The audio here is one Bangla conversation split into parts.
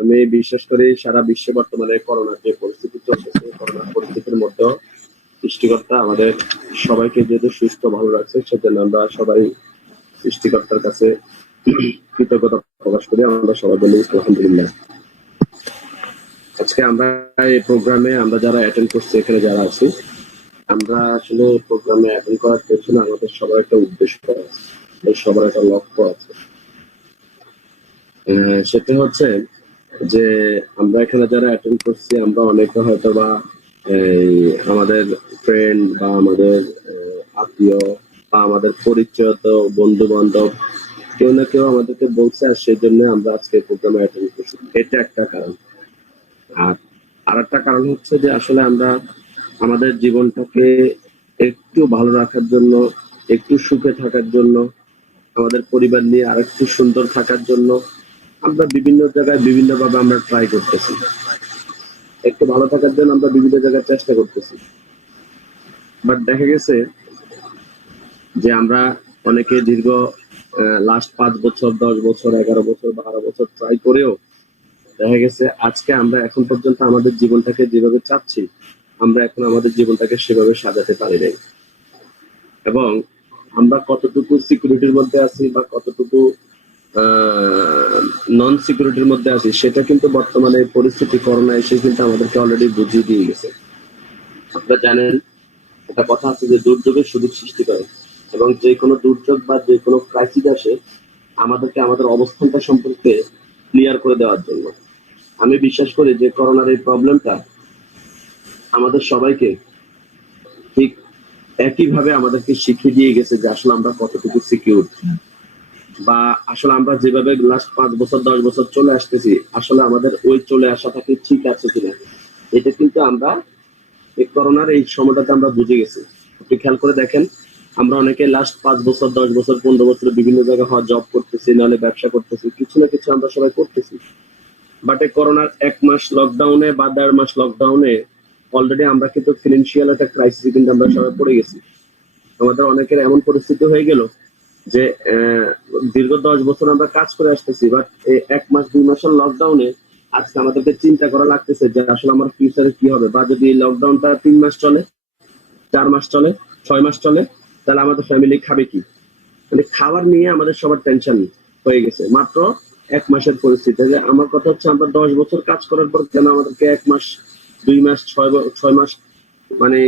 আমি বিশ্বাস করি সারা বিশ্বে বর্তমানে করোনার যে পরিস্থিতি চলতেছে, করোনার পরিস্থিতির মধ্যে সৃষ্টিকর্তা আমাদের সবাইকে যেহেতু সুস্থ ভালো রাখছে, সেজন্য আমরা সবাই সৃষ্টিকর্তার কাছে কৃতজ্ঞতা প্রকাশ করি। আমরা সবাই বলি আলহামদুলিল্লাহ। আজকে আমরা এই প্রোগ্রামে আমরা যারা অ্যাটেন্ড করছি, এখানে যারা আছি, আমরা আসলে প্রোগ্রামে অ্যাটেন্ড করার পেছনে আমাদের সবার একটা উদ্দেশ্য আছে, সবার একটা লক্ষ্য আছে। সেটা হচ্ছে যে আমরা এখানে যারা অ্যাটেন্ড করছি, আমরা অনেকে হয়তো বা আমাদের ফ্রেন্ড বা আমাদের আত্মীয় বা আমাদের পরিচিত বন্ধু বান্ধব কেউ না কেউ আমাদেরকে বলছে, আর সেই জন্য আমরা আজকে প্রোগ্রামে অ্যাটেন্ড করছি। এটা একটা কারণ। আর একটা কারণ হচ্ছে যে আসলে আমরা আমাদের জীবনটাকে একটু ভালো রাখার জন্য, একটু সুখে থাকার জন্য, আমাদের পরিবার নিয়ে আরেকটু সুন্দর থাকার জন্য আমরা বিভিন্ন জায়গায় বিভিন্নভাবে আমরা ট্রাই করতেছি। একটু ভালো থাকার জন্য আমরা বিভিন্ন জায়গায় চেষ্টা করতেছি, বাট দেখা গেছে যে আমরা অনেকে দীর্ঘ লাস্ট 5 বছর 10 বছর 11 বছর 12 বছর ট্রাই করেও দেখা গেছে আজকে আমরা এখন পর্যন্ত আমাদের জীবনটাকে যেভাবে চাচ্ছি, আমরা এখন আমাদের জীবনটাকে সেভাবে সাজাতে পারি নাই। এবং আমরা কতটুকু সিকিউরিটির মধ্যে আছি বা কতটুকু নন সিকিউরিটির মধ্যে আছি, সেটা কিন্তু বর্তমানে পরিস্থিতি করোনা এসে কিন্তু আমাদেরকে অলরেডি বুঝিয়ে দিয়ে গেছে। আপনারা জানেন একটা কথা আছে যে দুর্যোগের সুযোগ সৃষ্টি করে, এবং যে কোনো দুর্যোগ বা যে কোনো ক্রাইসিস আসে আমাদেরকে আমাদের অবস্থানটা সম্পর্কে ক্লিয়ার করে দেওয়ার জন্য। আমি বিশ্বাস করি যে করোনার এই প্রবলেমটা আমাদের সবাইকে ঠিক একইভাবে আমাদেরকে শিখিয়ে দিয়ে গেছে যে আসলে আমরা কতটুকু সিকিউর, বা আসলে আমরা যেভাবে লাস্ট 5 বছর 10 বছর চলে আসতেছি, আসলে আমাদের ওই চলে আসাটা কি ঠিক আছে কিনা, এটা কিন্তু আমরা এই করোনার এই সময়টাতে আমরা বুঝে গেছি। আপনি খেয়াল করে দেখেন, আমরা অনেকে লাস্ট 5 বছর 10 বছর 15 বছর বিভিন্ন জায়গায় জব করতেছি, নাহলে ব্যবসা করতেছি, কিছু না কিছু আমরা সবাই করতেছি। বাট এই করোনার 1 মাস লকডাউনে বা 1.5 মাস লকডাউনে অলরেডি আমরা কিন্তু ফিনান্সিয়াল একটা ক্রাইসিসে কিন্তু আমরা সবাই পড়ে গেছি। আমাদের অনেকের এমন পরিস্থিতি হয়ে গেল যে দীর্ঘ 10 বছর আমরা কাজ করে আসতেছি, বাট এই 1 মাস 2 মাসের লকডাউনে আজকে আমাদেরকে চিন্তা করা লাগতেছে যে আসলে আমার ফিউচারে কি হবে, বা যদি এই লকডাউনটা 3 মাস চলে, 4 মাস চলে, 6 মাস চলে, তাহলে আমাদের ফ্যামিলি খাবে কি? মানে খাবার নিয়ে আমাদের সবার টেনশন হয়ে গেছে মাত্র 1 মাসের পরিস্থিতি। যে আমার কথা হচ্ছে আমরা 10 বছর কাজ করার পর কেন আমাদেরকে 1 মাস 2 মাস 6 মাস মানে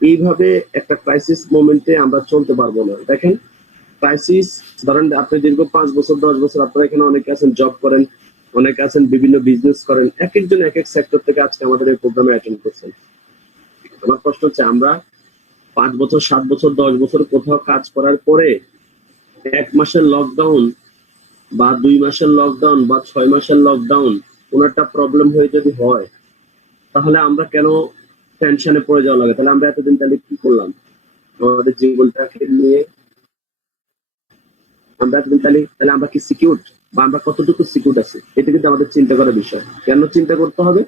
এইভাবে একটা ক্রাইসিস মোমেন্টে আমরা চলতে পারবো না। দেখেন ক্রাইসিস, ধরেন আপনি দীর্ঘ 5 বছর 10 বছর আপনারা এখানে অনেকে আছেন জব করেন, অনেকে আছেন বিভিন্ন বিজনেস করেন, এক একজন এক এক সেক্টর থেকে আজকে আমাদের এই প্রোগ্রামে অ্যাটেন্ড করছেন। আমার প্রশ্ন হচ্ছে আমরা 5 বছর 7 বছর 10 বছর কোথাও কাজ করার পরে 1 মাসের লকডাউন বা 2 মাসের লকডাউন বা 6 মাসের লকডাউন কোন একটা প্রবলেম হয়ে যদি হয়, তাহলে আমরা কেন টেনশনে পড়ে যাওয়া লাগে? তাহলে আমরা এতদিন তাহলে কি করলাম আমাদের জীবনটাকে নিয়ে? আমরা এতদিন তাহলে আমরা কি সিকিউর, বা আমরা কতটুকু সিকিউর আছি? এটা কিন্তু আমাদের চিন্তা করার বিষয়। কেন চিন্তা করতে হবে?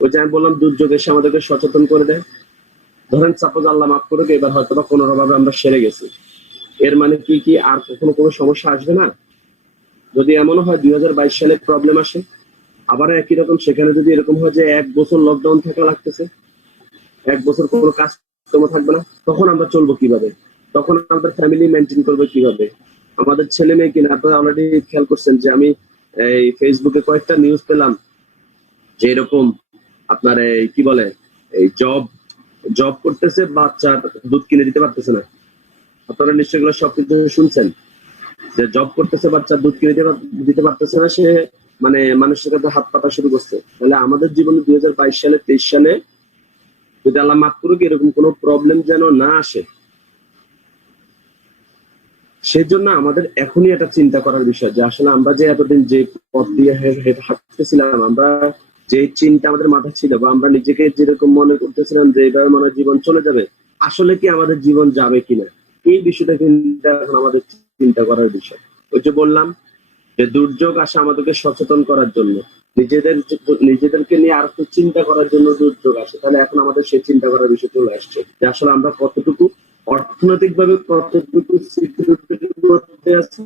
ওই যে আমি বললাম দুর্যোগ এসে আমাদেরকে সচেতন করে দেয়। ধরেন সাপোজ আল্লাহ মাফ করুক, এবার হয়তো বা কোনোভাবে আমরা সেরে গেছি, এর মানে কি আর কখনো কোনো সমস্যা আসবে না? যদি এমনও হয় 2022 সালে প্রবলেম আসে, আবার একই রকম সেখানে যদি এরকম হয় যে 1 বছর লকডাউন থাকা লাগতেছে, 1 বছর কোনো কাজকর্ম থাকবে না, তখন আমরা চলবো কিভাবে? তখন আমাদের ফ্যামিলি মেনটেন করবে কিভাবে? আমাদের ছেলে মেয়ে কিনা? আপনারা অলরেডি খেয়াল করছেন যে আমি এই ফেসবুকে কয়েকটা নিউজ পেলাম যে এরকম আপনার এই কি বলে এই জব করতেছে, বাচ্চার দুধ কিনে দিতে পারতেছে না। আপনারা নিশ্চয়ই এগুলো সবকিছু শুনছেন যে জব করতেছে, বাচ্চার দুধ কিনে দিতে পারতেছে না, সে মানে মানুষের কাছে হাত পাতা শুরু করছে। তাহলে আমাদের জীবনে 2022 সালে 23 সালে যদি আল্লাহ মাফ করুক এরকম কোনো প্রবলেম যেন না আসে, সেজন্য আমাদের এখনই একটা চিন্তা করার বিষয় যে আসলে আমরা যে এতদিন যে পথ দিয়ে হাঁটতেছিলাম, আমরা যে চিন্তা আমাদের মাথায় ছিল বা আমরা নিজেকে যেরকম মনে করতেছিলাম যে এইভাবে মনে জীবন চলে যাবে, আসলে কি আমাদের জীবন যাবে কিনা, এই বিষয়টা কিন্তু এখন আমাদের চিন্তা করার বিষয়। ওই যে বললাম যে দুর্যোগ আসে আমাদেরকে সচেতন করার জন্য, নিজেদেরকে নিয়ে আর একটু চিন্তা করার জন্য দুর্যোগ আসে। তাহলে এখন আমাদের সেই চিন্তা করার বিষয় চলে আসছে যে আসলে আমরা কতটুকু অর্থনৈতিকভাবে কতটুকু সিকিউরিটির মধ্যে আছি,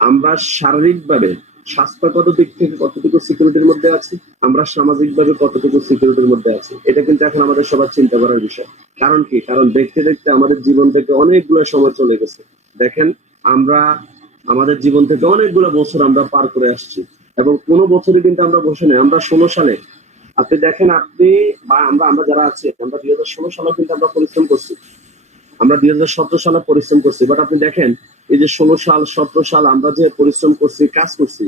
আমরা শারীরিকভাবে স্বাস্থ্যগত দিক থেকে কতটুকু সিকিউরিটির মধ্যে আছি, আমরা সামাজিকভাবে কতটুকু সিকিউরিটির মধ্যে আছি, এটা কিন্তু এখন আমাদের সবার চিন্তা করার বিষয়। কারণ কি? কারণ দেখতে দেখতে আমাদের জীবন থেকে অনেকগুলো সময় চলে গেছে। দেখেন, আমরা আমাদের জীবন থেকে অনেকগুলো বছর আমরা পার করে আসছি, এবং কোনো বছরে কিন্তু আমরা বসে নেই। আমরা 16 সালে, আপনি দেখেন, আপনি বা আমরা আমরা যারা আছি, আমরা 2016 সালে কিন্তু আমরা পরিশ্রম করছি, আমরা 2017 সালে পরিশ্রম করছি। বাট আপনি দেখেন, এই যে 16 সাল 17 সাল আমরা যে পরিশ্রম করছি, কাজ করছি,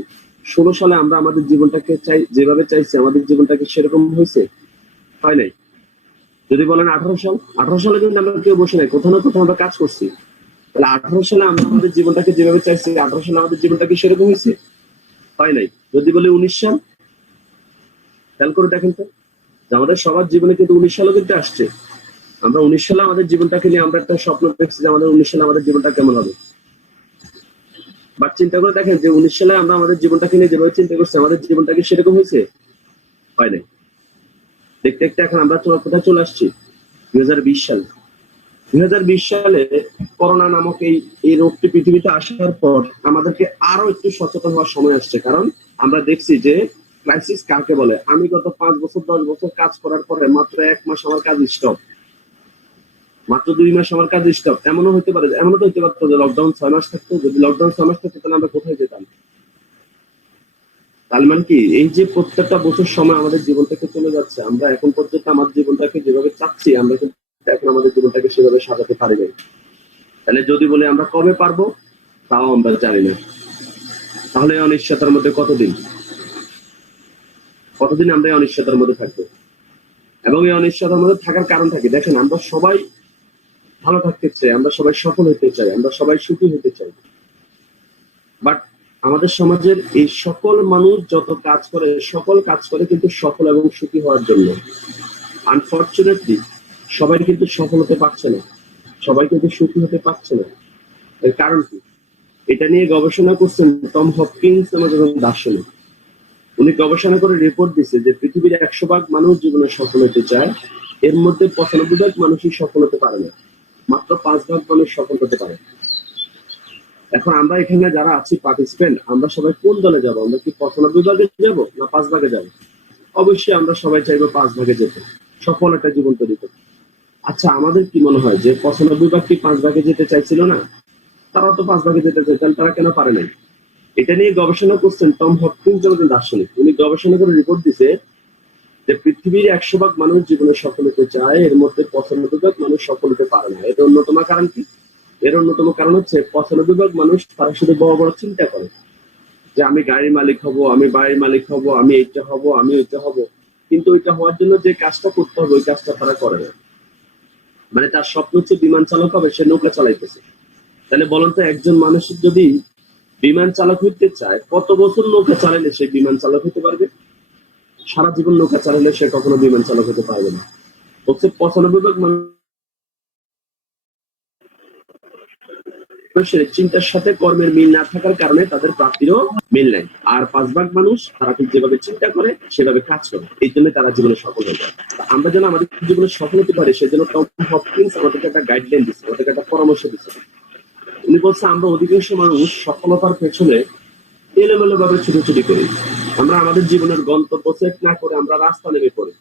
16 সালে আমরা আমাদের জীবনটাকে চাই যেভাবে চাইছি, আমাদের জীবনটাকে সেরকম হয়েছে? হয় নাই। যদি বলেন 18 সাল, 18 সালে কিন্তু আমরা কেউ বসে নাই, কোথাও না কোথাও আমরা কাজ করছি। তাহলে 18 সালে আমরা আমাদের জীবনটাকে যেভাবে চাইছি, 18 সালে আমাদের জীবনটাকে সেরকম হয়েছে? হয় নাই। যদি বলি 19 সাল, খেয়াল করে দেখেন তো, যে আমাদের সবার জীবনে কিন্তু 19 সালও কিন্তু আসছে। আমরা 19 সালে আমাদের জীবনটাকে নিয়ে আমরা একটা স্বপ্ন দেখছি যে আমাদের 19 সালে আমাদের জীবনটা কেমন হবে। বাট চিন্তা করে দেখেন যে 19 সালে আমরা আমাদের জীবনটাকে নিয়ে যেভাবে চিন্তা করছি, আমাদের জীবনটা কি সেরকম হয়েছে? হয় নাই। দেখতে দেখতে এখন আমরা কোথায় চলে আসছি? 2020 সালে। 2020 সালে করোনা নামক এই রোগটি পৃথিবীতে আসার পর আমাদেরকে আরো একটু সচেতন হওয়ার সময় আসছে। কারণ আমরা দেখছি যে ক্রাইসিস কাকে বলে। আমি গত 5 বছর 10 বছর কাজ করার পরে মাত্র 1 মাস আমার কাজ স্টপ, মাত্র 2 মাস আমার কাজ স্টপ। এমনও হতে পারে, এমনও তো হতে পারতো যে লকডাউন 6 মাস থাকতো। যদি লকডাউন 6 মাস থাকতো তাহলে আমরা কোথায় যেতাম? তার মানে কি, এই যে প্রত্যেকটা বছর সময় আমাদের জীবন থেকে চলে যাচ্ছে, আমরা এখন পর্যন্ত আমার জীবনটাকে যেভাবে চাচ্ছি, আমরা কিন্তু এখন আমাদের জীবনটাকে সেভাবে সাজাতে পারি না। তাহলে যদি বলে আমরা কবে পারবো, তাও আমরা জানি না। তাহলে এই অনিশ্চয়তার মধ্যে কতদিন আমরা এই অনিশ্চয়তার মধ্যে থাকবো? এবং এই অনিশ্চয়তার মধ্যে থাকার কারণটা কি? দেখেন, আমরা সবাই ভালো থাকতে চাই, আমরা সবাই সফল হতে চাই, আমরা সবাই সুখী হতে চাই। বাট আমাদের সমাজের এই সকল মানুষ যত কাজ করে, সকল কাজ করে কিন্তু সফল এবং সুখী হওয়ার জন্য। আনফরচুনেটলি সবাই কিন্তু সফল হতে পারছে না, সবাই কিন্তু সুখী হতে পারছে না। এর কারণ কি? এটা নিয়ে গবেষণা করছেন টম হপকিন্স নামক একজন দার্শনিক। উনি গবেষণা করে রিপোর্ট দিচ্ছে যে পৃথিবীর 100 ভাগ মানুষ জীবনে সফল হতে চায়, এর মধ্যে 95 ভাগ মানুষই সফল হতে পারে না, মাত্র 5 ভাগ মানুষ সফল হতে পারে। এখন আমরা এখানে যারা আছি পার্টিসিপেন্ট, আমরা সবাই কোন দলে যাব? আমরা কি 95 ভাগে যাব না 5 ভাগে যাব? অবশ্যই আমরা সবাই চাইবো 5 ভাগে যেতে, সফল একটা জীবন তৈরি করতে। আচ্ছা, আমাদের কি মনে হয় যে 95 ভাগ কি 5 ভাগে যেতে চাইছিল না? তারা তো 5 ভাগে যেতে চাই, তাহলে তারা কেন পারে নাই? এটা নিয়ে গবেষণা করছেন টম হপকিন্স একজন দার্শনিক। উনি গবেষণা করে রিপোর্ট দিছে যে পৃথিবীর 100 ভাগ মানুষ জীবনে সফল হতে চায়, এর মধ্যে 95 ভাগ মানুষ সফল হতে পারে না। এর অন্যতম কারণ কি? এর অন্যতম কারণ হচ্ছে 95 ভাগ মানুষ তারা শুধু বড় বড় চিন্তা করে যে আমি গাড়ির মালিক হব, আমি বাড়ির মালিক হব, আমি এইটা হব, আমি ওইটা হব। কিন্তু ওইটা হওয়ার জন্য যে কাজটা করতে হবে, ওই কাজটা তারা করে না। মানে তার স্বপ্ন হচ্ছে বিমান চালক হবে, সে নৌকা চালাইতেছে। তাহলে বলেন তো, একজন মানুষ যদি বিমান চালক হইতে চায়, কত বছর নৌকা চালালে সে বিমান চালক হতে পারবে? সারা জীবন নৌকা চালালে সে কখনো বিমান চালক হতে পারবে না। হচ্ছে 95 ভাগ মানুষের চিন্তার সাথে কর্মের মিল না থাকার কারণে তাদের প্রাপ্তিরও মিল নাই। আর 5 ভাগ মানুষ তারা ঠিক যেভাবে চিন্তা করে সেভাবে কাজ করে, এই জন্য তারা জীবনে সফল হয়ে যায়। আমরা যেন আমাদের জীবনে সফল হতে পারি, সেজন্য টম হপকিন্স আমাদেরকে একটা গাইডলাইন দিচ্ছে, আমাদেরকে একটা পরামর্শ দিচ্ছে। উনি বলছে আমরা অধিকাংশ মানুষ সফলতার পেছনে এলোমেলো ভাবে ছুটোছুটি করি। আমরা আমাদের জীবনের গন্তব্য সেট না করে আমরা রাস্তা নেমে পড়ি,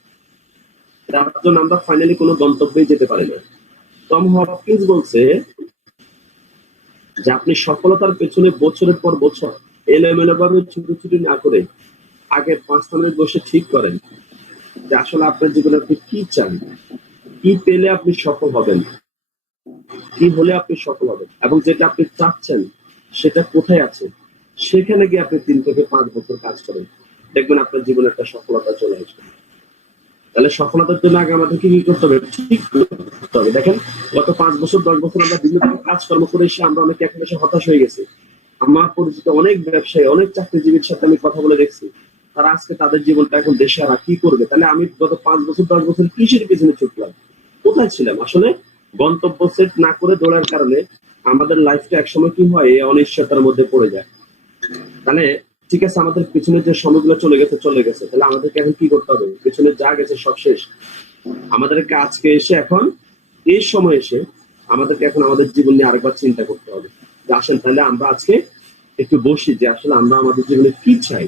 যার জন্য আমরা ফাইনালি কোনো গন্তব্যে যেতে পারি না। টম হপকিন্স বলছে যে আপনি সফলতার পেছনে বছরের পর বছর এলোমেলো ভাবে ছুটোছুটি না করে আগে 5 মিনিট বসে ঠিক করেন যে আসলে আপনার জীবনে আপনি কি চান, কি পেলে আপনি সফল হবেন, কি হলে আপনি সফল হবেন, এবং যেটা আপনি চাচ্ছেন সেটা কোথায় আছে, সেখানে গিয়ে আপনি 3 থেকে 5 বছর কাজ করেন, দেখবেন আপনার জীবনে একটা সফলতা চলে আসবে। তাহলে সফলতার জন্য আগে আমাদেরকে কি করতে হবে? ঠিক করতে হবে। দেখেন, গত 5 বছর 10 বছর আমরা বিভিন্ন কাজকর্ম করে এসে আমরা অনেকে এখন এসে হতাশ হয়ে গেছি। আমার পরিচিত অনেক ব্যবসায়ী, অনেক চাকরিজীবীর সাথে আমি কথা বলে দেখছি, তারা আজকে তাদের জীবনটা এখন দেশে আর কি করবে। তাহলে আমি গত 5 বছর 10 বছর কিসের পিছনে ছুটলাম, কোথায় ছিলাম? আসলে গন্তব্য সেট না করে দৌড়ার কারণে আমাদের লাইফটা একসময় কি হয়, এই অনিশ্চয়তার মধ্যে পড়ে যায়। তাহলে ঠিক আছে, আমাদের পিছনে যে সময়গুলো চলে গেছে, তাহলে আমাদেরকে এখন কি করতে হবে? পিছনে যা গেছে সব শেষ, আমাদেরকে আজকে এসে এখন এই সময় এসে আমাদেরকে এখন আমাদের জীবন নিয়ে আরেকবার চিন্তা করতে হবে যে আসেন তাহলে আমরা আজকে একটু বসি যে আসলে আমরা আমাদের জীবনে কি চাই,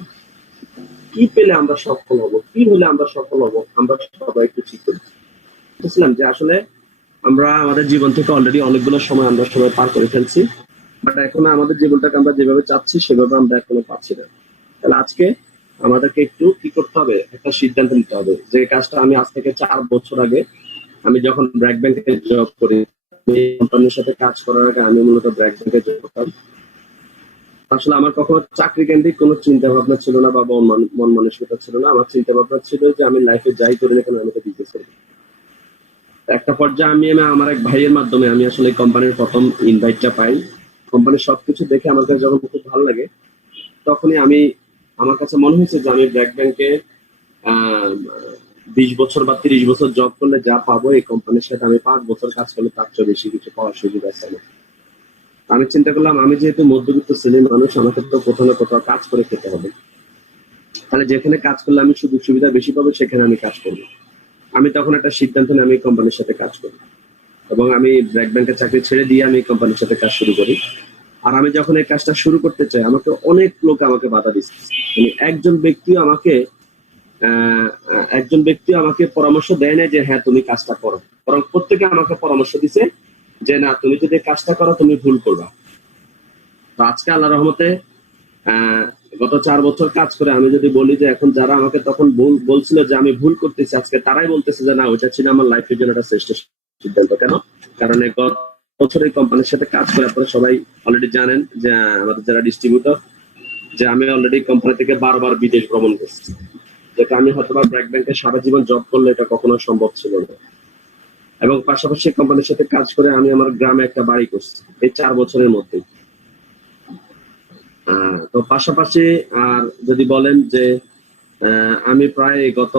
কি পেলে আমরা সফল হব, কি হলে আমরা সফল হব, আমরা সবাই একটু ঠিক করি। বুঝলাম যে আসলে আমরা আমাদের জীবন থেকে অলরেডি অনেকগুলো সময় আমরা সবাই পার করে ফেলছি, বাট এখনো আমাদের জীবনটাকে আমরা যেভাবে চাচ্ছি সেভাবে আমরা এখনো পাচ্ছি না। তাহলে আজকে আমাদেরকে একটু কি করতে হবে, একটা সিদ্ধান্ত নিতে হবে যে কাজটা আমি আজ থেকে 4 বছর আগে, আমি যখন ব্র্যাক ব্যাংকে জব করি, কোম্পানির সাথে কাজ করার আগে আমি মূলত ব্র্যাক ব্যাংকে জব করতাম। আসলে আমার কখনো চাকরি কেন্দ্রিক কোনো চিন্তা ভাবনা ছিল না বা মন মানসিকতা ছিল না। আমার চিন্তা ভাবনা ছিল যে আমি লাইফে যাই করি না কেন আমাকে দিতে চাই। একটা পর্যায়ে আমি আমার এক ভাইয়ের মাধ্যমে আমি আসলে কোম্পানির প্রথম ইনভাইটটা পাই। কোম্পানির সবকিছু দেখে আমার কাছে যখন খুব ভালো লাগে, তখনই আমার কাছে মনে হয়েছে যে আমি ব্র্যাক ব্যাংকে 20 বছর বা 30 বছর জব করলে যা পাবো এই কোম্পানির সাথে আমি 5 বছর কাজ করলে তার চেয়ে বেশি কিছু পাওয়ার সুযোগ আছে আমার। আমি চিন্তা করলাম আমি যেহেতু মধ্যবিত্ত শ্রেণীর মানুষ, আমাকে তো কোথাও না কোথাও কাজ করে খেতে হবে। তাহলে যেখানে কাজ করলে আমি সুযোগ সুবিধা বেশি পাবো সেখানে আমি কাজ করবো। আমি তখন একটা সিদ্ধান্ত নিয়ে আমি কোম্পানির সাথে কাজ করি এবং আমি ব্র্যাক ব্যাংকের চাকরি ছেড়ে দিয়ে আমি কোম্পানির সাথে কাজ শুরু করি। আর আমি যখন এই কাজটা শুরু করতে চাই, আমাকে অনেক লোক আমাকে বাধা দিচ্ছে। মানে একজন ব্যক্তিও আমাকে পরামর্শ দেয় না যে হ্যাঁ তুমি কাজটা করো, বরং প্রত্যেকে আমাকে পরামর্শ দিছে যে না তুমি যদি কাজটা করো তুমি ভুল করবা। তো আজকে আল্লাহ রহমতে গত 4 বছর কাজ করে আমি যদি বলি যে এখন যারা আমাকে তখন বলছিল যে আমি ভুল করতেছি, আজকে তারাই বলতেছে যে না ওইটা ছিল আমার লাইফের জন্য একটা শ্রেষ্ঠ সিদ্ধান্ত। কেন? কারণ গত বছর এই কোম্পানির সাথে কাজ করে আপনারা সবাই অলরেডি জানেন যে আমাদের যারা ডিস্ট্রিবিউটর, যে আমি অলরেডি কোম্পানি থেকে বারবার বিদেশ ভ্রমণ করছি, যেটা আমি হয়তো বা ব্র্যাক ব্যাংকে সারা জীবন জব করলে এটা কখনো সম্ভব ছিল না। এবং পাশাপাশি কোম্পানির সাথে কাজ করে আমি আমার গ্রামে একটা বাড়ি করছি এই 4 বছরের মধ্যে। তো পাশাপাশি আর যদি বলেন যে আমি প্রায় গত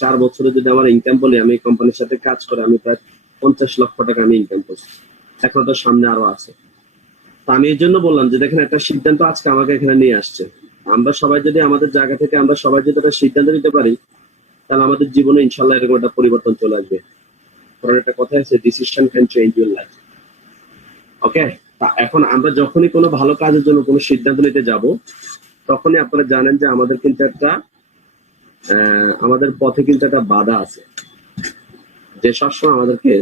4 বছরে যদি আমার ইনকাম বলি, আমি কোম্পানির সাথে কাজ করে আমি প্রায় 50 লক্ষ টাকা আমি ইনকাম করছি। এখন তো সামনে আরো আছে। তো আমি এই জন্য বললাম যে দেখেন একটা সিদ্ধান্ত আজকে আমাকে এখানে নিয়ে আসছে। আমরা সবাই যদি আমাদের জায়গা থেকে আমরা সবাই যদি একটা সিদ্ধান্ত নিতে পারি, তাহলে আমাদের জীবনে ইনশাল্লাহ এরকম একটা পরিবর্তন চলে আসবে। কারণ একটা কথা আছে, decision can change your life. Okay, এখন আমরা যখনই কোনো ভালো কাজের জন্য কোনো সিদ্ধান্ত নিতে যাব, তখনই আপনারা জানেন যে আমাদের কিন্তু আমাদের পথে কিন্তু একটা বাধা আছে যে সবসময় আমাদেরকে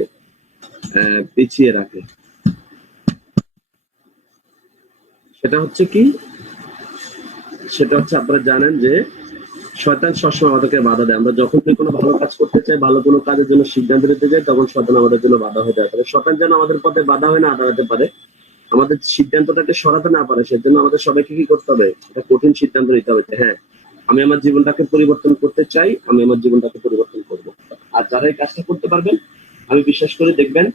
পিছিয়ে রাখে। সেটা হচ্ছে কি? সেটা হচ্ছে আপনারা জানেন যে শয়তান সবসময় আমাদেরকে বাধা দেয়। আমরা যখন কোনো ভালো কাজ করতে চাই, ভালো কোনো কাজের জন্য সিদ্ধান্ত নিতে যাই, তখন শয়তান আমাদের জন্য বাধা হয়ে যেতে পারে। শয়তান যেন আমাদের পথে বাধা হয়ে না দাঁড়াতে পারে, আমাদের সিদ্ধান্তটাকে সরাতে না পারে, সেজন্য আমাদের সবাইকে কি করতে হবে? একটা কঠিন সিদ্ধান্ত নিতে হবে যে হ্যাঁ আমি আমার জীবনটাকে পরিবর্তন করতে চাই, আমি আমার জীবনটাকে পরিবর্তন করব। আর যারা এই কাজটা করতে পারবেন, আমি বিশ্বাস করে দেখবেন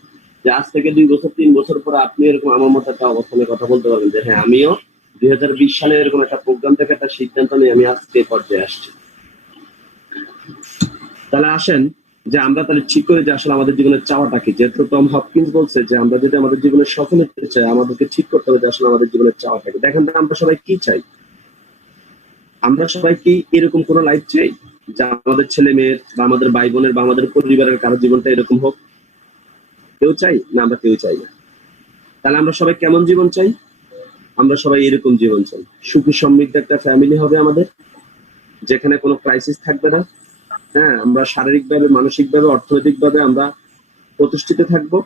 যে আজ থেকে 2 বছর 3 বছর পরে আপনি এরকম আমার মতো একটা অবস্থানে কথা বলতে পারবেন যে হ্যাঁ আমিও 2020 সালে এরকম একটা প্রোগ্রাম থেকে একটা সিদ্ধান্ত নিয়ে আমি আজকে পর্যায়ে আসছি। তাহলে আসেন যে আমরা তাহলে ঠিক করে যে আসলে আমাদের জীবনের চাওয়াটা কি। যেহেতু টম হপকিন্স বলছে যে আমরা যদি আমাদের জীবনের সফল হতে চাই, আমাদেরকে ঠিক করতে হবে যে আসলে আমাদের জীবনের চাওয়াটা কি। দেখেন আমরা সবাই কি চাই? আমরা সবাই কি এরকম কোন লাইফ চাই যা আমাদের ছেলে মেয়ের বা আমাদের ভাই বোনের বা আমাদের পরিবারের কারো জীবনটা এরকম হোক? কেউ চাই না? আমরা কেউ চাই না। তাহলে আমরা সবাই কেমন জীবন চাই? আমরা সবাই এরকম জীবন চাই, সুখী সমৃদ্ধ একটা ফ্যামিলি হবে আমাদের, যেখানে কোনো ক্রাইসিস থাকবে না। হ্যাঁ, আমরা শারীরিকভাবে, মানসিকভাবে, অর্থনৈতিকভাবে আমরা প্রতিষ্ঠিত থাকবো।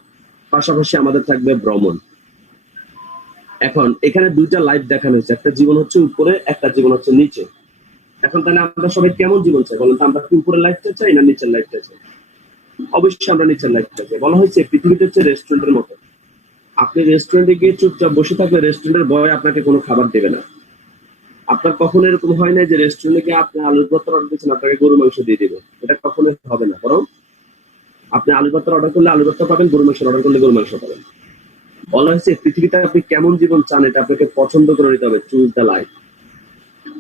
পাশাপাশি আমাদের থাকবে ভ্রমণ। এখন এখানে 2টা লাইফ দেখানো হয়েছে, একটা জীবন হচ্ছে উপরে, একটা জীবন হচ্ছে নিচে। এখন তাহলে আমরা সবাই কেমন জীবন চাই বলেন তো? আমরা কি উপরের লাইফটা চাই না নিচের লাইফটা চাই? অবশ্যই আমরা নিচের লাইফটা চাই। বলা হয়েছে পৃথিবীটা হচ্ছে রেস্টুরেন্টের মতো। আপনি রেস্টুরেন্টে গিয়ে চুপচাপ বসে থাকলে রেস্টুরেন্টের বয় আপনাকে কোনো খাবার দেবে না। আপনার কখনো এরকম হয় না যে রেস্টুরেন্টে গিয়ে আপনি আলুর ভর্তা অর্ডার দিচ্ছেন, আপনাকে গরু মাংস দিয়ে দেবে? এটা কখনোই হবে না। বরং আপনি আলুর ভর্তা অর্ডার করলে আলুর ভর্তা পাবেন, গরু মাংস অর্ডার করলে গরু মাংস পাবেন। বলা হয়েছে পৃথিবীতে আপনি কেমন জীবন চান এটা আপনাকে পছন্দ করে নিতে হবে। Choose the life.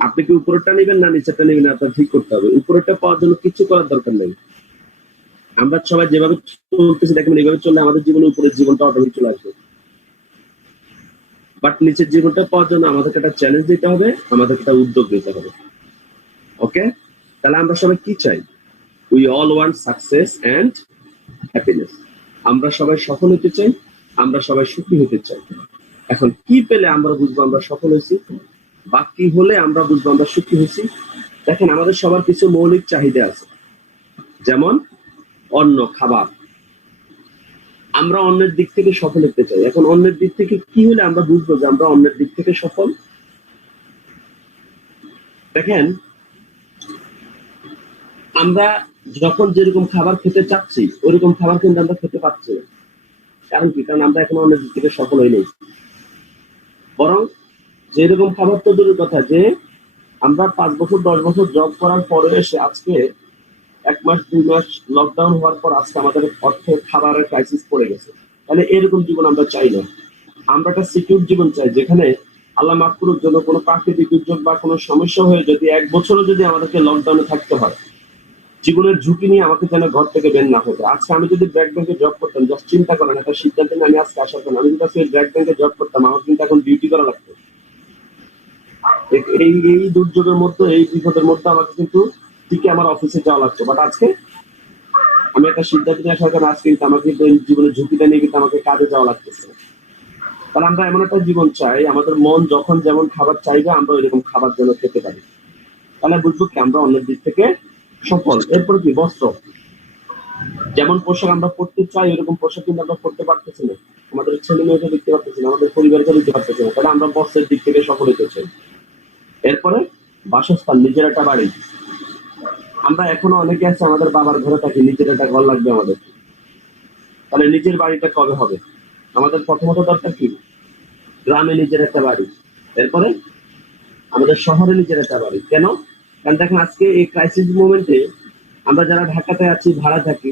আপনি কি উপরেরটা নেবেন না নিচেরটা নেবেন, আপনার ঠিক করতে হবে। উপরেরটা পাওয়ার জন্য কিছু করার দরকার নেই। আমরা সবাই যেভাবে চলতেছি দেখবেন, এইভাবে চললে আমাদের জীবনে উপরের জীবনটা অটোমেটিক চলে আসবে। বাট নিচের জীবনটা পাওয়ার জন্য আমাদেরকে একটা চ্যালেঞ্জ দিতে হবে, আমাদেরকে একটা উদ্যোগ নিতে হবে। ওকে, তাহলে আমরা সবাই কি চাই? We all want success and happiness. আমরা সবাই সফল হতে চাই, আমরা সবাই সুখী হতে চাই। এখন কি পেলে আমরা বুঝবো আমরা সফল হয়েছি, বা কি হলে আমরা বুঝবো আমরা সুখী হয়েছি? দেখেন, আমাদের সবার কিছু মৌলিক চাহিদা আছে, যেমন অন্ন, খাবার। আমরা অন্যের দিক থেকে সফল হতে চাই। এখন অন্যের দিক থেকে কি হলে আমরা বুঝবো যে আমরা অন্যের দিক থেকে সফল? দেখেন, আমরা যখন যেরকম খাবার খেতে চাচ্ছি ওইরকম খাবার কিন্তু আমরা খেতে পাচ্ছি না। কারণ কি? কারণ আমরা এখন অন্যের দিক থেকে সফল হই নাই। বরং যেরকম খাবার তো দূরের কথা, যে আমরা 5 বছর 10 বছর জব করার পরে এসে আজকে 1 মাস 2 মাস লকডাউন হওয়ার পর আজকে আমাদের অর্থের খাবারের ক্রাইসিস পড়ে গেছে। তাহলে এরকম জীবন আমরা চাই না। আমরা একটা সিকিউর জীবন চাই, যেখানে আল্লাহ মাফ করুক জন্য কোনো প্রাকৃতিক দুর্যোগ বা কোনো সমস্যা হয়ে যদি 1 বছরও যদি আমাদেরকে লকডাউনে থাকতে হয়, জীবনের ঝুঁকি নিয়ে আমাকে যেন ঘর থেকে বের না হতে। আজকে আমি যদি ব্র্যাক ব্যাংকে জব করতাম, জাস্ট চিন্তা করেন, একটা সিদ্ধান্ত নিয়ে আমি আজকে আসার জন্য, আমি যদি আজকে ব্র্যাক ব্যাংকে জব করতাম, আমার কিন্তু এখন ডিউটি করা লাগতো। এই দুর্যোগের মধ্যে, এই বিপদের মধ্যে আমাকে কিন্তু ঠিকই আমার অফিসে যাওয়া লাগতো। বাট আজকে আমি একটা সিদ্ধান্ত নিয়ে আসার কারণে আজকে কিন্তু আমাকে কিন্তু এই জীবনের ঝুঁকিটা নিয়ে কিন্তু আমাকে কাজে যাওয়া লাগতেছে। তাহলে আমরা এমন একটা জীবন চাই, আমাদের মন যখন যেমন খাবার চাইবে আমরা ওইরকম খাবার যেন খেতে পারি। তাহলে বুঝবো কি আমরা অন্যের দিক থেকে সফল। এরপর কি? বস্ত্র। যেমন পোশাক আমরা পড়তে চাই ওইরকম পোশাক কিন্তু আমরা পড়তে পারতেছি না, আমাদের ছেলে মেয়েকে দেখতে পারতেছি না, আমাদের পরিবারকে দেখতে পারতেছি না। তাহলে আমরা বস্ত্রের দিক থেকে সফল হতে চাই। এরপরে বাসস্থান, নিজের একটা বাড়ি। আমরা এখনো অনেকে আছে আমাদের বাবার ঘরে থাকি, নিজের একটা ঘর লাগবে আমাদের। তাহলে নিজের বাড়িটা কবে হবে? আমাদের প্রথমত দরকার কি? গ্রামে নিজের একটা বাড়ি। এরপরে আমাদের শহরে নিজের একটা বাড়ি। কেন? কারণ দেখেন, আজকে এই ক্রাইসিস মোমেন্টে আমরা যারা ঢাকাতে আছি, ভাড়া থাকি,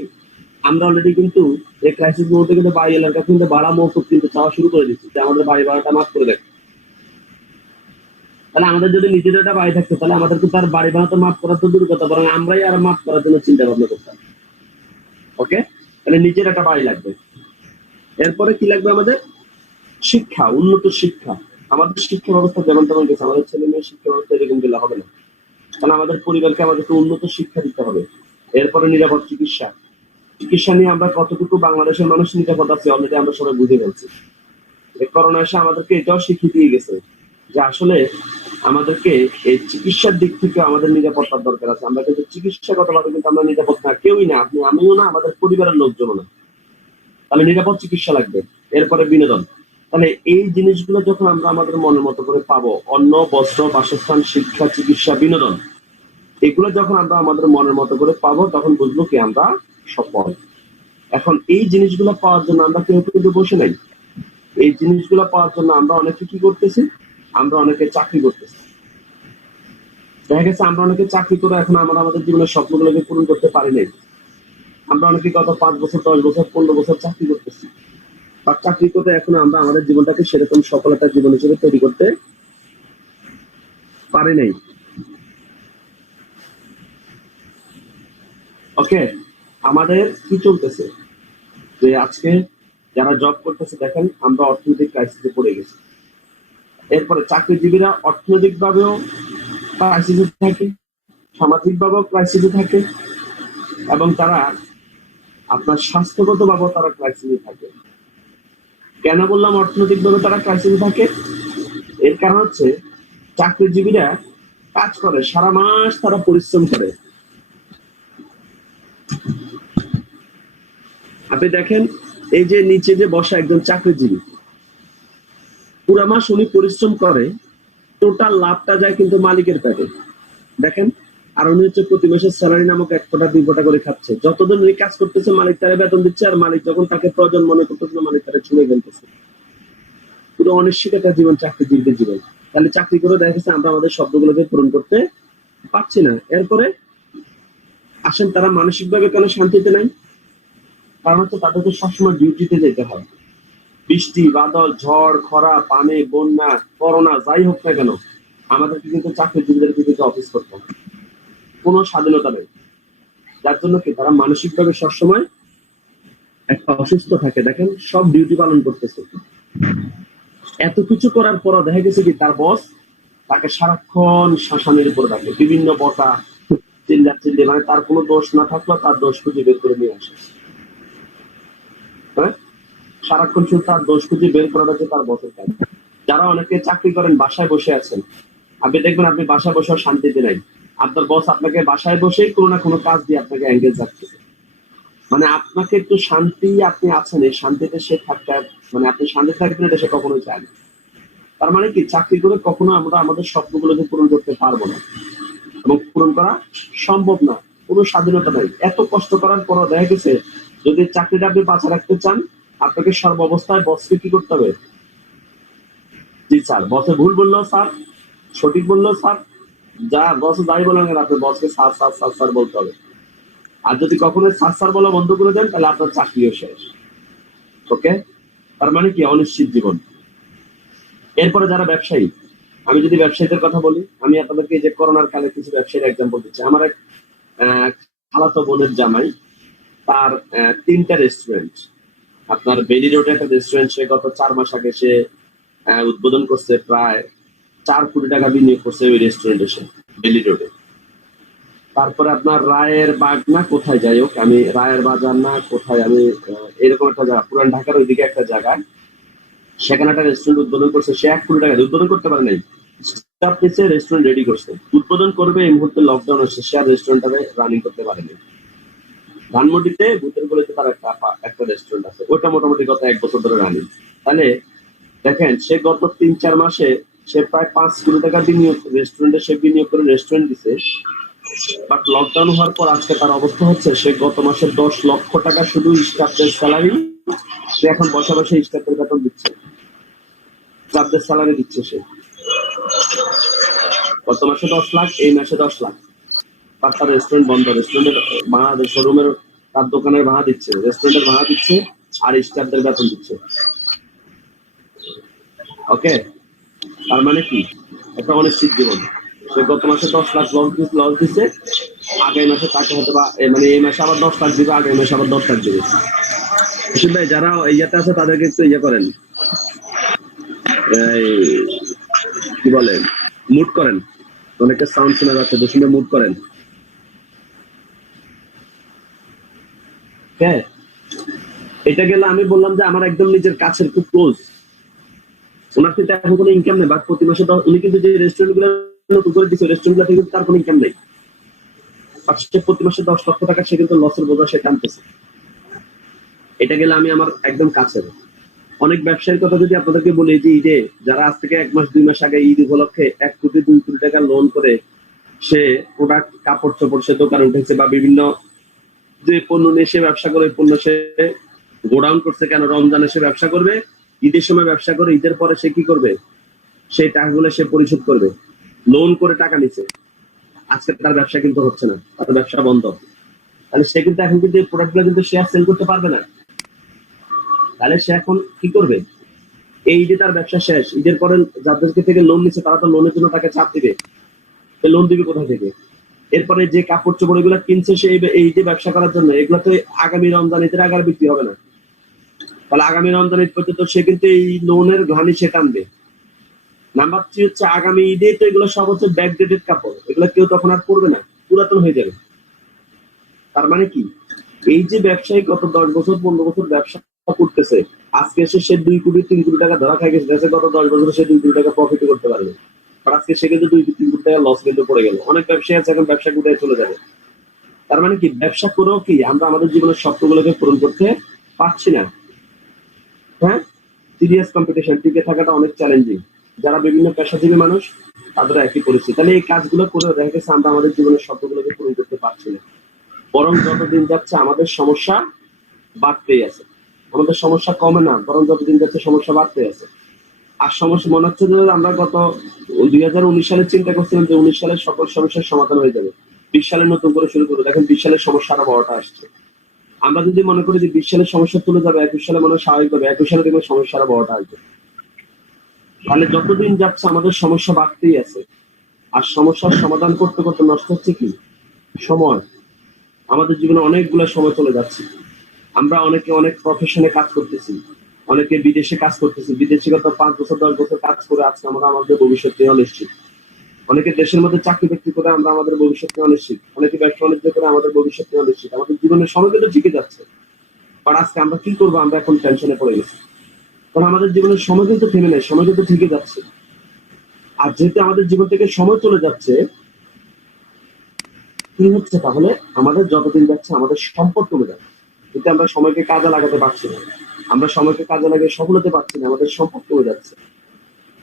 আমরা অলরেডি কিন্তু এই ক্রাইসিস মুহূর্তে কিন্তু বাড়ি এলাকা কিন্তু ভাড়া মৌকুব কিন্তু চাওয়া শুরু করে দিচ্ছি, যে আমাদের বাড়ি ভাড়াটা মাফ করে দেয়। তাহলে আমাদের যদি নিজের একটা বাড়ি থাকতো, তাহলে আমাদেরকে তার বাড়ি ভাড়া তো মাফ করা তো দূর কথা, বরং আমরাই আর মাফ করার জন্য চিন্তা ভাবনা করতাম। ওকে, তাহলে নিজের একটা বাড়ি লাগবে। এরপরে কি লাগবে আমাদের? শিক্ষা, উন্নত শিক্ষা। আমাদের শিক্ষা ব্যবস্থা যেমন তেমন গেছে, আমাদের ছেলে মেয়ের শিক্ষা ব্যবস্থা এরকম গেলে হবে না। তাহলে আমাদের পরিবারকে আমাদেরকে উন্নত শিক্ষা দিতে হবে। এরপরে নিরাপদ চিকিৎসা। চিকিৎসা নিয়ে আমরা কতটুকু বাংলাদেশের মানুষ নিরাপদ আছে অলরেডি আমরা সবাই বুঝে ফেলছি। এই করোনা এসে আমাদেরকে এটাও শিখিয়ে দিয়ে গেছে যে আসলে আমাদেরকে এই চিকিৎসার দিক থেকে আমাদের নিরাপত্তার দরকার আছে। আমরা কিন্তু চিকিৎসাগত ভাবে কিন্তু আমরা নিরাপদ না, কেউই না, আপনি আমিও না, আমাদের পরিবারের লোকজনও না। তাহলে নিরাপদ চিকিৎসা লাগবে। এরপরে বিনোদন। তাহলে এই জিনিসগুলো যখন আমরা আমাদের মনের মতো করে পাবো, অন্ন, বস্ত্র, বাসস্থান, শিক্ষা, চিকিৎসা, বিনোদন, এগুলো যখন আমরা আমাদের মনের মতো করে পাবো, তখন বুঝবো কি আমরা সফল। এখন এই জিনিসগুলো পাওয়ার জন্য আমরা কেউ কিন্তু বসে নাই। এই জিনিসগুলো পাওয়ার জন্য আমরা অনেকে কি করতেছি? আমরা অনেকে চাকরি করতেছি। দেখা গেছে আমরা অনেকে চাকরি করে এখন আমরা আমাদের জীবনের স্বপ্নগুলোকে পূরণ করতে পারি নাই। আমরা অনেকে গত 5 বছর 10 বছর 15 বছর চাকরি করতেছি, বা চাকরি করতে এখন আমরা আমাদের জীবনটাকে সেরকম সফলতার জীবন হিসেবে তৈরি করতে পারি নাই। ওকে, আমাদের কি চলতেছে? যে আজকে যারা জব করতেছে, দেখেন আমরা অর্থনৈতিক ক্রাইসিসে পড়ে গেছি। এরপরে চাকরিজীবীরা অর্থনৈতিক ভাবেও ক্রাইসিসে থাকে, সামাজিক ভাবেও ক্রাইসিসে থাকে, এবং তারা আপনার স্বাস্থ্যগত ভাবেও তারা ক্রাইসিসে থাকে। কেন বললাম অর্থনৈতিক ভাবে তারা ক্রাইসিসে থাকে? এর কারণ হচ্ছে চাকরিজীবীরা কাজ করে, সারা মাস তারা পরিশ্রম করে। আপনি দেখেন, এই যে নিচে যে বসা একজন চাকরিজীবী, পুরা মাস উনি পরিশ্রম করে, টোটাল লাভটা যায় কিন্তু মালিকের পেটে। দেখেন, আর উনি হচ্ছে প্রতি মাসের স্যালারি নামক 1 ফোঁটা 2 ফোঁটা করে খাচ্ছে। যতদিন উনি কাজ করতেছে মালিক তারে বেতন দিচ্ছে, আর মালিক যখন তাকে প্রয়োজন মনে করতেছে মালিক তারে ছুঁড়ে ফেলতেছে। পুরো অনিশ্চিত একটা জীবন চাকরিজীবীদের জীবন। তাহলে চাকরি করে দেখা গেছে আমরা আমাদের স্বপ্নগুলোকে পূরণ করতে পারছি না। এরপরে আসেন, তারা মানসিক ভাবে কেন শান্তিতে নাই? কারণ হচ্ছে তাদেরকে সবসময় ডিউটিতে যেতে হয়। বৃষ্টি, বাদল, ঝড়, খরা, পানি, বন্যা, করোনা, যাই হোক না কেন, আমাদেরকে কিন্তু চাকরিজীবীদেরকে কিন্তু অফিস করতে হয়। কোনো স্বাধীনতা নেই। যার জন্য কি তারা মানসিক ভাবে সবসময় একটা অসুস্থ থাকে। দেখেন, সব ডিউটি পালন করতেছে, এত কিছু করার পরও দেখা গেছে কি তার বস তাকে সারাক্ষণ শ্মশানের উপর রাখে, বিভিন্ন বটা চিল্লা চিল্লি, মানে তার কোনো দোষ না থাকলেও তার দোষ খুঁজে বের করে নিয়ে আসে। হ্যাঁ, সারাক্ষণ শুধু তার দোষ খুঁজে বের করাটা হচ্ছে তার বছর কাজ। যারা অনেকে চাকরি করেন, বাসায় বসে আছেন, আপনি দেখবেন আপনি বাসায় বসেও শান্তিতে নাই। আপনার বস আপনাকে বাসায় বসেই কোনো না কোনো কাজ দিয়ে আপনাকে এঙ্গেজ রাখতেছে। মানে আপনাকে একটু শান্তি, আপনি আছেন, এই শান্তিতে সে থাকতে, মানে আপনি শান্তি থাকবেন এটা সে কখনোই চায় না। তার মানে কি, চাকরি করে কখনো আমরা আমাদের স্বপ্নগুলোকে পূরণ করতে পারবো না, এবং পূরণ করা সম্ভব না। কোনো স্বাধীনতা নাই। এত কষ্ট করার পরও দেখা গেছে, যদি চাকরিটা আপনি বাঁচা রাখতে চান, আপনাকে সর্বাবস্থায় বসকে কি করতে হবে? জি স্যার, বসে ভুল বললো স্যার, সঠিক বললো স্যার, যা বস যাই বলেন কেন আপনি বসকে স্যার স্যার স্যার স্যার বলতে হবে। আর যদি কখনো স্যার স্যার বলা বন্ধ করে দেন, তাহলে আপনার চাকরিও শেষ। ওকে, তার মানে কি, অনিশ্চিত জীবন। এরপরে যারা ব্যবসায়ী, আমি যদি ব্যবসায়ীদের কথা বলি, আমি আপনাদেরকে এই যে করোনার কালে কিছু ব্যবসায়ীর এক্সাম্পল দিচ্ছি। আমার এক খালাতো বোনের জামাই, তার 3টা রেস্টুরেন্ট। আপনার বেলি রোডে একটা রেস্টুরেন্ট সে গত 4 মাস আগে সে উদ্বোধন করছে, প্রায় 4 কোটি টাকা বিনিয়োগ করছে ওই রেস্টুরেন্টে সে, বেলি রোডে। তারপরে আপনার রায়ের বাগ না কোথায়, যাই হোক, আমি রায়ের বাজার না কোথায়, আমি এরকম একটা জায়গা, পুরান ঢাকার ওইদিকে একটা জায়গায় সেখানে একটা রেস্টুরেন্ট উদ্বোধন করছে। সে 1 কোটি টাকা উদ্বোধন করতে পারে নাই, স্টাফ নিচে রেস্টুরেন্ট রেডি করছে, উদ্বোধন করবে, এই মুহূর্তে লকডাউন হচ্ছে, সে আর রেস্টুরেন্টটাকে রানিং করতে পারেনি। ধানমন্ডিতে ভূতের গলিতে তার একটা রেস্টুরেন্ট আছে, ওটা মোটামুটি গত 1 বছর ধরে রানিং। তাহলে দেখেন, সে গত 3-4 মাসে সে প্রায় 5 কোটি টাকা বিনিয়োগ রেস্টুরেন্টে সে বিনিয়োগ করে রেস্টুরেন্ট দিছে। বাট লকডাউন হওয়ার পর আজকে তার অবস্থা হচ্ছে, সে গত মাসে 10 লক্ষ টাকা শুধু স্টাফদের স্যালারি, সে এখন বসে বসে স্টাফদের বেতন দিচ্ছে, স্টাফদের স্যালারি দিচ্ছে সে। গত মাসে 10 লাখ, এই মাসে 10 লাখ। আর তার রেস্টুরেন্ট বন্ধ, রেস্টুরেন্টের ভাড়া, শোরুমের, তার দোকানের ভাড়া দিচ্ছে, রেস্টুরেন্টের ভাড়া দিচ্ছে, আর স্টাফদের বেতন দিচ্ছে। ওকে, তার মানে কি, একটা অনিশ্চিত জীবন। সে গত মাসে 10 লাখ লস দিচ্ছে, আগামী মাসে তাকে হয়তো বা মানে এই মাসে আবার 10 লাখ দিবে, আগামী মাসে আবার 10 লাখ দিবে। ভাই, যারা ইয়াতে আছে তাদেরকে একটু ইয়ে করেন, কি বলে, মুড করেন। অনেকটা সাউন্ড শোনা যাচ্ছে, দোষণে মুড করেন। হ্যাঁ, এটা গেলে আমি বললাম যে আমার একদম নিজের কাছের খুব ক্লোজ, ওনার থেকে এখন কোনো ইনকাম নেই, বাট প্রতি মাসে উনি কিন্তু যে রেস্টুরেন্ট গুলো নতুন করে দিচ্ছে, রেস্টুরেন্ট গুলো থেকে তার কোনো ইনকাম নেই। সে প্রতি মাসে 10 লক্ষ টাকা সে কিন্তু লসের বোঝা সে টানতেছে। এটা গেলে আমি আমার একদম কাছের। অনেক ব্যবসায়ীর কথা যদি আপনাদেরকে বলি, যে ঈদে যারা আজ থেকে 1 মাস 2 মাস আগে ঈদ উপলক্ষে 1 কোটি 2 কোটি টাকা লোন করে সে প্রোডাক্ট, কাপড় চোপড় সে দোকানে উঠেছে, বা বিভিন্ন যে পণ্য নিয়ে সে ব্যবসা করে, পণ্য সে গোডাউন করছে, কেন রমজানে সে ব্যবসা করবে, ঈদের সময় ব্যবসা করে, ঈদের পরে সে কি করবে, সেই টাকাগুলো সে পরিশোধ করবে, লোন করে টাকা নিচ্ছে। আজকে তার ব্যবসা কিন্তু হচ্ছে না, তার ব্যবসা বন্ধ। তাহলে সে কিন্তু এখন কিন্তু এই প্রোডাক্টগুলো কিন্তু সে সেল করতে পারবে না। তাহলে সে এখন কি করবে, এই যে তার ব্যবসা শেষ, ঈদের পরে যাদেরকে থেকে লোন নিচ্ছে তারা তো লোনের জন্য তাকে চাপ দিবে, লোন দিবে কোথা থেকে? এরপরে যে কাপড় চোপড় এগুলো কিনছে সে এই যে ব্যবসা করার জন্য, এগুলো তো আগামী রমজান ঈদের আগে আর বিক্রি হবে না। তাহলে আগামী রমজান ঈদ পর্যন্ত সে কিন্তু এই লোনের ঘানি সে টানবে। নাম্বার 3 হচ্ছে, আগামী ঈদে তো এগুলো সব হচ্ছে ব্যাকডেটেড কাপড়, এগুলো কেউ তখন আর পরবে না, পুরাতন হয়ে যাবে। তার মানে কি, এই যে ব্যবসায়ী গত 10 বছর 15 বছর ব্যবসা করতেছে, আজকে এসে সে 2 কোটি 3 কোটি টাকা ধরা খাই গেছে, গত 10 বছরে সে 2 কোটি টাকা প্রফিট করতে পারবে। আর আজকে সে কিন্তু 2-3 কোটি টাকা লস কিন্তু পড়ে গেল। অনেক ব্যবসায়ী আছে এখন ব্যবসা করে চলে যাবে। তার মানে কি, ব্যবসা করেও কি আমরা আমাদের জীবনের স্বপ্নগুলোকে পূরণ করতে পারছি না। হ্যাঁ, সিরিয়াস কম্পিটিশন, টিকে থাকাটা অনেক চ্যালেঞ্জিং। যারা বিভিন্ন পেশাজীবী মানুষ তাদের একই পরিস্থিতি। তাহলে এই কাজগুলো করে দেখা গেছে আমরা আমাদের জীবনের স্বপ্নগুলোকে পূরণ করতে পারছি না, বরং যতদিন যাচ্ছে আমাদের সমস্যা বাড়তেই আছে। আমাদের সমস্যা কমে না, বরং যতদিন যাচ্ছে সমস্যা বাড়তেই আছে। আর সমস্যা মনে হচ্ছে যে আমরা গত 2019 সালে চিন্তা করছিলাম যে 19 সালের সকল সমস্যার সমাধান হয়ে যাবে, 20 সালে নতুন করে শুরু করবো, দেখেন 20 সালের সমস্যা আরো বড়টা আসছে। আমরা যদি মনে করি যে 20 সালের সমস্যা তুলে যাবে, 21 সালে মনে হয় স্বাভাবিক হবে, 21 সালে দেখবেন সমস্যা আরো বড়টা আসবে। তাহলে যতদিন যাচ্ছে আমাদের সমস্যা বাড়তেই আছে। আর সমস্যার সমাধান করতে করতে নষ্ট হচ্ছে কি, সময়। আমাদের জীবনে অনেকগুলো সময় চলে যাচ্ছে। আমরা অনেকে অনেক প্রফেশনে কাজ করতেছি, অনেকে বিদেশে কাজ করতেছি, বিদেশে গত 5 বছর 10 বছর কাজ করে আজকে আমরা আমাদের ভবিষ্যৎ নিয়ে অনিশ্চিত। অনেকে দেশের মধ্যে চাকরি বাকরি করে আমরা আমাদের ভবিষ্যৎ নিয়ে অনিশ্চিত, অনেকে ব্যবসা বাণিজ্য করে আমাদের ভবিষ্যৎ নিয়ে অনিশ্চিত। আমাদের জীবনের সময় কিন্তু ঠিকই যাচ্ছে, আর আজকে আমরা কি করবো, আমরা এখন টেনশনে পড়ে গেছি, কারণ আমাদের জীবনের সময় কিন্তু থেমে নেই, সময় কিন্তু ঠিকই যাচ্ছে। আর যেহেতু আমাদের জীবন থেকে সময় চলে যাচ্ছে, কি হচ্ছে তাহলে, আমাদের যতদিন যাচ্ছে আমাদের সম্পদ কমে যাচ্ছে, কিন্তু আমরা সময়কে কাজে লাগাতে পারছি না, আমরা সময়কে কাজে লাগিয়ে সফল হতে পারছি না, আমাদের সম্পদ কমে যাচ্ছে।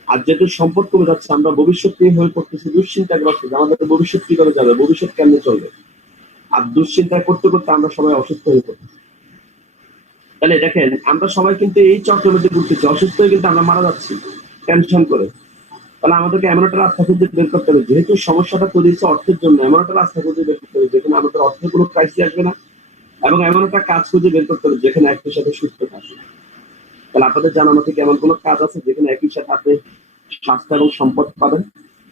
আর যেহেতু সম্পদ কমে যাচ্ছে, আমরা ভবিষ্যৎ নিয়ে হয়ে পড়তেছি দুশ্চিন্তাগ্রস্ত, যে আমাদের ভবিষ্যৎ কি করে যাবে, ভবিষ্যৎ কেমনে চলবে। আর দুশ্চিন্তা করতে করতে আমরা সবাই অসুস্থ হয়ে পড়তেছি। তাহলে দেখেন, আমরা সবাই কিন্তু এই চক্রের মধ্যে ঘুরতেছি, অসুস্থ হয়ে কিন্তু আমরা মারা যাচ্ছি টেনশন করে। তাহলে আমাদেরকে এমন একটা রাস্তা খুঁজে বের করতে হবে, যেহেতু সমস্যাটা তৈরি হচ্ছে অর্থের জন্য, এমন একটা রাস্তা খুঁজে বের করতে হবে যেখানে আমাদের অর্থের কোনো ক্রাইসিস আসবে না, এবং এমন একটা কাজ খুঁজে বের করতে হবে যেখানে একই সাথে সুস্থ থাকবে। তাহলে আপনাদের জানানো থেকে এমন কোনো কাজ আছে যেখানে একই সাথে আপনি স্বাস্থ্য এবং সম্পদ পাবেন?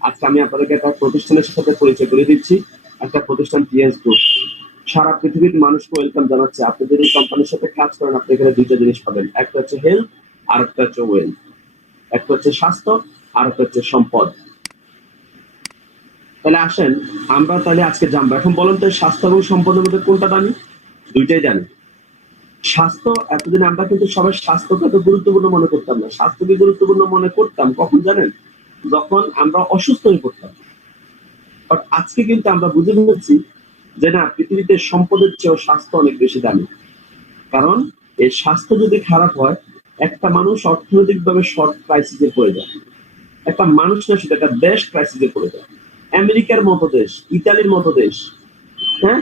আজকে আমি আপনাদেরকে একটা প্রতিষ্ঠানের সাথে পরিচয় করে দিচ্ছি, একটা প্রতিষ্ঠান টিএস গ্রুপ। সারা পৃথিবীর মানুষকে ওয়েলকাম জানাচ্ছে। আপনি যদি এই কোম্পানির সাথে কাজ করেন, আপনি এখানে দুইটা জিনিস পাবেন, একটা হচ্ছে হেলথ আর একটা হচ্ছে ওয়েলথ। একটা হচ্ছে স্বাস্থ্য আর একটা হচ্ছে সম্পদ। তাহলে আসেন আমরা তাহলে আজকে জানবো। এখন বলেন তো, স্বাস্থ্য এবং সম্পদের মধ্যে কোনটা দামি? দুইটাই জানি। স্বাস্থ্য, এতদিন আমরা কিন্তু সবাই স্বাস্থ্যকে তো গুরুত্বপূর্ণ মনে করতাম না। স্বাস্থ্যকে গুরুত্বপূর্ণ মনে করতাম কখন জানেন? যখন আমরা অসুস্থ হয়ে পড়তাম। বাট আজকে কিন্তু আমরা বুঝে ফেলছি যে না, পৃথিবীতে সম্পদের চেয়েও স্বাস্থ্য অনেক বেশি দামি। কারণ এই স্বাস্থ্য যদি খারাপ হয়, একটা মানুষ অর্থনৈতিকভাবে শর্ট ক্রাইসিসে পড়ে যায়। একটা মানুষ না, সেটা একটা দেশ ক্রাইসিসে পড়ে যায়। আমেরিকার মতো দেশ, ইতালির মতো দেশ, হ্যাঁ,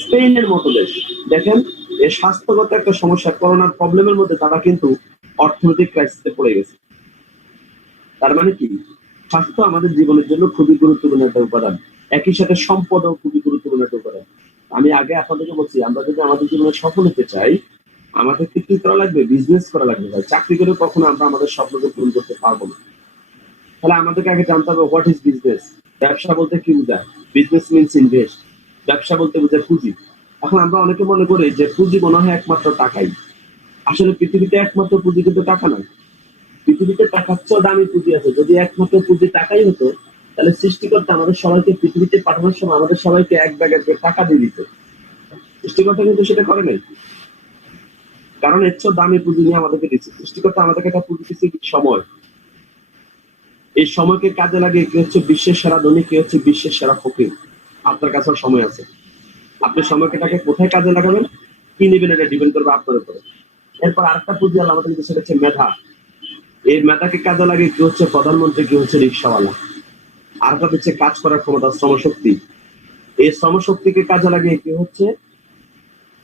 স্পেনের মতো দেশ, দেখেন এই স্বাস্থ্যগত একটা সমস্যা, করোনার প্রবলেমের মধ্যে তারা কিন্তু অর্থনৈতিক ক্রাইসিসে পড়ে গেছে। তার মানে কি, স্বাস্থ্য আমাদের জীবনের জন্য খুবই গুরুত্বপূর্ণ একটা উপাদান, একই সাথে সম্পদও খুবই গুরুত্বপূর্ণ একটা উপাদান। আমি আগে আপনাদেরকে বলছি, আমরা যদি আমাদের জীবনে সফল হতে চাই, আমাদেরকে কি করা লাগবে? বিজনেস করা লাগবে। ভাই, চাকরি করে কখনো আমরা আমাদের স্বপ্নকে পূরণ করতে পারবো না। তাহলে আমাদেরকে আগে জানতে হবে হোয়াট ইজ বিজনেস। ব্যবসা বলতে কি বোঝায়? Business means invest. ব্যবসা বলতে বোঝায় পুঁজি। এখন আমরা অনেকে মনে করি যে পুঁজি মনে হয় একমাত্র টাকাই। আসলে পৃথিবীতে একমাত্র পুঁজি কিন্তু টাকা নয়। পৃথিবীতে টাকার চেয়েও দামি পুঁজি আছে। যদি একমাত্র পুঁজি টাকাই হতো, তাহলে সৃষ্টিকর্তা আমাদের সবাইকে পৃথিবীতে পাঠানোর সময় আমাদের সবাইকে এক ব্যাগের করে টাকা দিয়ে দিত। সৃষ্টিকর্তা কিন্তু সেটা করে নাই, কারণ এর চেয়েও দামি পুঁজি নিয়ে আমাদেরকে দিচ্ছে। সৃষ্টিকর্তা আমাদেরকে একটা পুঁজি দিচ্ছে, সময়। এই সময়কে কাজে লাগিয়ে কি হচ্ছে বিশ্বের সেরা ধনী, কি হচ্ছে বিশ্বের সেরা ফকির। আপনার কাছে সময় আছে, আপনি সময়টাকে কোথায় কাজে লাগাবেন, কি নেবেন, এটা ডিপেন্ড করবে আপনার উপরে। এরপর আরেকটা পুঁজি আল্লাহ আমাদের কিন্তু, সেটা হচ্ছে মেধা। এই মেধাকে কাজে লাগিয়ে কি হচ্ছে প্রধানমন্ত্রী, কি হচ্ছে রিক্সাওয়ালা। আরেকটা হচ্ছে কাজ করার ক্ষমতা, শ্রমশক্তি। এই শ্রমশক্তিকে কাজে লাগিয়ে কি হচ্ছে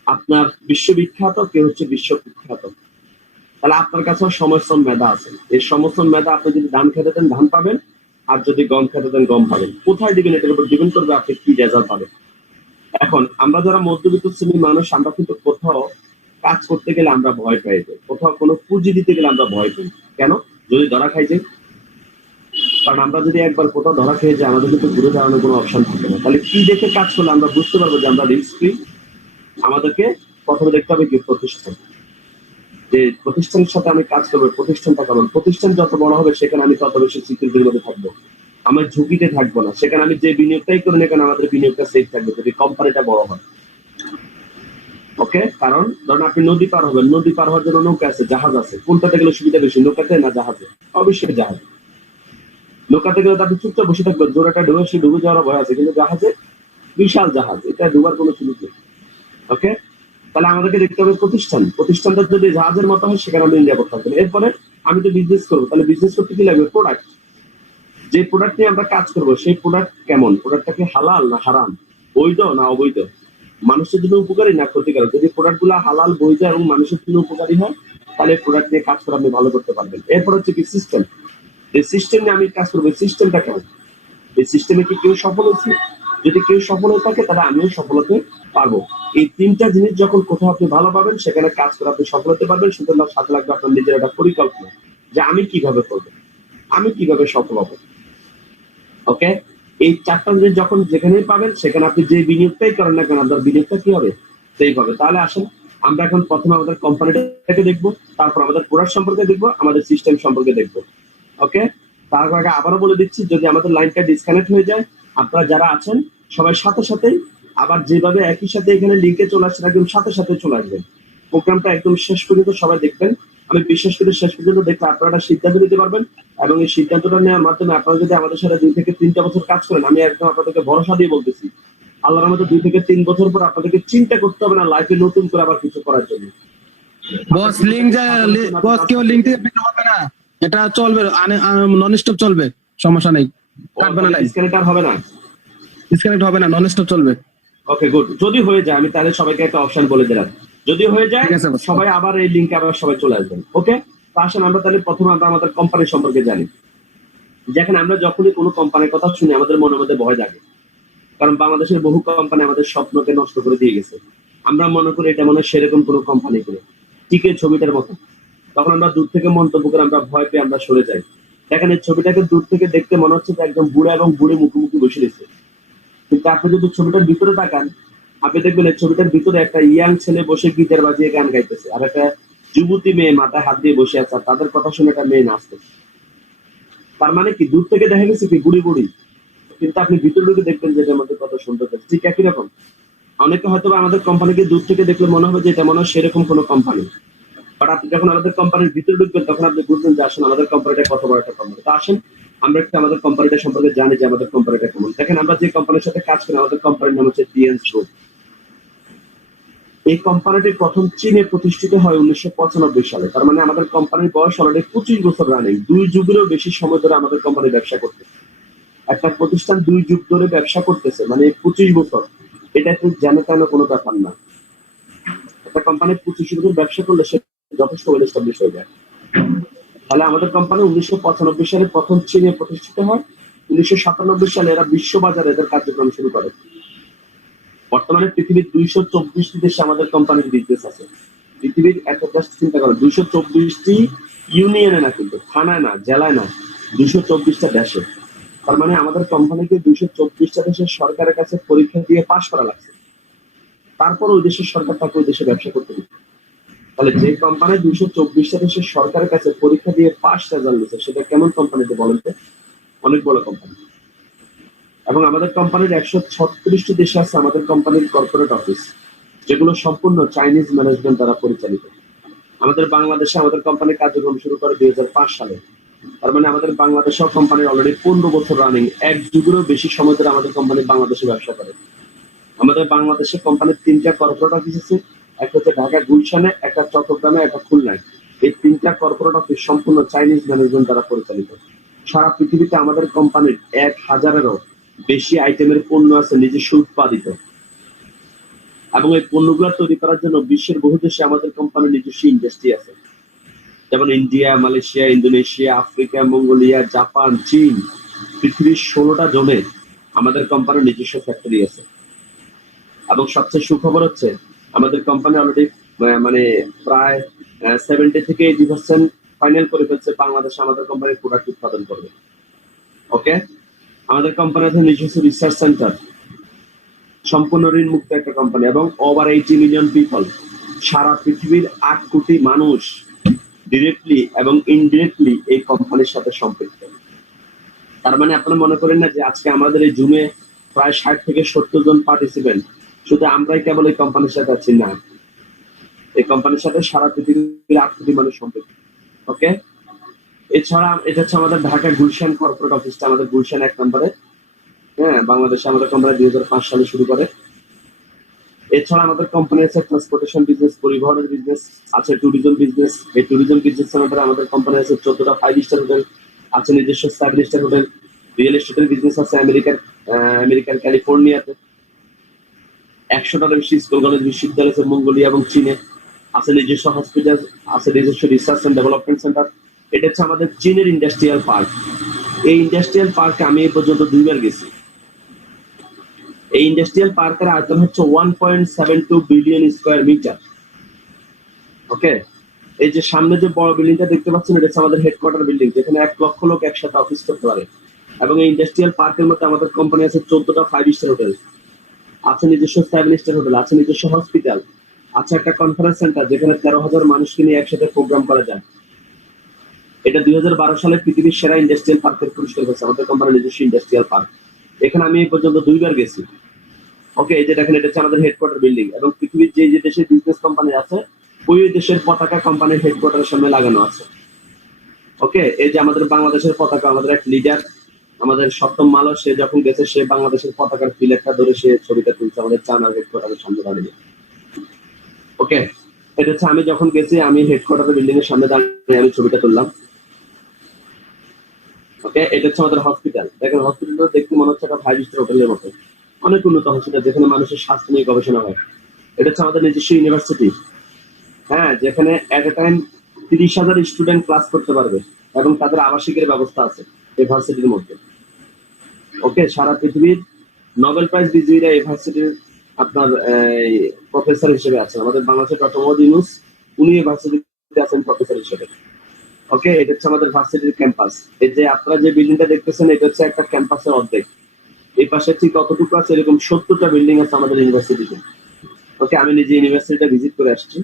আপনার বিশ্ববিখ্যাত, কি হচ্ছে বিশ্ববিখ্যাত। তাহলে আপনার কাছেও সমশ্রম মেধা আছে। এই সমশ্রম মেধা, আপনি যদি ধান খেতে দেন ধান পাবেন, আর যদি গম খেতে দেন গম পাবেন। কোথায় দিবেন এটার উপর ডিপেন্ড করবে আপনি কি রেজাল্ট পাবেন। এখন আমরা যারা মধ্যবিত্ত শ্রেণীর মানুষ, আমরা কিন্তু কোথাও কাজ করতে গেলে আমরা ভয় পাই, কোথাও কোনো পুঁজি দিতে গেলে আমরা ভয় পাই। কেন? যদি ধরা খাই যাই। কারণ আমরা যদি একবার কোথাও ধরা খেয়ে যাই, আমাদের কিন্তু ঘুরে দাঁড়ানোর কোনো অপশন থাকে না। তাহলে কি দেখে কাজ করলে আমরা বুঝতে পারবো যে আমরা রিস্ক ফ্রি? আমাদেরকে প্রথমে দেখতে হবে কি প্রতিষ্ঠান, যে প্রতিষ্ঠানের সাথে আমি কাজ করবো, প্রতিষ্ঠানটা কেমন। প্রতিষ্ঠান যত বড় হবে, সেখানে আমি তত বেশি সিকিউরিটির মধ্যে থাকবো, আমার ঝুঁকিতে থাকবো না। সেখানে আমি যে বিনিয়োগটাই করি না কেন, আমাদের বিনিয়োগটা সেফ থাকবে যদি কোম্পানিটা বড় হয়। ওকে, কারণ ধরুন আপনি নদী পার হবেন, নদী পার হওয়ার জন্য নৌকা আছে, জাহাজ আছে, কোনটাতে গেলে সুবিধা বেশি, নৌকাতে না জাহাজে? অবশ্যই জাহাজ। নৌকাতে গেলে তো আপনি চুপচাপ বসে থাকবেন, জোড়াটা ডুবে সে ডুবে যাওয়ার ভয় আছে, কিন্তু জাহাজে বিশাল জাহাজ, এটা ডুবার কোনো সুযোগ নেই। ওকে, তাহলে আমাদেরকে দেখতে হবে প্রতিষ্ঠান। প্রতিষ্ঠানটা যদি জাহাজের মতো হয়, সেখানে আমি নিরাপদ থাকবো। এরপরে আমি তো বিজনেস করবো, তাহলে বিজনেস করতে কি লাগবে? প্রোডাক্ট। যে প্রোডাক্ট নিয়ে আমরা কাজ করবো, সেই প্রোডাক্ট কেমন, প্রোডাক্টটা কি হালাল না হারাম, বৈধ না অবৈধ, মানুষের জন্য উপকারী না ক্ষতিকারক। যদি প্রোডাক্ট গুলা হালাল, বৈধ এবং মানুষের জন্য উপকারী হয়, তাহলে প্রোডাক্ট নিয়ে কাজ করে আপনি ভালো করতে পারবেন। এরপর হচ্ছে কি সিস্টেম। এই সিস্টেম নিয়ে আমি কাজ করবো, সিস্টেমটা কেমন, এই সিস্টেমে কি কেউ সফল হচ্ছে? যদি কেউ সফল হয়ে থাকে, তাহলে আমিও সফল হতে পারবো। এই তিনটা জিনিস যখন কোথাও আপনি ভালো পাবেন, সেখানে কাজ করে আপনি সফল হতে পারবেন। সুতরাং সাথে লাগবে আপনার নিজের একটা পরিকল্পনা, যে আমি কিভাবে করবো, আমি কিভাবে সফল হবো। ওকে, এই চারটা জিনিস যখন যেখানেই পাবেন, সেখানে আপনি যে বিনিয়োগটাই করেন না কেন, আপনার বিনিয়োগটা কি হবে? সেই হবে। তাহলে আসুন আমরা এখন প্রথমে আমাদের কোম্পানিটাকে দেখবো, তারপর আমাদের প্রোডাক্ট সম্পর্কে দেখবো, আমাদের সিস্টেম সম্পর্কে দেখবো। ওকে, তার আগে আবারও বলে দিচ্ছি, যদি আমাদের লাইনটা ডিসকানেক্ট হয়ে যায়, আপনারা যারা আছেন সবাই সাথে সাথেই আবার যেভাবে একই সাথে এখানে লিঙ্কে চলে আসছেন, একদম সাথে সাথে চলে আসবেন। প্রোগ্রামটা একদম শেষ পর্যন্ত সবাই দেখবেন। আমি বিশ্বাস করি শেষ পর্যন্ত দেখলে আপনারা একটা সিদ্ধান্ত নিতে পারবেন, এবং এই সিদ্ধান্তটা নেওয়ার মাধ্যমে আপনারা যদি আমাদের সাথে 2 থেকে 3টা বছর কাজ করেন, আমি একদম আপনাদেরকে ভরসা দিয়ে বলতেছি, আল্লাহর রহমতে 2 থেকে 3 বছর পর আপনাদেরকে চিন্তা করতে হবে না লাইফে নতুন করে আবার কিছু করার জন্য। বস লিংক বস কেউ লিংক থেকে বের হবে না, এটা চলবে নন স্টপ চলবে, সমস্যা নেই, কাটবে না লাইন, ডিসকানেক্ট হবে না, ডিসকানেক্ট হবে না, নন স্টপ চলবে। Okay good. যদি হয়ে যায় আমি তাহলে সবাইকে একটা অপশন বলে দিলাম, যদি হয়ে যায় ঠিক আছে boss। সবাই আবার এই লিংকে আবার সবাই চলে আসবেন। ওকে, তো আসেন আমরা তাহলে প্রথমে আমরা আমাদের কোম্পানি সম্পর্কে জানি। যেখানে আমরা যখনই কোনো কোম্পানির কথা শুনি আমাদের মনের মধ্যে ভয় জাগে, কারণ বাংলাদেশের বহু কোম্পানি আমাদের স্বপ্নকে নষ্ট করে দিয়ে গেছে। আমরা মনে করি এটা মনে হয় সেরকম কোনো কোম্পানি করে টিকে ছবিটার মতো, তখন আমরা দূর থেকে মন্তব্য করে আমরা ভয় পেয়ে আমরা সরে যাই। দেখেন এই ছবিটাকে দূর থেকে দেখতে মনে হচ্ছে যে একদম বুড়া এবং বুড়ি মুখোমুখি বসে রয়েছে, কিন্তু আপনি যদি ছবিটার ভিতরে তাকান আপনি দেখবেন এই ছবিটার ভিতরে একটা ইয়াং ছেলে বসে গিটার বাজিয়ে গান গাইতেছে, আর একটা যুবতী মেয়ে মাথায় হাত দিয়ে বসে আছে, আর তাদের কথা শুনে একটা মেয়ে নাচতেছে। তার মানে কি দূর থেকে দেখা গেছে কি বুড়ি বুড়ি, কিন্তু আপনি ভিতরে ঢুকে দেখবেন যে এটার মধ্যে কত সুন্দর। ঠিক একই রকম অনেকে হয়তো আমাদের কোম্পানিকে দূর থেকে দেখলে মনে হবে যে এটা মনে হয় সেরকম কোনো কোম্পানি, বাট আপনি যখন আমাদের কোম্পানির ভিতরে ঢুকবেন তখন আপনি বুঝবেন যে আসলে আমাদের কোম্পানিটা কত বড় একটা কোম্পানি। তো আসেন আমরা একটু আমাদের কোম্পানিটা সম্পর্কে জানি যে আমাদের কোম্পানিটা কেমন। দেখেন আমরা যে কোম্পানির সাথে কাজ করি আমাদের কোম্পানির নাম হচ্ছে টিএনস গ্রুপ। এই কোম্পানিটি প্রথম চীনে প্রতিষ্ঠিত হয় 1995 সালে, তার মানে আমাদের কোম্পানির বয়স অলরেডি 25 বছর রানিং। 2 যুগেরও বেশি সময় ধরে আমাদের কোম্পানি ব্যবসা করতে, একটা প্রতিষ্ঠান 2 যুগ ধরে ব্যবসা করতেছে মানে 25 বছর, এটা একটু জানা তেন কোনো ব্যাপার না। একটা কোম্পানি 25 বছর ব্যবসা করলে সে যথেষ্ট ওয়েল এস্টাবলিশ হয়ে যায়। তাহলে আমাদের কোম্পানি 1995 সালে প্রথম চীনে প্রতিষ্ঠিত হয়। 1997 সালে এরা বিশ্ববাজারে এদের কার্যক্রম শুরু করে। বর্তমানে পৃথিবীর 224টি দেশে আমাদের কোম্পানির বিজনেস আছে। পৃথিবীর এত জাস্ট চিন্তা করো, 224টি ইউনিয়নে না, কিন্তু থানায় না, জেলায় না, 224টা দেশে। তার মানে আমাদের কোম্পানিকে 224টা দেশের সরকারের কাছে পরীক্ষা দিয়ে পাশ করা লাগছে, তারপর ওই দেশের সরকার তাকে ওই দেশে ব্যবসা করতে দিচ্ছে। তাহলে যে কোম্পানি 224টা দেশের সরকারের কাছে পরীক্ষা দিয়ে পাশ রেজাল্ট দিচ্ছে সেটা কেমন কোম্পানিতে বলেন তো? অনেক বড় কোম্পানি। এবং আমাদের কোম্পানির 136টি দেশে আছে আমাদের কোম্পানির কর্পোরেট অফিস, যেগুলো সম্পূর্ণ চাইনিজ ম্যানেজমেন্ট দ্বারা পরিচালিত। আমাদের বাংলাদেশে আমাদের কোম্পানির কার্যক্রম শুরু করে 2005 সালে, তার মানে আমাদের বাংলাদেশেও কোম্পানির অলরেডি 15 বছর রানিং। 1 যুগেরও বেশি সময় ধরে আমাদের কোম্পানি বাংলাদেশে ব্যবসা করে। আমাদের বাংলাদেশে কোম্পানির 3টা কর্পোরেট অফিস আছে, একটা হচ্ছে ঢাকা গুলশানে, একটা চট্টগ্রামে, একটা খুলনায়। এই 3টা কর্পোরেট অফিস সম্পূর্ণ চাইনিজ ম্যানেজমেন্ট দ্বারা পরিচালিত। সারা পৃথিবীতে আমাদের কোম্পানির 1000-এরও বেশি আইটেমের পণ্য আছে নিজস্ব উৎপাদিত, এবং এই পণ্যগুলো তৈরি করার জন্য বিশ্বের বহু দেশে আমাদের কোম্পানির নিজস্ব ইন্ডাস্ট্রি আছে, যেমন India, Malaysia, Indonesia, Africa, Mongolia, Japan, চীন, পৃথিবীর 16টা জোনে আমাদের কোম্পানির নিজস্ব ফ্যাক্টরি আছে। এবং সবচেয়ে সুখবর হচ্ছে আমাদের কোম্পানি অলরেডি মানে প্রায় 70 থেকে 80% ফাইনাল করে ফেলছে বাংলাদেশে আমাদের কোম্পানির প্রোডাক্ট উৎপাদন করবে। ওকে, আমাদের কোম্পানি আছে নিজস্ব রিসার্চ সেন্টার, সম্পূর্ণ ঋণ মুক্ত একটা কোম্পানি, এবং ওভার 80 মিলিয়ন পিপল, সারা পৃথিবীর 8 কোটি মানুষ ডিরেক্টলি এবং ইনডিরেক্টলি এই কোম্পানির সাথে সম্পৃক্ত। তার মানে আপনারা মনে করেন না যে আজকে আমাদের এই জুমে প্রায় 60 থেকে 70 জন পার্টিসিপেন্ট, শুধু আমরাই কেবল এই কোম্পানির সাথে আছি না, এই কোম্পানির সাথে সারা পৃথিবীর 8 কোটি মানুষ সম্পৃক্ত। ওকে, এছাড়া এটা হচ্ছে আমাদের ঢাকা গুলশান কর্পোরেট অফিসটা, আমাদের গুলশান 1 নম্বরে। হ্যাঁ, বাংলাদেশে আমাদের কোম্পানি 2005 সালে শুরু করে। এছাড়া আমাদের কোম্পানি আছে ট্রান্সপোর্টেশন বিজনেস, পরিবহনের বিজনেস আছে, ট্যুরিজম বিজনেস। এই ট্যুরিজম বিজনেস সেন্টারে আমাদের কোম্পানি আছে 14টা 5 স্টার হোটেল, আছে নিজস্ব 7 স্টার হোটেল। রিয়েল এস্টেটের বিজনেস আছে আমেরিকার ক্যালিফোর্নিয়াতে। 100টার বেশি স্কুল, কলেজ, বিশ্ববিদ্যালয় আছে মঙ্গোলিয়া এবং চীনে। আছে নিজস্ব হসপিটাল, আছে নিজস্ব রিসার্চ এন্ড ডেভেলপমেন্ট সেন্টার। এটা হচ্ছে আমাদের চীনের ইন্ডাস্ট্রিয়াল পার্ক। এই ইন্ডাস্ট্রিয়াল পার্কে আমি এই পর্যন্ত 2বার গেছি। এই ইন্ডাস্ট্রিয়াল পার্কের আয়তন হচ্ছে 1.72 বিলিয়ন স্কয়ার মিটার। ওকে, এই যে সামনে যে বড় বিল্ডিংটা দেখতে পাচ্ছেন এটা হচ্ছে আমাদের হেডকোয়ার্টার বিল্ডিং, যেখানে 1 লক্ষ লোক একসাথে অফিস করতে পারে। এবং এই ইন্ডাস্ট্রিয়াল পার্কের মধ্যে আমাদের কোম্পানি আছে 14টা 5 স্টার হোটেল, আছে নিজস্ব 7 স্টার হোটেল, আছে নিজস্ব হসপিটাল, আছে একটা কনফারেন্স সেন্টার যেখানে 13,000 মানুষকে নিয়ে একসাথে প্রোগ্রাম করা যায়। এটা 2012 সালে পৃথিবীর সেরা ইন্ডাস্ট্রিয়াল পার্কের পুরস্কার পেয়েছে আমাদের কোম্পানির নিজস্ব ইন্ডাস্ট্রিয়াল পার্ক। এখানে আমি এই পর্যন্ত 2বার গেছি। ওকে, এই যে দেখেন এটা হচ্ছে আমাদের হেডকোয়ার্টার বিল্ডিং। এবং পৃথিবীর যে যে দেশে বিজনেস কোম্পানি আছে ওই দেশের পতাকা কোম্পানির হেডকোয়ার্টারের সামনে লাগানো আছে। ওকে, এই যে আমাদের বাংলাদেশের পতাকা, আমাদের এক লিডার, আমাদের সপ্তম মালও, সে যখন গেছে সে বাংলাদেশের পতাকার ফিলেটটা ধরে সে ছবিটা তুলছে আমাদের চায়নার হেডকোয়ার্টারের সামনে দাঁড়িয়ে। ওকে, এটা হচ্ছে আমি যখন গেছি, আমি হেডকোয়ার্টার বিল্ডিং এর সামনে দাঁড়িয়ে আমি ছবিটা তুললাম। ওকে, এটা হচ্ছে আমাদের হসপিটাল। দেখেন হসপিটালটা দেখতে মনে হচ্ছে একটা ফাইভ স্টার হোটেলের মতো, অনেক উন্নত হসপিটাল যেখানে মানুষের স্বাস্থ্য নিয়ে গবেষণা হয়। এটা হচ্ছে আমাদের নিজস্ব ইউনিভার্সিটি, হ্যাঁ, যেখানে এট এ টাইম 30,000 স্টুডেন্ট ক্লাস করতে পারবে এবং তাদের আবাসিকের ব্যবস্থা আছে এই ভার্সিটির মধ্যে। ওকে, সারা পৃথিবীর নোবেল প্রাইজ বিজয়ীরা এই ভার্সিটির আপনার প্রফেসর হিসেবে আছেন। আমাদের বাংলাদেশের ডক্টর মোহাম্মদ ইউনূস, উনি এই ভার্সিটিতে আছেন প্রফেসর হিসেবে। ওকে, এটা হচ্ছে আমাদের ভার্সিটির ক্যাম্পাস। এই যে আপনারা যে বিল্ডিংটা দেখতেছেন, এটা হচ্ছে একটা ক্যাম্পাসের অর্ধেক। এই পাশে ঠিক কতটুকু আছে, এরকম 70টা বিল্ডিং আছে আমাদের ইউনিভার্সিটিতে। ওকে, আমি নিজে ইউনিভার্সিটিটা ভিজিট করে আসছি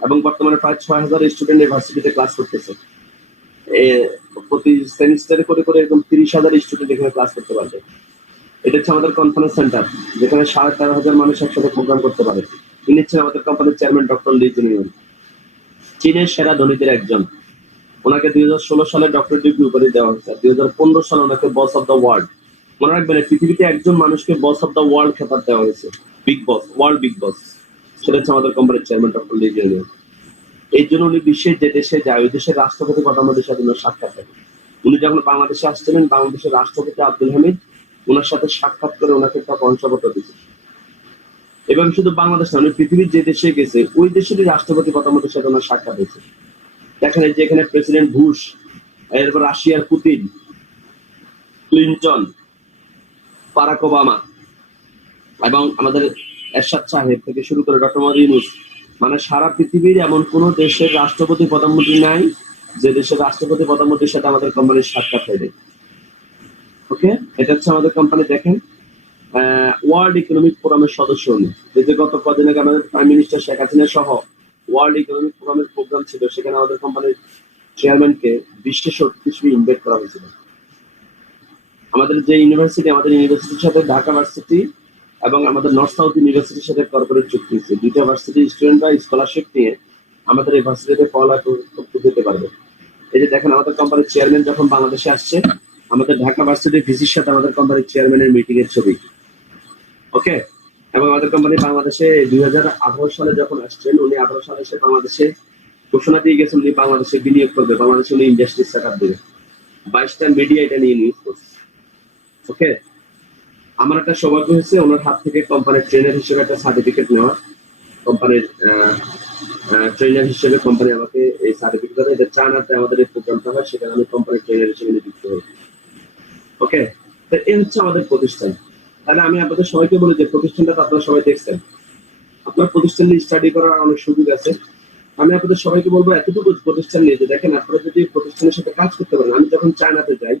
এবং বর্তমানে প্রায় 6,000 স্টুডেন্ট ইউনিভার্সিটিতে ক্লাস করতেছে। প্রতি সেমিস্টারে করে করে এরকম 30,000 স্টুডেন্ট এখানে ক্লাস করতে পারবে। এটা হচ্ছে আমাদের কনফারেন্স সেন্টার, যেখানে 13,500 মানুষ একসাথে প্রোগ্রাম করতে পারে। তিনি হচ্ছেন আমাদের কোম্পানির চেয়ারম্যান ডক্টর লি জুনিয়র, চীনের সেরা ধনীদের একজন। ওনাকে 2016 সালে ডক্টর ডিগ্রি উপাধি দেওয়া হয়েছে। 2015 সালে ওনাকে বস অফ দ্য ওয়ার্ল্ড, মনে রাখবেন পৃথিবীতে একজন মানুষকে বস অফ দ্য ওয়ার্ল্ড খেতাব দেওয়া হয়েছে, বিগ বস, ওয়ার্ল্ড বিগ বস। সেটা হচ্ছে আমাদের কোম্পানির চেয়ারম্যান ডক্টর লি জুনিয়র। এই জন্য উনি বিশ্বের যে দেশে যায়, ওই দেশের রাষ্ট্রপতি প্রধানমন্ত্রীর সাথে ওনার সাক্ষাৎ থাকে। উনি যখন বাংলাদেশে আসছিলেন, বাংলাদেশের রাষ্ট্রপতি আব্দুল হামিদ ওনার সাথে সাক্ষাৎ করে ওনাকে একটা প্রশংসাপত্র দিয়েছে। এবং শুধু বাংলাদেশ না, উনি পৃথিবীর যে দেশে গেছে ওই দেশেরই রাষ্ট্রপতি প্রধানমন্ত্রীর সাথে ওনার সাক্ষাৎ হয়েছে। দেখেন এই যে এখানে প্রেসিডেন্ট বুশ, এরপর রাশিয়ার পুতিন, ক্লিনটন, বারাক ওবামা এবং আমাদের এরশাদ সাহেব থেকে শুরু করে ডক্টর মোহাম্মদ ইউনূস, মানে সারা পৃথিবীর এমন কোন দেশের রাষ্ট্রপতি প্রধানমন্ত্রী নাই যে দেশের রাষ্ট্রপতি প্রধানমন্ত্রীর সাথে আমাদের কোম্পানির সাক্ষাৎ হয়নি। ওকে, এটা হচ্ছে আমাদের কোম্পানি। দেখেন ওয়ার্ল্ড ইকোনমিক ফোরামের সদস্য উনি। এই যে গত কদিন আগে আমাদের প্রাইম মিনিস্টার শেখ হাসিনা সহ ওয়ার্ল্ড ইকোনমিক ফোরামের প্রোগ্রাম ছিল, সেখানে আমাদের কোম্পানির চেয়ারম্যানকে বিশ্বের শক্তিশালী ইনভাইট করা হয়েছিল। আমাদের যে ইউনিভার্সিটি, আমাদের ইউনিভার্সিটির সাথে ঢাকা ভার্সিটি এবং আমাদের নর্থ সাউথ ইউনিভার্সিটির সাথে কর্পোরেট চুক্তি হয়েছে। দুইটা ভার্সিটির স্টুডেন্টরা স্কলারশিপ নিয়ে আমাদের এই ভার্সিটিতে পড়ালেখা করতে যেতে পারবে। এই যে দেখেন আমাদের কোম্পানির চেয়ারম্যান যখন বাংলাদেশে আসছে, আমাদের ঢাকা ভার্সিটির ভিসির সাথে আমাদের কোম্পানির চেয়ারম্যানের মিটিং এর ছবি। ওকে, এবং আমাদের কোম্পানি বাংলাদেশে 2018 সালে যখন আসছেন, উনি 18 সালে এসে বাংলাদেশে ঘোষণা দিয়ে গেছেন উনি বাংলাদেশে বিনিয়োগ করবে, বাংলাদেশে উনি ইন্ডাস্ট্রি সেট আপ দেবে। 22টা মিডিয়া এটা নিয়ে নিউজ করছে। ওকে, আমার একটা সৌভাগ্য হয়েছে ওনার হাত থেকে কোম্পানির ট্রেনার হিসেবে একটা সার্টিফিকেট নেওয়া। কোম্পানির ট্রেনার হিসেবে কোম্পানি আমাকে এই সার্টিফিকেট দেয়। এটা চায়নাতে আমাদের এই প্রোগ্রামটা হয়, সেখানে আমি কোম্পানির ট্রেনার হিসেবে নিযুক্ত হই। ওকে, তো এই হচ্ছে আমাদের প্রতিষ্ঠান। তাহলে আমি আপনাদের সবাইকে বলি যে প্রতিষ্ঠানটা তো আপনারা সবাই দেখছেন, আপনার প্রতিষ্ঠান নিয়ে স্টাডি করার অনেক সুযোগ আছে। আমি আপনাদের সবাইকে বলবো এতটুকু প্রতিষ্ঠান নিয়ে যে দেখেন আপনারা যদি প্রতিষ্ঠানের সাথে কাজ করতে পারেন। আমি যখন চায়নাতে যাই,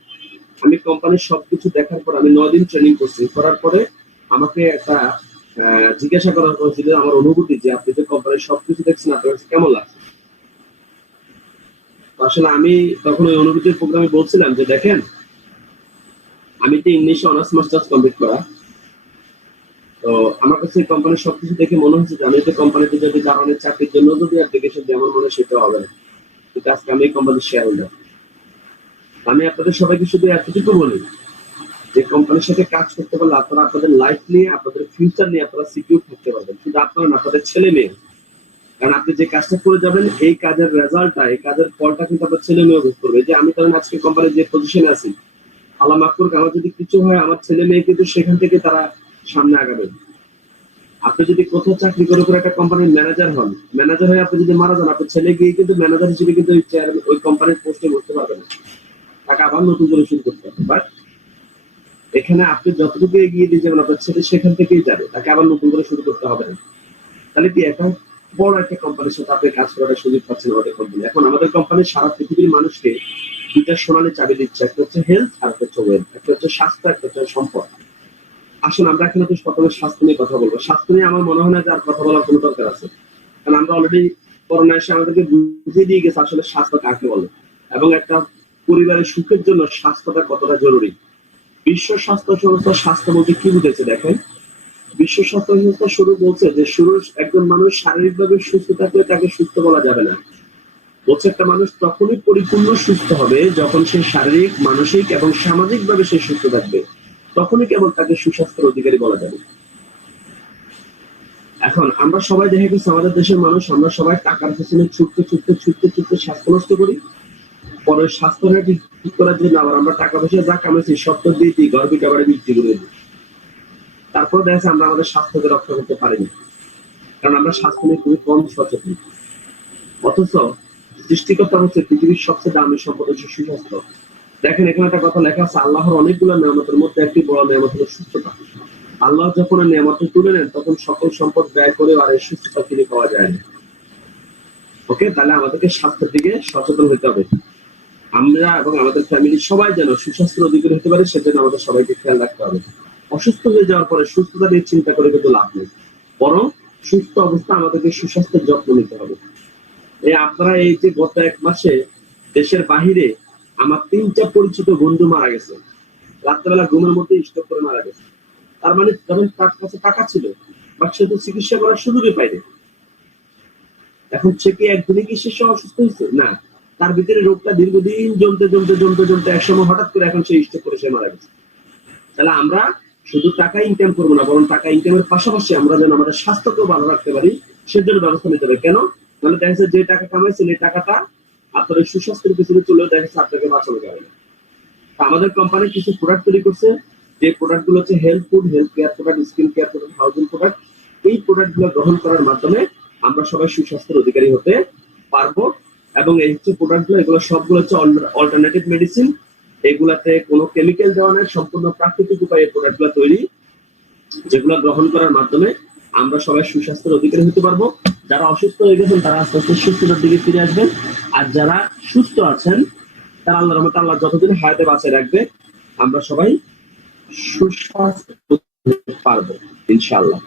আমি কোম্পানির সবকিছু দেখার পর আমি 9 দিন ট্রেনিং করছি। করার পরে আমাকে একটা জিজ্ঞাসা করা হয়েছিল আমার অনুভূতি, যে আপনি যে কোম্পানির সবকিছু দেখছেন আপনার কাছে কেমন লাগছে। আসলে আমি তখন ওই অনুভূতির প্রোগ্রামে বলছিলাম যে দেখেন, আমি তো ইংলিশে অনার্স মাস্টার্স কমপ্লিট করা, তো আমার কাছে কোম্পানির সবকিছু দেখে মনে হচ্ছে যে আমি তো কোম্পানিতে যদি কারণে চাকরির জন্য যদি অ্যাপ্লিকেশন দিই, আমার মনে হয় সেটা হবে না। কিন্তু আজকে আমি কোম্পানির শেয়ার হোল্ডার। আমি আপনাদের সবাইকে শুধু এতটুকু বলি যে কোম্পানির সাথে কাজ করতে পারলে আপনারা আপনাদের লাইফ নিয়ে, আপনাদের ফিউচার নিয়ে আপনারা সিকিউর থাকতে পারবেন। শুধু আপনারা না, আপনাদের ছেলে মেয়ে। কারণ আপনি যে কাজটা করে যাবেন, এই কাজের রেজাল্টটা, এই কাজের ফলটা কিন্তু আপনার ছেলে মেয়ে ভোগ করবে। যে আমি ধরেন আজকে কোম্পানির যে পজিশনে আছি, আল্লাহ মাফ করুক, আমার যদি কিছু হয় আমার ছেলে মেয়ে কিন্তু সেখান থেকে তারা সামনে আগাবে। আপনি যদি কোথাও চাকরি করে করে একটা কোম্পানির ম্যানেজার হন, ম্যানেজার হয়ে আপনি যদি মারা যান, আপনার ছেলে গিয়ে কিন্তু ম্যানেজার হিসেবে কিন্তু ওই কোম্পানির পোস্টে বসতে পারবে না, তাকে আবার নতুন করে শুরু করতে হবে। বাট এখানে আপনি যতটুকু এগিয়ে দিয়ে যাবেন, আপনার ছেলে সেখান থেকেই যাবে, তাকে আবার নতুন করে শুরু করতে হবে না। তাহলে কি এখন বড় একটা কোম্পানির সাথে আপনি কাজ করার সুযোগ পাচ্ছেন আমাদের কোম্পানি। এখন আমাদের কোম্পানি সারা পৃথিবীর মানুষকে দুইটা সোনালী চাবি দিচ্ছে, একটা হচ্ছে হেলথ আর একটা হচ্ছে ওয়েলথ। একটা হচ্ছে স্বাস্থ্য, একটা হচ্ছে সম্পদ। আসুন আমরা এখানে তো প্রথমে স্বাস্থ্য নিয়ে কথা বলবো। স্বাস্থ্য নিয়ে আমার মনে হয় না যে আর কথা বলার কোনো দরকার আছে, কারণ আমরা অলরেডি করোনা এসে আমাদেরকে বুঝিয়ে দিয়ে গেছে আসলে স্বাস্থ্য কাকে বলে এবং একটা পরিবারের সুখের জন্য স্বাস্থ্যটা কতটা জরুরি। বিশ্ব স্বাস্থ্য সংস্থা স্বাস্থ্য বলতে কি বুঝেছে দেখেন, বিশ্ব স্বাস্থ্য সংস্থা শুরু বলছে যে শুরু একজন মানুষ শারীরিকভাবে সুস্থ থাকলে তাকে সুস্থ বলা যাবে না। বলছে একটা মানুষ তখনই পরিপূর্ণ সুস্থ হবে যখন সে শারীরিক, মানসিক এবং সামাজিকভাবে সে সুস্থ থাকবে, তখনই কেবল তাকে সুস্বাস্থ্যের অধিকারী বলা যাবে। এখন আমরা সবাই দেখে গেছি আমাদের দেশের মানুষ, আমরা সবাই টাকার পেছনে ছুটতে স্বাস্থ্য নষ্ট করি। পরে স্বাস্থ্যটা ঠিক করার জন্য আবার আমরা টাকা পয়সা যা কামাইছি সব তো দিয়ে দিই, ঘর বিটা বাড়ি বিক্রি করে দিই। তারপর দেখা যাচ্ছে আমরা আমাদের স্বাস্থ্যকে রক্ষা করতে পারিনি, কারণ আমরা স্বাস্থ্য নিয়ে খুবই কম সচেতন। অথচ সৃষ্টিকর্তা হচ্ছে পৃথিবীর সবচেয়ে দামি সম্পদ হচ্ছে সুস্বাস্থ্য। দেখেন এখানে একটা কথা লেখা আছে, আল্লাহর অনেকগুলো নিয়ামতের মধ্যে একটি বড় নিয়ামত হলো সুস্থতা। আল্লাহ যখন নিয়ামতটা তুলে নেন তখন সকল সম্পদ ব্যয় করে আর এই সুস্থতা ফিরে পাওয়া যায় না। ওকে, তাহলে আমাদেরকে স্বাস্থ্যের দিকে সচেতন হতে হবে। আমরা এবং আমাদের ফ্যামিলি সবাই যেন সুস্বাস্থ্যের অধিকারী হতে পারে, সেজন্য আমাদের সবাইকে খেয়াল রাখতে হবে। অসুস্থ হয়ে যাওয়ার পরে সুস্থতা নিয়ে চিন্তা করে কিন্তু লাভ নেই, বরং সুস্থ অবস্থা আমাদেরকে সুস্বাস্থ্যের যত্ন নিতে হবে। আপনারা এই যে গত 1 মাসে দেশের বাহিরে আমার 3টা পরিচিত বন্ধু মারা গেছে, রাত্রেবেলা ঘুমের মধ্যে স্ট্রোক করে মারা গেছে। তার মানে যখন তার কাছে টাকা ছিল বাট সে তো চিকিৎসা করার সুযোগই পায়নি। এখন সে কি একদিনে কি সে অসুস্থ হয়েছে? না, তার ভিতরে রোগটা দীর্ঘদিন জমতে একসময় হঠাৎ করে এখন সে স্ট্রোক করে সে মারা গেছে। তাহলে আমরা শুধু টাকা ইনকাম করবো না, বরং টাকা ইনকামের পাশাপাশি আমরা যেন আমাদের স্বাস্থ্যকেও ভালো রাখতে পারি সেজন্য ব্যবস্থা নিতে হবে। কেন? মানে দেখা যাচ্ছে যে টাকা কামাইছেন এই টাকাটা আপনার এই সুস্বাস্থ্যের পিছনে চলেও দেখা যাচ্ছে আপনাকে বাঁচানো যাবে না। আমাদের কোম্পানি কিছু প্রোডাক্ট তৈরি করছে, যে প্রোডাক্ট গুলো হচ্ছে health food, health care product, skin care product, housing product. এই প্রোডাক্ট গুলো গ্রহণ করার মাধ্যমে আমরা সবাই সুস্বাস্থ্যের অধিকারী হতে পারবো। এবং এই হচ্ছে প্রোডাক্ট গুলো, এগুলো সবগুলো হচ্ছে অল্টারনেটিভ মেডিসিন। এগুলাতে কোনো কেমিক্যাল দেওয়া নাই, সম্পূর্ণ প্রাকৃতিক উপায়ে প্রোডাক্ট গুলো তৈরি, যেগুলো গ্রহণ করার মাধ্যমে আমরা সবাই সুস্বাস্থ্যের অধিকারী হতে পারবো। যারা অসুস্থ হয়ে গেছেন তারা আস্তে আস্তে সুস্থতার দিকে ফিরে আসবেন, আর যারা সুস্থ আছেন তারা আল্লাহর রহমতে আল্লাহ যতদিন হায়াতে বাঁচিয়ে রাখবে আমরা সবাই সুস্বাস্থ্য হতে পারবো ইনশাআল্লাহ।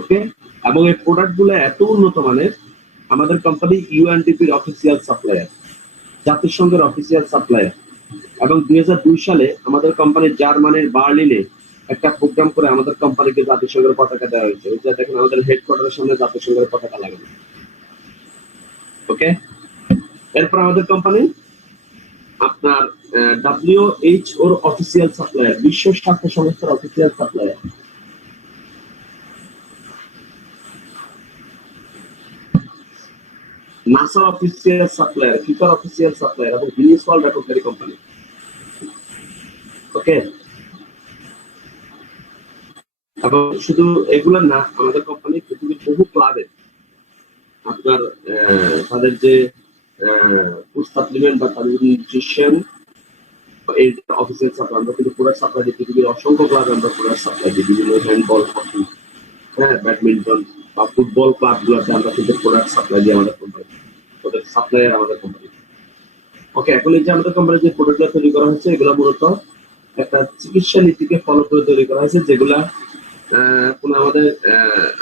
ওকে, এবং এই প্রোডাক্ট গুলো এত উন্নত মানের, আমাদের কোম্পানি ইউএনডিপির অফিসিয়াল সাপ্লায়ার, জাতিসংঘের অফিসিয়াল সাপ্লায়ার। এবং 2002 সালে আমাদের কোম্পানি জার্মানির বার্লিনে একটা প্রোগ্রাম করে আমাদের কোম্পানিকে জাতিসংঘের পতাকা দেওয়া হয়েছে। ওইটা দেখেন আমাদের হেডকোয়ার্টারের সামনে জাতিসংঘের পতাকা লাগানো। ওকে, এরপর আমাদের কোম্পানি আপনার WHO অফিসিয়াল সাপ্লায়ার, বিশ্ব স্বাস্থ্য সংস্থার official supplier. NASA official supplier, ফিফার অফিসিয়াল সাপ্লায়ার এবং গিনেস ওয়ার্ল্ড রেকর্ডকারী কোম্পানি। ওকে, এবং শুধু এগুলো না, আমাদের কোম্পানি পৃথিবীর বহু ক্লাবে আপনার তাদের যে ফুড সাপ্লিমেন্ট বা তাদের নিউট্রিশন এই অফিসিয়াল সাপ্লাই, আমরা কিন্তু প্রোডাক্ট সাপ্লাই দিই পৃথিবীর অসংখ্য ক্লাবে, আমরা প্রোডাক্ট সাপ্লাই দিই। বিভিন্ন হ্যান্ডবল, হকি, ব্যাডমিন্টন বা ফুটবল ক্লাব গুলোতে আমরা কিন্তু প্রোডাক্ট সাপ্লাই দিই আমাদের কোম্পানি, ওদের সাপ্লায়ার আমাদের কোম্পানি। ওকে, এখন এই যে আমাদের কোম্পানি যে প্রোডাক্টগুলো তৈরি করা হচ্ছে এগুলো মূলত একটা চিকিৎসা নীতিকে ফলো করে তৈরি করা হয়েছে, যেগুলা কোনো আমাদের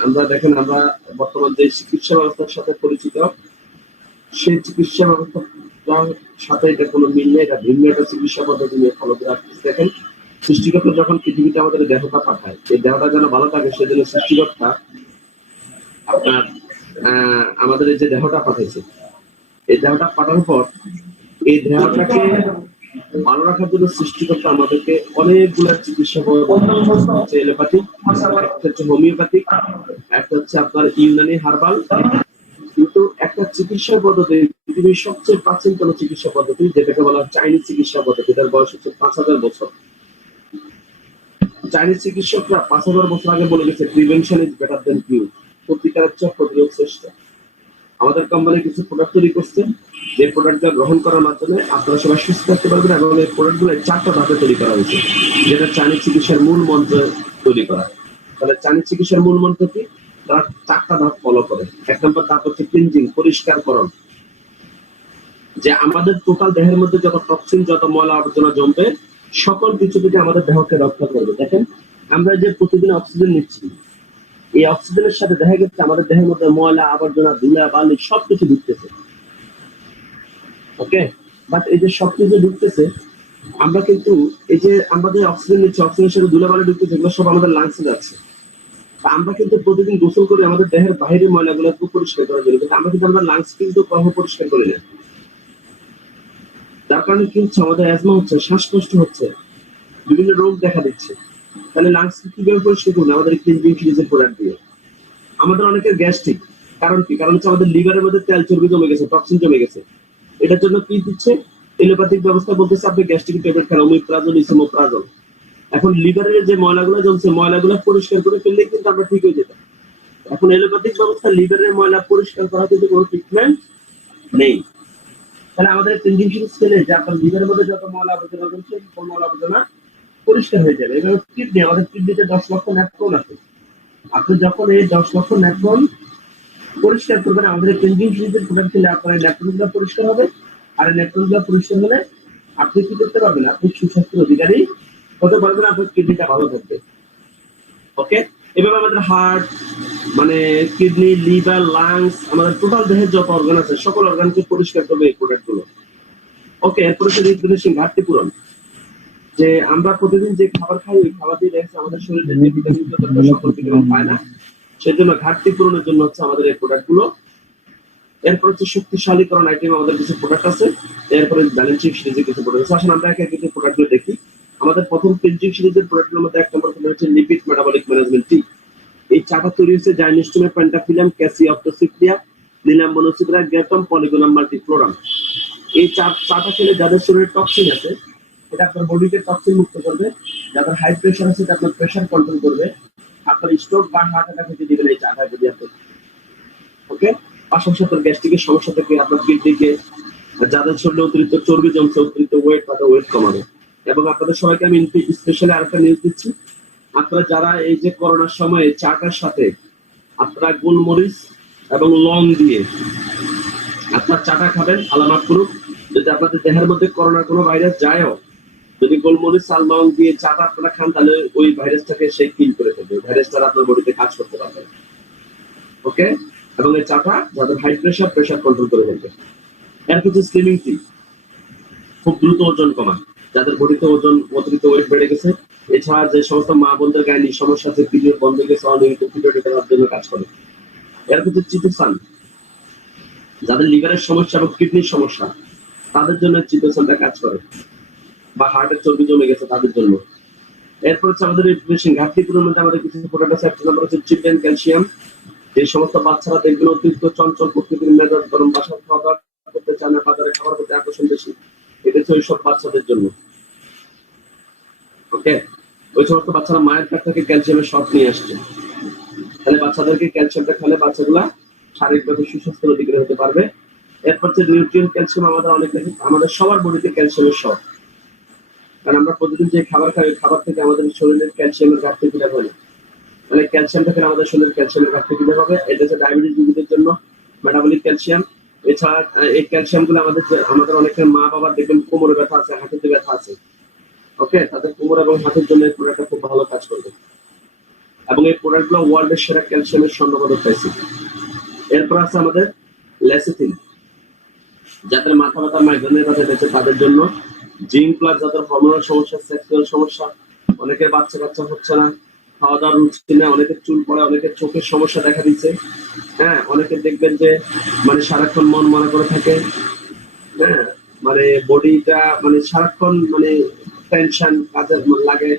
আমরা দেখেন আমরা বর্তমান যে চিকিৎসা ব্যবস্থার সাথে পরিচিত সেই চিকিৎসা ব্যবস্থার সাথে এটা কোনো মিল নেই, এটা ভিন্ন একটা চিকিৎসা পদ্ধতি নিয়ে ফলো করে আসছে। দেখেন সৃষ্টিকর্তা যখন পৃথিবীতে আমাদের দেহটা পাঠায়, এই দেহটা যেন ভালো থাকে সেজন্য সৃষ্টিকর্তা আপনার আমাদের এই যে দেহটা পাঠাইছে, এই দেহটা পাঠানোর পর এই দেহটাকে ভালো রাখার জন্য সৃষ্টিকর্তা আমাদেরকে অনেকগুলা চিকিৎসা হচ্ছে এলোপ্যাথিক, একটা হচ্ছে হোমিওপ্যাথিক, একটা হচ্ছে আপনার ইউনানি হার্বাল। কিন্তু একটা চিকিৎসা পদ্ধতি, পৃথিবীর সবচেয়ে প্রাচীনতম চিকিৎসা পদ্ধতি যেটাকে বলা হয় চাইনিজ চিকিৎসা পদ্ধতি, তার বয়স হচ্ছে 5000 বছর। চাইনিজ চিকিৎসকরা 5000 বছর আগে বলে গেছে প্রিভেনশন ইজ বেটার দেন কিউর, প্রতিকারের চেয়ে প্রতিরোধ শ্রেষ্ঠ। আমাদের কোম্পানি কিছু প্রোডাক্ট তৈরি করছে, যে প্রোডাক্টগুলো গ্রহণ করার মাধ্যমে আপনারা সবাই সুস্থ থাকতে পারবেন। এবং এই প্রোডাক্টগুলো 4টা ধাপে তৈরি করা হয়েছে, যেটা চাইনিজ চিকিৎসার মূল মন্ত্র তৈরি করা। তাহলে চাইনিজ চিকিৎসার মূল মন্ত্র কি? তারা 4টা ধাপ ফলো করে। 1 নম্বর ধাপ হচ্ছে ক্লিনজিং, পরিষ্কারকরণ, যে আমাদের টোটাল দেহের মধ্যে যত টক্সিন, যত ময়লা আবর্জনা জমবে সকল কিছু থেকে আমাদের দেহকে রক্ষা করবে। দেখেন আমরা যে প্রতিদিন অক্সিজেন নিচ্ছি, এই অক্সিজেনের সাথে দেখা গেছে আমাদের দেহের মধ্যে ময়লা আবর্জনা, ধুলা বালি সবকিছু ঢুকতেছে। ওকে, বাট এই যে সবকিছু ঢুকতেছে, আমরা কিন্তু এই যে আমরা যে অক্সিজেন নিচ্ছি, অক্সিজেনের সাথে ধুলা বালি ঢুকতেছে, এগুলো সব আমাদের লাংসে যাচ্ছে। তা আমরা কিন্তু প্রতিদিন গোসল করি আমাদের দেহের বাইরের ময়লাগুলো পরিষ্কার করার জন্য, কিন্তু আমরা কিন্তু আমাদের লাংস কিন্তু কখনো পরিষ্কার করি না। যার কারণে কি হচ্ছে, আমাদের অ্যাজমা হচ্ছে, শ্বাসকষ্ট হচ্ছে, বিভিন্ন রোগ দেখা দিচ্ছে। তাহলে লাংস কিভাবে পরিষ্কার করবো? আমাদের ক্লিনজিং ফ্রিজের প্রোডাক্ট দিয়ে। আমাদের অনেকের গ্যাস্ট্রিক, কারণ কি? কারণ হচ্ছে আমাদের লিভারের মধ্যে তেল চর্বি জমে গেছে, টক্সিন জমে গেছে। এটার জন্য কি দিচ্ছে? এলোপ্যাথিক ব্যবস্থা বলতেছে আপনি গ্যাস্ট্রিক ট্যাবলেট খান, ওমিপ্রাজল, ইসোমোপ্রাজল। এখন লিভারের যে ময়লাগুলো জমছে, ময়লাগুলো পরিষ্কার করে ফেললেই কিন্তু আমরা ঠিক হয়ে যেতাম। এখন এলোপ্যাথিক ব্যবস্থা লিভারের ময়লা পরিষ্কার করা কিন্তু কোনো ট্রিটমেন্ট নেই। তাহলে আমাদের ক্লিনজিং ফ্রিজ খেলে যে আপনার লিভারের মধ্যে যত ময়লা আবর্জনা জমছে, ময়লা আবর্জনা পরিষ্কার হয়ে যাবে। এবার কিডনি, আমাদের কিডনিতে 10 লক্ষ ন্যাপকন আছে। আপনি যখন এই 10 লক্ষ ন্যাপকন পরিষ্কার করবেন, আমাদের ক্লিনজিং ফ্রিজের প্রোডাক্ট খেলে আপনার ন্যাপকনগুলো পরিষ্কার হবে। আর ন্যাপকনগুলো পরিষ্কার হলে আপনি কি করতে পারবেন? আপনি সুস্বাস্থ্যের অধিকারী হতে পারবেন, আপনার কিডনিটা ভালো থাকবে। ওকে, এভাবে আমাদের হার্ট, মানে কিডনি, লিভার, লাংস, আমাদের টোটাল দেহের যত অর্গান আছে সকল অর্গানকে পরিষ্কার করবে এই প্রোডাক্ট গুলো। ওকে, এরপরে হচ্ছে রিপ্লেসিং, ঘাটতি পূরণ। যে আমরা প্রতিদিন যে খাবার খাই, ওই খাবার দিয়ে দেখছি আমাদের শরীরে যে ভিটামিন দরকার সকল ভিটামিন পায় না, সেজন্য ঘাটতি পূরণের জন্য হচ্ছে আমাদের এই প্রোডাক্ট গুলো। এরপর হচ্ছে শক্তিশালীকরণ আইটেম, আমাদের কিছু প্রোডাক্ট আছে। এরপরে ব্যালেন্সিং সিরিজের কিছু প্রোডাক্ট আছে। আসুন আমরা একে একে প্রোডাক্ট গুলো দেখি। আমাদের প্রথম ক্লিনজিং সিরিজের প্রোডাক্টের মধ্যে 1 নম্বর প্রোডাক্ট হচ্ছে লিপিড মেটাবলিক ম্যানেজমেন্ট টি। এই চাটা তৈরি হচ্ছে জাইনেস্টোমে পেন্টাফিলাম, ক্যাসিঅপ্টোসিক্রিয়া, লিনাম মনোসিক্রা, গ্যাটম, পলিগোনাম মাল্টিফ্লোরাম। এই চাটা খেলে যাদের শরীরে টক্সিন আছে, এটা আপনার বডিতে টক্সিন মুক্ত করবে। যাদের হাই প্রেশার আছে, এটা আপনার প্রেশার কন্ট্রোল করবে। আপনার স্ট্রোক বা হার্ট অ্যাটাক হতে দিবেন এই চাটা যদি আপনি। ওকে, পাশাপাশি আপনার গ্যাস্ট্রিকের সমস্যা থেকে আপনার কিডনিকে, যাদের শরীরে অতিরিক্ত চর্বি জমছে, অতিরিক্ত ওয়েট, তাদের ওয়েট কমাবে। এবং আপনাদের সবাইকে আমি স্পেশালি আরেকটা নিউজ দিচ্ছি, আপনারা যারা এই যে করোনার সময় চাটার সাথে আপনারা গোলমরিচ এবং লং দিয়ে আপনার চাটা খাবেন, আল্লাহ মাফ করুক, যদি আপনাদের দেহের মধ্যে করোনার কোনো ভাইরাস যায়ও, যদি গোলমরিচ আর লং দিয়ে চাটা আপনারা খান, তাহলে ওই ভাইরাসটাকে সেই কিল করে ফেলবে, ভাইরাসটা আপনার বডিতে কাজ করতে পারবে। ওকে, এবং এই চাটা যাদের হাই প্রেশার, প্রেশার কন্ট্রোল করে ফেলবে। এরপর হচ্ছে স্লিমিং টি, খুব দ্রুত ওজন কমা, যাদের বডিতে ওজন, অতিরিক্ত ওয়েট বেড়ে গেছে। এছাড়া যে সমস্ত মা বোনদের গায়ে সমস্যা আছে, পিরিয়ড বন্ধ গেছে, অনিয়মিত পিরিয়ড, এটার জন্য কাজ করে। এরপর হচ্ছে চিতোসান, যাদের লিভারের সমস্যা এবং কিডনির সমস্যা, তাদের জন্য চিতোসানটা কাজ করে, বা হার্টের চর্বি জমে গেছে তাদের জন্য। এরপর হচ্ছে আমাদের রিপ্লেসিং, ঘাটতি পূরণের মধ্যে আমাদের কিছু প্রোডাক্ট আছে। 1 নম্বর হচ্ছে চিকেন ক্যালসিয়াম। যে সমস্ত বাচ্চারা দেখবেন অতিরিক্ত চঞ্চল প্রকৃতির, মেজাজ গরম, বাসার খাওয়া দাওয়া করতে চায় না, বাজারে খাবার প্রতি আকর্ষণ বেশি, এটা হচ্ছে ওই সব বাচ্চাদের জন্য। ওকে, ওই সমস্ত বাচ্চারা মায়ের কাছ থেকে ক্যালসিয়ামের শর্ট নিয়ে আসছে। তাহলে বাচ্চাদেরকে ক্যালসিয়ামটা খেলে বাচ্চাগুলা শারীরিকভাবে সুস্বাস্থ্যের অধিকারী হতে পারবে। এরপর হচ্ছে নিউট্রিয়েন্ট ক্যালসিয়াম, আমাদের সবার বডিতে ক্যালসিয়ামের শর্ট, কারণ আমরা প্রতিদিন যে খাবার খাই, ওই খাবার থেকে আমাদের শরীরের ক্যালসিয়ামের ঘাটতি ফিরে হয় না। তাহলে ক্যালসিয়ামটা খেলে আমাদের শরীরের ক্যালসিয়ামের ঘাটতি ফিরে হবে। এটা হচ্ছে ডায়াবেটিস রোগীদের জন্য মেটাবলিক ক্যালসিয়াম। এছাড়া এই ক্যালসিয়াম গুলো আমাদের অনেকের মা বাবার দেখবেন কোমরে ব্যথা আছে, হাঁটুতে ব্যথা আছে। ওকে, তাদের কোমর এবং হাতের জন্য এই প্রোডাক্টটা খুব ভালো কাজ করবে। এবং এই প্রোডাক্ট গুলো ওয়ার্ল্ডের সেরা ক্যালসিয়ামের স্বর্ণপদক পাইছে। এরপর আছে আমাদের লেসিথিন, যাদের মাথা ব্যথা, মাইগ্রেনের ব্যথা রয়েছে তাদের জন্য। জিঙ্ক প্লাস, যাদের হরমোনাল সমস্যা, সেক্সুয়াল সমস্যা, অনেকের বাচ্চা কাচ্চা হচ্ছে না, খাওয়া দাওয়ার রুচি না, অনেকের চুল পড়ে, অনেকের চোখের সমস্যা দেখা দিচ্ছে। হ্যাঁ, অনেকে দেখবেন যে মানে সারাক্ষণ মন মনে করে থাকে। হ্যাঁ, মানে বডিটা মানে সারাক্ষণ মানে টেনশন, কাজের লাগে,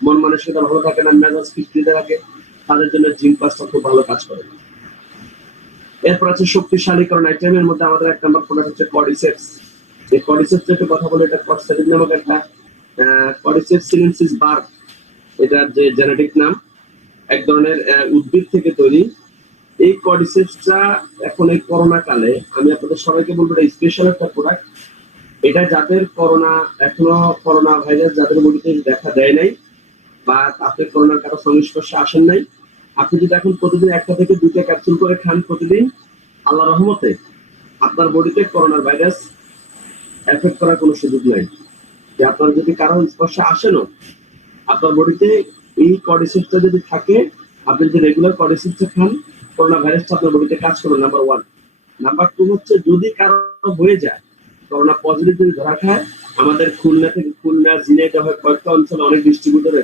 মন মানসিকতা ভালো থাকে না, মেজাজ খিটখিটে থাকে, তাদের জন্য জিঙ্ক প্লাসটা খুব ভালো কাজ করে। এরপর আছে শক্তিশালীকরণ আইটেমের মধ্যে আমাদের 1 নম্বর প্রোডাক্ট হচ্ছে কর্ডিসেপস। এই কর্ডিসেপস একটা কথা বলে, এটা কর্সেটিন নামক একটা কর্ডিসেপস সিনেনসিস বার্গ, এটার যে জেনেটিক নাম, এক ধরনের উদ্ভিদ থেকে তৈরি। এই কর্ডিসেপসটা এখন এই করোনা কালে আমি আপনাদের সবাইকে বলবো, এটা স্পেশাল একটা প্রোডাক্ট। এটা যাদের করোনা, এখনো করোনা ভাইরাস যাদের বডিতে দেখা দেয় নাই, বা আপনি করোনার কারো সংস্পর্শে আসেন নাই, আপনি যদি এখন প্রতিদিন 1টা থেকে 2টা ক্যাপসুল করে খান প্রতিদিন, আল্লাহ রহমতে আপনার বডিতে করোনার ভাইরাস এফেক্ট করার কোনো সুযোগ নাই। যে আপনার যদি কারো স্পর্শে আসেনও, আপনার বডিতে এই কর্ডিসেপসটা যদি থাকে, আপনি যদি রেগুলার কর্ডিসেপসটা খান, করোনা ভাইরাসটা আপনার বডিতে কাজ করবে, নাম্বার 1। নাম্বার 2 হচ্ছে যদি কারো হয়ে যায়, করোনা পজিটিভ যদি ধরা খায়, আমাদের খুলনা, ঝিনাইদহ কয়েকটা অঞ্চলে অনেক ডিস্ট্রিবিউটরে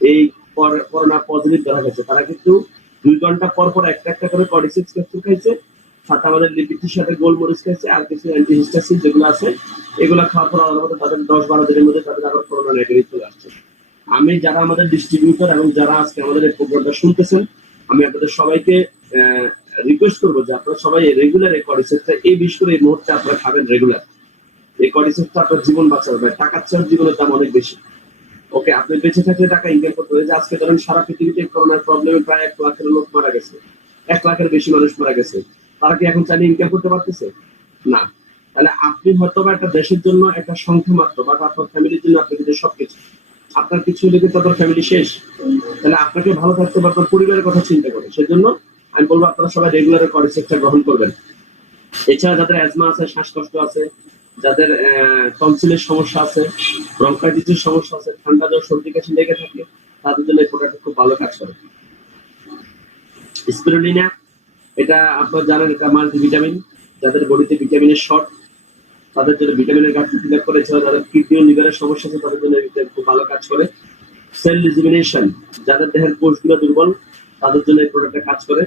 এই করোনা পজিটিভ ধরা গেছে, তারা কিন্তু 2 ঘন্টা পর পর একটা একটা করে কর্টিসিক্স ক্যাপসুল খাইছে, সাথে আমাদের লিপিটির সাথে গোলমরিচ খাইছে, আর কিছু অ্যান্টিহিস্টাসিন যেগুলো আছে এগুলো খাওয়ার পর আলাদা তাদের 10-12 দিনের মধ্যে তাদের আবার করোনা নেগেটিভ চলে আসছে। আমি যারা আমাদের ডিস্ট্রিবিউটর এবং যারা আজকে আমাদের এই প্রোগ্রামটা শুনতেছেন, আমি আপনাদের সবাইকে রিকোয়েস্ট করবো যে আপনারা সবাই রেগুলার এই কর্টিসিক্সটা এই বিশেষ করে এই মুহূর্তে আপনারা খাবেন রেগুলার। এই কর্টিসিক্সটা আপনার জীবন বাঁচাবে, টাকার চেয়ে জীবনের দাম অনেক বেশি। ওকে, আপনি বেঁচে থাকলে টাকা ইনকাম করতে হবে। যে আজকে ধরেন সারা পৃথিবীতে করোনার প্রবলেমে প্রায় 1 লাখের লোক মারা গেছে, 1 লাখের বেশি মানুষ মারা গেছে, তারা কি এখন চাইলে ইনকাম করতে পারতেছে না? তাহলে আপনি হয়তো বা একটা দেশের জন্য একটা সংখ্যা মাত্র, বা আপনার ফ্যামিলির জন্য আপনি কিন্তু সবকিছু, আপনার কিছু হলে কিন্তু আপনার ফ্যামিলি শেষ। তাহলে আপনাকে ভালো থাকতে হবে, আপনার পরিবারের কথা চিন্তা করে। সেজন্য আমি বলবো আপনারা সবাই রেগুলার কর্টিসিক্সটা গ্রহণ করবেন। এছাড়া যাদের অ্যাজমা আছে, শ্বাসকষ্ট আছে, যাদের টনসিলের সমস্যা আছে, ব্রঙ্কাইটিসের সমস্যা আছে, ঠান্ডা জ্বর সর্দি কাশি লেগে থাকে, তাদের জন্য এই প্রোডাক্টটা খুব ভালো কাজ করে। স্পিরুলিনা, এটা আপনারা জানেন এটা মাল্টিভিটামিন, যাদের বডিতে ভিটামিনের শর্ট তাদের জন্য ভিটামিনের ঘাটতি ফিল করে। এছাড়া যাদের কিডনি ও লিভারের সমস্যা আছে তাদের জন্য এটা খুব ভালো কাজ করে। সেল রিজুমিনেশন, যাদের দেহের কোষগুলো দুর্বল তাদের জন্য এই প্রোডাক্টটা কাজ করে।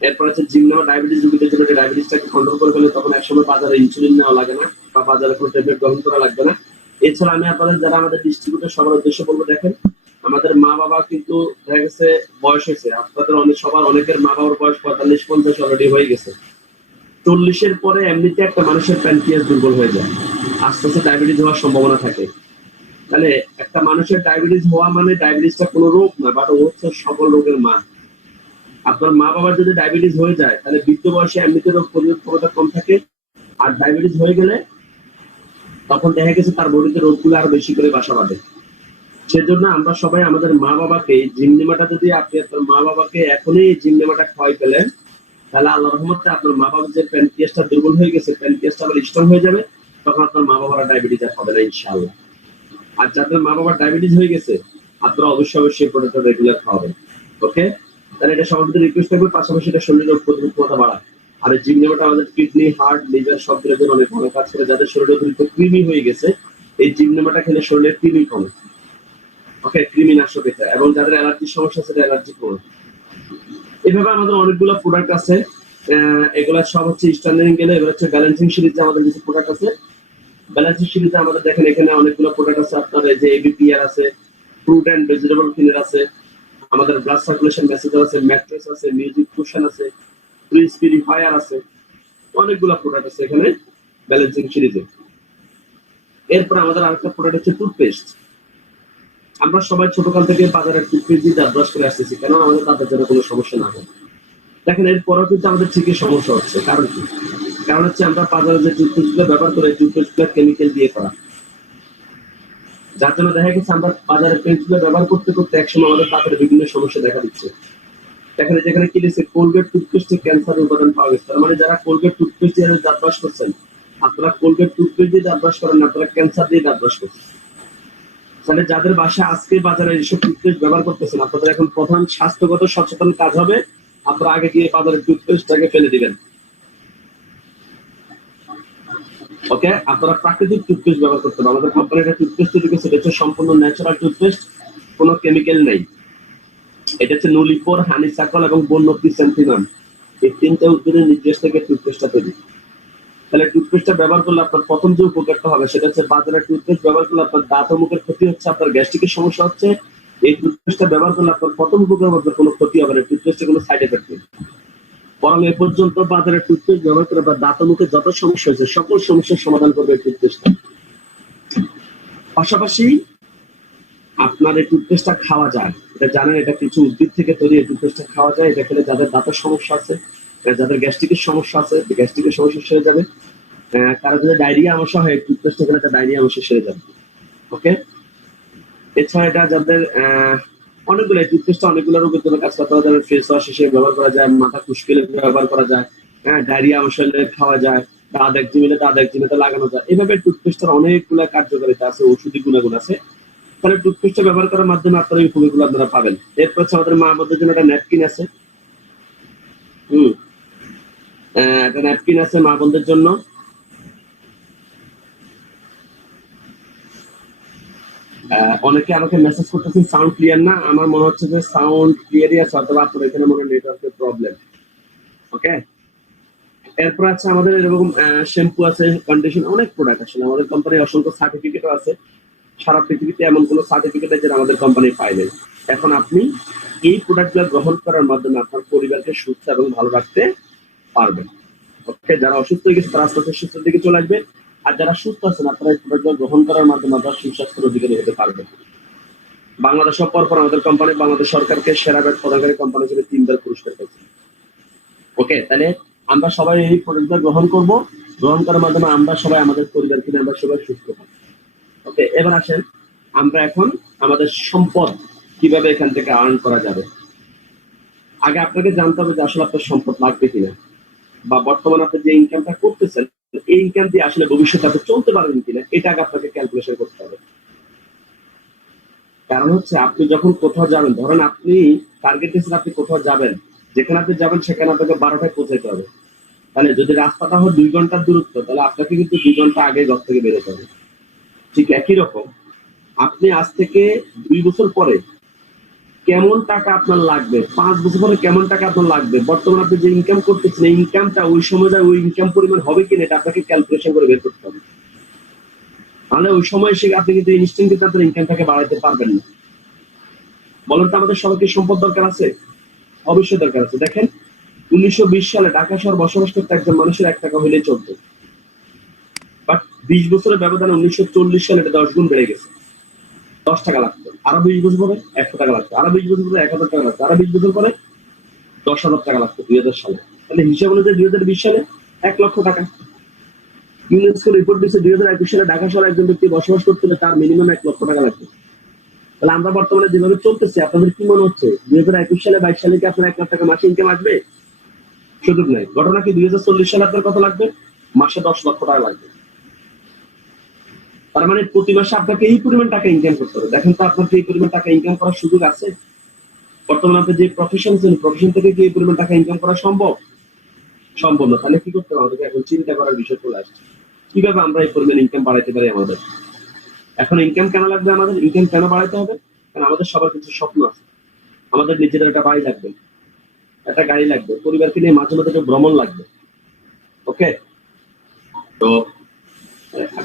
এরপর হচ্ছে জিমনামা, ডায়াবেটিস রোগীদের জন্য ডায়াবেটিসটাকে কন্ট্রোল করে ফেলে, তখন একসময় বাজারে ইনসুলিন নেওয়া লাগে না বা বাজারে কোনো ট্যাবলেট গ্রহণ করা লাগবে না। এছাড়া আমি আপনাদের যারা আমাদের ডিস্ট্রিবিউটর সবার উদ্দেশ্য বলবো, দেখেন আমাদের মা বাবা কিন্তু দেখা গেছে বয়স হয়েছে, আপনাদের সবার অনেকের মা বাবার বয়স 45-50 অলরেডি হয়ে গেছে। 40-এর পরে এমনিতে একটা মানুষের প্যানক্রিয়াস দুর্বল হয়ে যায়, আস্তে আস্তে ডায়াবেটিস হওয়ার সম্ভাবনা থাকে। তাহলে একটা মানুষের ডায়াবেটিস হওয়া মানে ডায়াবেটিসটা কোনো রোগ না, বাট ও হচ্ছে সকল রোগের মা। আপনার মা বাবার যদি ডায়াবেটিস হয়ে যায় তাহলে বৃদ্ধ বয়সে এমনিতে রোগ প্রতিরোধ ক্ষমতা কম থাকে, আর ডায়াবেটিস হয়ে গেলে তখন দেখা গেছে তার বডিতে রোগগুলো আরো বেশি করে বাসা বাঁধে। সেজন্য আমরা সবাই আমাদের মা বাবাকে জিমনেমাটা, যদি আপনি আপনার মা বাবাকে এখনই এই জিমনেমাটা খাওয়াই ফেলেন, তাহলে আল্লাহ রহমতে আপনার মা বাবার যে প্যানক্রিয়াসটা দুর্বল হয়ে গেছে, প্যানক্রিয়াসটা আবার স্ট্রং হয়ে যাবে, তখন আপনার মা বাবারা ডায়াবেটিস আর হবে না ইনশাআল্লাহ। আর যাদের মা বাবার ডায়াবেটিস হয়ে গেছে আপনারা অবশ্যই প্রোডাক্টটা রেগুলার খাওয়াবেন। ওকে, তাহলে এটা সবার প্রতি রিকোয়েস্ট থাকবে, পাশাপাশি এটা শরীরের রোগ প্রতিরোধ ক্ষমতা বাড়ায়। আর এই জিমনেমাটা আমাদের কিডনি, হার্ট, লিভার সব কিছুর জন্য অনেক ভালো কাজ করে। যাদের শরীরে অতিরিক্ত কৃমি হয়ে গেছে, এই জিমনেমাটা খেলে শরীরের কৃমি কমে। ওকে, কৃমি নাশক এটা। এবং যাদের অ্যালার্জির সমস্যা আছে অ্যালার্জি কমে। এভাবে আমাদের অনেকগুলো প্রোডাক্ট আছে, এগুলা সব হচ্ছে স্ট্যান্ডিং গেলে। এবার হচ্ছে ব্যালেন্সিং সিরিজে আমাদের কিছু প্রোডাক্ট আছে। ব্যালেন্সিং সিরিজে আমাদের দেখেন এখানে অনেকগুলো প্রোডাক্ট আছে। আপনার এই যে এবিপিআর আছে, ফ্রুট এন্ড ভেজিটেবল ক্লিনার আছে, আমাদের ব্লাড সার্কুলেশন মেসেজার আছে, ম্যাট্রেস আছে, মিউজিক কুশন আছে, ফ্রিজ পিউরিফায়ার আছে, অনেকগুলো প্রোডাক্ট আছে এখানে ব্যালেন্সিং সিরিজে। এরপর আমাদের আরেকটা প্রোডাক্ট হচ্ছে টুথপেস্ট। আমরা সবাই ছোটকাল থেকে বাজারের টুথপেস্ট দিয়ে দাঁত ব্রাশ করে আসতেছি, কেন আমাদের দাঁতের যেন কোনো সমস্যা না হয়। দেখেন এরপরেও কিন্তু আমাদের ঠিকই সমস্যা হচ্ছে। কারণ কি? কারণ হচ্ছে আমরা বাজারে যে টুথপেস্ট গুলো ব্যবহার করি, টুথপেস্ট গুলো কেমিক্যাল দিয়ে করা, যার জন্য দেখা গেছে আমরা বাজারে পেস্ট গুলো ব্যবহার করতে করতে একসময় আমাদের দাঁতের বিভিন্ন সমস্যা দেখা দিচ্ছে। দেখেন যেখানে কি লিখছে, কোলগেট টুথপেস্টে ক্যান্সারের উপাদান পাওয়া গেছে। তার মানে যারা কোলগেট টুথপেস্ট দিয়ে দাঁত ব্রাশ করছেন, আপনারা কোলগেট টুথপেস্ট দিয়ে দাঁত ব্রাশ করেন না, আপনারা ক্যান্সার দিয়ে দাঁত ব্রাশ করছেন। তাহলে যাদের বাসায় আজকে বাজারে এইসব টুথপেস্ট ব্যবহার করতেছেন, আপনাদের এখন প্রধান স্বাস্থ্যগত সচেতন কাজ হবে, আপনারা আগে গিয়ে বাজারের টুথপেস্টটাকে ফেলে দিবেন। ওকে, আপনারা প্রাকৃতিক টুথপেস্ট ব্যবহার করতে হবে। আমাদের কোম্পানিটা টুথপেস্ট তৈরি করছে, এটা হচ্ছে সম্পূর্ণ ন্যাচারাল টুথপেস্ট, কোনো কেমিক্যাল নেই। এটা হচ্ছে নুলিপোর, হানিসাকল এবং বন্য ক্রিস্যান্থেমাম, এই 3টা উদ্ভিদের নির্দেশ থেকে টুথপেস্টটা তৈরি। তাহলে টুথপেস্টটা ব্যবহার করলে আপনার প্রথম যে উপকারটা হবে সেটা হচ্ছে, বাজারের টুথপেস্ট ব্যবহার করলে আপনার দাঁত ও মুখের ক্ষতি হচ্ছে, আপনার গ্যাস্ট্রিকের সমস্যা হচ্ছে। এই টুথপেস্টটা ব্যবহার করলে আপনার প্রথম উপকার হবে, কোনো ক্ষতি হবে না, টুথপেস্টে কোনো সাইড এফেক্ট নেই। বরং এ পর্যন্ত বাজারের টুথপেস্ট ব্যবহার করে বা দাঁত ও মুখে যত সমস্যা হয়েছে সকল সমস্যার সমাধান করবে এই টুথপেস্টটা। পাশাপাশি আপনার এই টুথপেস্টটা খাওয়া যায়, এটা জানেন, এটা কিছু উদ্ভিদ থেকে তৈরি। এই টুথপেস্টটা খাওয়া যায়, এটা খেলে যাদের দাঁতের সমস্যা আছে, যাদের গ্যাস্ট্রিকের সমস্যা আছে, গ্যাস্ট্রিকের সমস্যা সেরে যাবে। কারো যদি ডায়রিয়া সমস্যা হয়, টুথপেস্ট খেলে তার ডায়রিয়া সমস্যা সেরে যাবে। ওকে, এছাড়া এটা যাদের অনেকগুলো, টুথপেস্টটা অনেকগুলো রোগের জন্য কাজ করতে হয়। ফেস ওয়াশ হিসেবে ব্যবহার করা যায়, মাথা খুশকিলে ব্যবহার করা যায়, ডায়রিয়া সমস্যা খাওয়া যায়, দাঁত একজিমিলে দাঁত একজিমিতে লাগানো যায়। এভাবে টুথপেস্টের অনেকগুলো কার্যকারিতা আছে, ওষুধি গুণাগুণ আছে। তাহলে টুথপেস্টটা ব্যবহার করার মাধ্যমে আপনারা এই উপকারগুলো আপনারা পাবেন। এরপর হচ্ছে আমাদের মা আমাদের জন্য একটা ন্যাপকিন আছে। একটা ন্যাপকিন আছে মা বোনদের জন্য। অনেকে আমাকে মেসেজ করতেছেন সাউন্ড ক্লিয়ার না। আমার মনে হচ্ছে যে সাউন্ড ক্লিয়ারই আছে, অথবা আপনার এখানে মনে হয় নেটওয়ার্কের প্রবলেম। ওকে, এরপর আছে আমাদের এরকম শ্যাম্পু আছে, কন্ডিশন, অনেক প্রোডাক্ট আসলে আমাদের কোম্পানির অসংখ্য সার্টিফিকেটও আছে। সারা পৃথিবীতে এমন কোনো সার্টিফিকেট আছে যেটা আমাদের কোম্পানি পাইবে। এখন আপনি এই প্রোডাক্টগুলো গ্রহণ করার মাধ্যমে আপনার পরিবারকে সুস্থ এবং ভালো রাখতে পারবেন। ওকে, যারা অসুস্থ হয়ে গেছে তারা আস্তে আস্তে সুস্থের দিকে চলে আসবে, আর যারা সুস্থ আছেন আপনারা এই প্রোডাক্টগুলো গ্রহণ করার মাধ্যমে আপনারা সুস্বাস্থ্যের অধিকারী হতে পারবেন। বাংলাদেশের পরপর আমাদের কোম্পানি বাংলাদেশ সরকারকে সেরা ব্যাট প্রদানকারী কোম্পানি হিসেবে 3বার পুরস্কার পেয়েছে। ওকে, তাহলে আমরা সবাই এই প্রোডাক্টগুলো গ্রহণ করব, গ্রহণ করার মাধ্যমে আমরা সবাই আমাদের পরিবারকে নিয়ে আমরা সবাই সুস্থ থাকবো। ওকে, এবার আসেন আমরা এখন আমাদের সম্পদ কিভাবে এখান থেকে আর্ন করা যাবে। আগে আপনাকে জানতে হবে যে আসলে আপনার সম্পদ লাগবে কিনা, বা বর্তমানে আপনি যে ইনকামটা করতেছেন এই ইনকাম দিয়ে আসলে ভবিষ্যতে আপনি চলতে পারবেন কিনা, এটা আগে আপনাকে ক্যালকুলেশন করতে হবে। কারণ হচ্ছে আপনি যখন কোথাও যাবেন, ধরেন আপনি টার্গেট দিয়েছেন আপনি কোথাও যাবেন, যেখানে আপনি যাবেন সেখানে আপনাকে 12টায় পৌঁছাতে হবে। তাহলে যদি রাস্তাটা হয় 2 ঘন্টার দূরত্ব, তাহলে আপনাকে কিন্তু 2 ঘন্টা আগে ঘর থেকে বেরোতে হবে। ঠিক একই রকম আপনি আজ থেকে 2 বছর পরে কেমন টাকা আপনার লাগবে, 5 বছর পরে কেমন টাকা আপনার লাগবে, বর্তমানে আপনি যে ইনকাম করতেছেন এই ইনকামটা ওই সময় ওই ইনকাম পরিমাণ হবে কিনা এটা আপনাকে ক্যালকুলেশন করে বের করতে হবে। তাহলে ওই সময় এসে আপনি কিন্তু ইনস্ট্যান্ট কিন্তু আপনার ইনকামটাকে বাড়াতে পারবেন না। বলেন তো আমাদের সবাইকে সম্পদ দরকার আছে? অবশ্যই দরকার আছে। দেখেন 1920 সালে ঢাকা শহর বসবাস করতে একজন মানুষের 1 টাকা হইলেই চলতো, বাট 20 বছরের ব্যবধানে 1940 সালে এটা 10 গুণ বেড়ে গেছে। 10 টাকা লাগতো, আরো 20 বছর পরে 100 টাকা লাগতো, আরো 20 বছর পরে 1000 টাকা লাগতো, আরো 20 বছর পরে 10,000 টাকা লাগতো 2000 সালে। তাহলে হিসাব অনুযায়ী 2020 সালে 1 লক্ষ টাকা। ইউনেস্কো রিপোর্ট দিচ্ছে 2021 সালে ঢাকা শহরে একজন ব্যক্তি বসবাস করতে হলে তার মিনিমাম 1 লক্ষ টাকা লাগবে। তাহলে আমরা বর্তমানে যেভাবে চলতেছি আপনাদের কি মনে হচ্ছে 2021 সালে 22 সালে কি আপনার 1 লাখ টাকা মাসে ইনকাম আসবে? সুযোগ নাই। ঘটনা কি 2040 সালে আপনার কত লাগবে? মাসে 10 লক্ষ টাকা লাগবে। তার মানে প্রতি মাসে আপনাকে এই পরিমাণ টাকা ইনকাম করতে হবে। দেখেন তো আপনার কি এই পরিমাণ টাকা ইনকাম করার সুযোগ আছে? বর্তমানে আপনি যে প্রফেশন আছেন প্রফেশন থেকে কি এই পরিমাণ টাকা ইনকাম করা সম্ভব? সম্ভব না। তাহলে কি করতে হবে? আমাদেরকে এখন চিন্তা করার বিষয় চলে আসছে, কিভাবে আমরা এই পরিমাণ ইনকাম বাড়াইতে পারি আমাদের। এখন ইনকাম কেন লাগবে? আমাদের ইনকাম কেন বাড়াইতে হবে? কারণ আমাদের সবার কিছু স্বপ্ন আছে। আমাদের নিজেদের একটা বাড়ি লাগবে, একটা গাড়ি লাগবে, পরিবারকে নিয়ে মাঝে মাঝে একটা ভ্রমণ লাগবে। ওকে, তো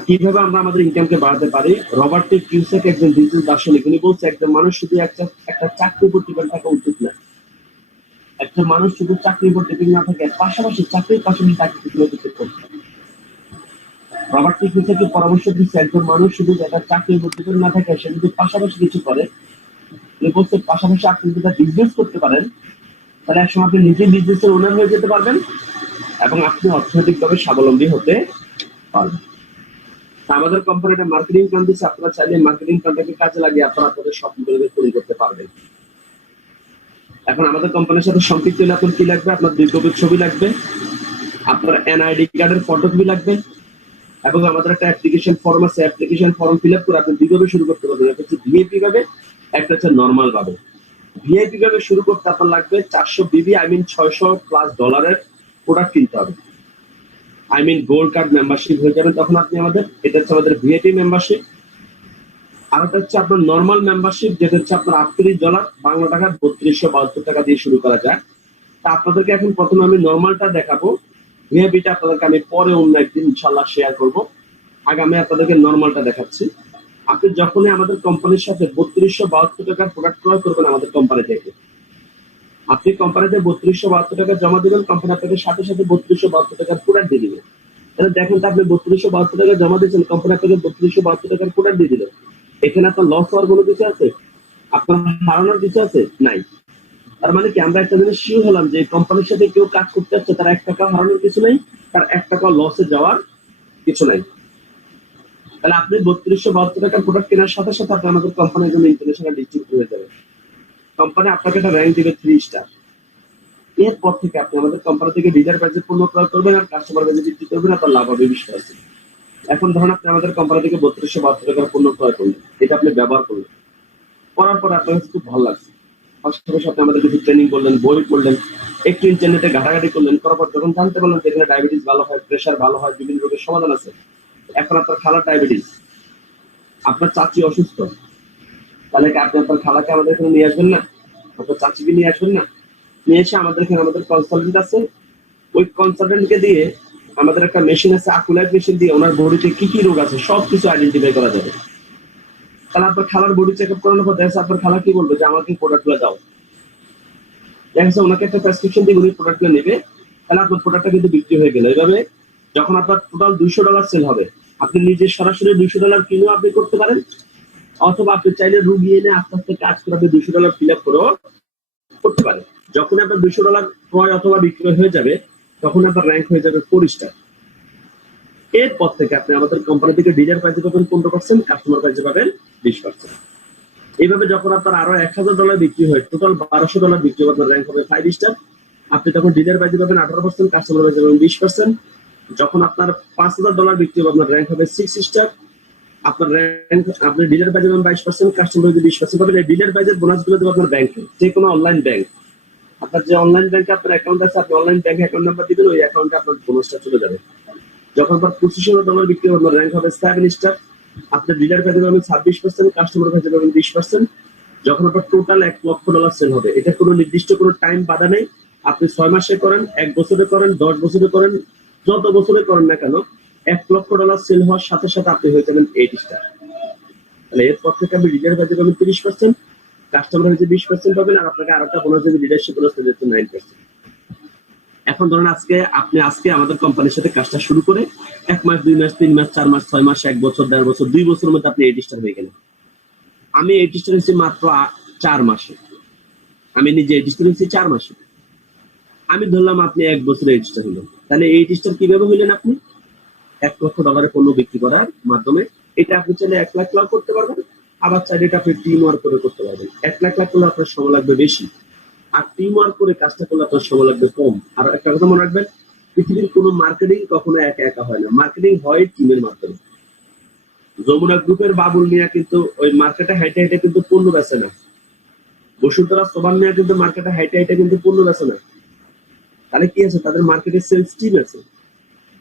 কিভাবে আমরা আমাদের ইনকামকে বাড়াতে পারি? রবার্ট টি কিউসাক একজন বিজনেস দার্শনিক, উনি বলছে একজন মানুষ শুধু একটা চাকরি উপর ডিপেন্ড থাকা উচিত না। একটা মানুষ শুধু চাকরির উপর ডিপেন্ড না থাকে, পাশাপাশি চাকরির পাশাপাশি চাকরি কিছু করতে হবে। রবার্ট টি কিউসাক পরামর্শ দিচ্ছে একজন মানুষ শুধু একটা চাকরির উপর ডিপেন্ড না থাকে, সে যদি পাশাপাশি কিছু করে, উনি বলছে পাশাপাশি আপনি যদি বিজনেস করতে পারেন তাহলে একসময় আপনি নিজে বিজনেসের ওনার হয়ে যেতে পারবেন এবং আপনি অর্থনৈতিকভাবে স্বাবলম্বী হতে পারবেন। আমাদের কোম্পানিটা মার্কেটিং প্ল্যান দিচ্ছে, আপনারা চাইলে মার্কেটিং প্ল্যানটাকে কাজে লাগিয়ে আপনারা আপনাদের স্বপ্নগুলোকে পূরণ করতে পারবেন। এখন আমাদের কোম্পানির সাথে সম্পৃক্ত হলে আপনার কি লাগবে? আপনার 2 কপি ছবি লাগবে, আপনার এনআইডি কার্ডের ফটোকপি লাগবে, এবং আমাদের একটা অ্যাপ্লিকেশন ফর্ম আছে, অ্যাপ্লিকেশন ফর্ম ফিল আপ করে আপনি 2 ভাবে শুরু করতে পারবেন। একটা হচ্ছে ভিআইপি ভাবে, একটা হচ্ছে নর্মাল ভাবে। ভিআইপি ভাবে শুরু করতে আপনার লাগবে 400 বিবি, $600+ প্রোডাক্ট কিনতে হবে। গোল্ড কার্ড মেম্বারশিপ হয়ে যাবে তখন আপনি আমাদের। এটা হচ্ছে আমাদের ভিআইপি মেম্বারশিপ। আর একটা হচ্ছে আপনার নর্মাল মেম্বারশিপ, যেটা হচ্ছে আপনার $38, বাংলা টাকা 3272 টাকা দিয়ে শুরু করা যায়। তা আপনাদেরকে এখন প্রথমে আমি নর্মালটা দেখাবো, ভিআইপিটা আপনাদেরকে আমি পরে অন্য একদিন ইনশাল্লাহ শেয়ার করব। আগে আমি আপনাদেরকে নর্মালটা দেখাচ্ছি। আপনি যখনই আমাদের কোম্পানির সাথে 3272 টাকার প্রোডাক্ট ক্রয় করবেন আমাদের কোম্পানি থেকে, আপনি কোম্পানিতে 3272 টাকা জমা দিবেন, কোম্পানি আপনাকে সাথে সাথে 3272 টাকার প্রোডাক্ট দিয়ে দিবে। তাহলে দেখেন তো আপনি 3272 টাকা জমা দিয়েছেন, কোম্পানি আপনাকে 3272 টাকার প্রোডাক্ট দিয়ে দিল। এখানে আপনার লস হওয়ার কোনো কিছু আছে? আপনার হারানোর কিছু আছে? নাই। তার মানে কি আমরা একটা জিনিস শিওর হলাম যে কোম্পানির সাথে কেউ কাজ করতে যাচ্ছে তার 1 টাকা হারানোর কিছু নাই, তার 1 টাকা লসে যাওয়ার কিছু নাই। তাহলে আপনি 3272 টাকার প্রোডাক্ট কেনার সাথে সাথে আপনি আমাদের কোম্পানির জন্য ইন্টারন্যাশনাল ডিস্ট্রিবিউটর হয়ে যাবে। কোম্পানি আপনাকে একটা র্যাঙ্ক দিবে 3 স্টার। এরপর থেকে আপনি আমাদের কোম্পানি থেকে ডিলার ব্যাচের পণ্য ক্রয় করবেন আর কাস্টমার ব্যাচে বিক্রি করবেন, আপনার লাভ হবে 20%। এখন ধরুন আপনি আমাদের কোম্পানি থেকে 3272 টাকার পণ্য ক্রয় করলেন, এটা আপনি ব্যবহার করলেন, করার পর আপনার কাছে খুব ভালো লাগছে, পাশাপাশি আপনি আমাদের কিছু ট্রেনিং করলেন, বই পড়লেন, একটু ইন্টারনেটে ঘাটাঘাটি করলেন, করার পর যখন জানতে পারলেন যে এখানে ডায়াবেটিস ভালো হয়, প্রেশার ভালো হয়, বিভিন্ন রোগের সমাধান আছে। এখন আপনার খালার ডায়াবেটিস, আপনার চাচি অসুস্থ, তাহলে কি আপনি আপনার খালাকে আমাদের এখানে নিয়ে আসবেন না, আপনার চাচিকে নিয়ে আসবেন না? নিয়ে এসে আমাদের এখানে আমাদের কনসালটেন্ট আছে, ওই কনসালটেন্টকে দিয়ে আমাদের একটা মেশিন আছে, আকুলাইট মেশিন দিয়ে ওনার বডিতে কি কি রোগ আছে সবকিছু আইডেন্টিফাই করা যাবে। তাহলে আপনার খালার বডি চেক আপ করানোর পর দেখা যাচ্ছে আপনার খালা কি বলবে যে আমাকে প্রোডাক্টগুলো দাও। দেখা যাচ্ছে ওনাকে একটা প্রেসক্রিপশন দিয়ে উনি প্রোডাক্টগুলো নেবে, তাহলে আপনার প্রোডাক্টটা কিন্তু বিক্রি হয়ে গেল। এইভাবে যখন আপনার টোটাল $200 সেল হবে, আপনি নিজে সরাসরি $200 কিনেও আপনি করতে পারেন, অথবা আপনি চাইলে রুগী এনে আস্তে আস্তে কাজ করে আপনি $200 ফিল আপ করেও করতে পারেন। যখন আপনার $200 ক্রয় অথবা বিক্রয় হয়ে যাবে, তখন আপনার র্যাঙ্ক হয়ে যাবে 4 স্টার। এরপর থেকে আপনি আমাদের কোম্পানি থেকে ডিলার প্রাইসে পাবেন 15%, কাস্টমার প্রাইসে পাবেন 20%। এইভাবে যখন আপনার আরো $1000 বিক্রি হয়, টোটাল $1200 বিক্রি হবে, আপনার র্যাঙ্ক হবে 5 স্টার। আপনি তখন ডিলার প্রাইসে পাবেন 18%, কাস্টমার প্রাইসে পাবেন 20%। যখন আপনার $5000 বিক্রি হবে, আপনার র্যাঙ্ক হবে 6 স্টার। আপনার র্যাঙ্ক আপনি ডিলার প্রাইসে পাবেন 22%, কাস্টমার প্রাইসে 20% পাবেন। এই ডিলার প্রাইসের বোনাসগুলো দেবো আপনার ব্যাংকে, যে কোনো অনলাইন ব্যাংক। আপনার যে অনলাইন ব্যাংকে আপনার অ্যাকাউন্ট আছে, আপনি অনলাইন ব্যাংকে অ্যাকাউন্ট নাম্বার দিবেন, ওই অ্যাকাউন্টে আপনার বোনাসটা চলে যাবে। যখন আপনার $2500 বিক্রি হবে, আপনার র্যাঙ্ক হবে 7 স্টার। আপনার ডিলার প্রাইসে পাবেন 26%, কাস্টমার প্রাইসে পাবেন 20%। যখন আপনার টোটাল $1,00,000 সেল হবে, এটা কোনো নির্দিষ্ট কোনো টাইম বাধা নেই। আপনি 6 মাসে করেন, 1 বছরে করেন, 10 বছরে করেন, যত বছরে করেন না কেন, $1,00,000 সেল হওয়ার সাথে সাথে আপনি হয়ে যাবেন 8 স্টার। তাহলে এরপর থেকে আপনি ডিলার প্রাইসে পাবেন 30%, কাস্টমার প্রাইসে 20% পাবেন, আর আপনাকে আরেকটা বোনাস দেবে, লিডারশিপ বোনাস দেবে 9%। এখন ধরুন আজকে আমাদের কোম্পানির সাথে কাজটা শুরু করে 1 মাস, 2 মাস, 3 মাস, 4 মাস, 6 মাস, 1 বছর, 1.5 বছর, 2 বছরের মধ্যে আপনি 8 স্টার হয়ে গেলেন। আমি 8 স্টার হয়েছি মাত্র 4 মাসে। আমি নিজে 8 স্টার হয়েছি 4 মাসে। আমি ধরলাম আপনি 1 বছরে 8 স্টার হলেন। তাহলে 8 স্টার কিভাবে হইলেন আপনি? $1,00,000 পণ্য বিক্রি করার মাধ্যমে। এটা আপনি চাইলে 1 লাখ লাভ করতে পারবেন, আবার চাইলে এটা আপনি টিম ওয়ার্ক করে করতে পারবেন। 1 লাখ লাভ করলে আপনার সময় লাগবে বেশি, আর টিম ওয়ার্ক করে কাজটা করলে আপনার সময় লাগবে কম। আর একটা কথা মনে রাখবেন, পৃথিবীর কোনো মার্কেটিং কখনো একা একা হয় না, মার্কেটিং হয় টিমের মাধ্যমে। যমুনা গ্রুপের বাবুল মিয়া কিন্তু ওই মার্কেটে হাইটে হাইটে কিন্তু পণ্য বেচে না, বসুন্ধরা সোবান মিয়া কিন্তু মার্কেটে হাইটে হাইটে কিন্তু পণ্য বেচে না। তাহলে কি আছে? তাদের মার্কেটে সেলস টিম আছে।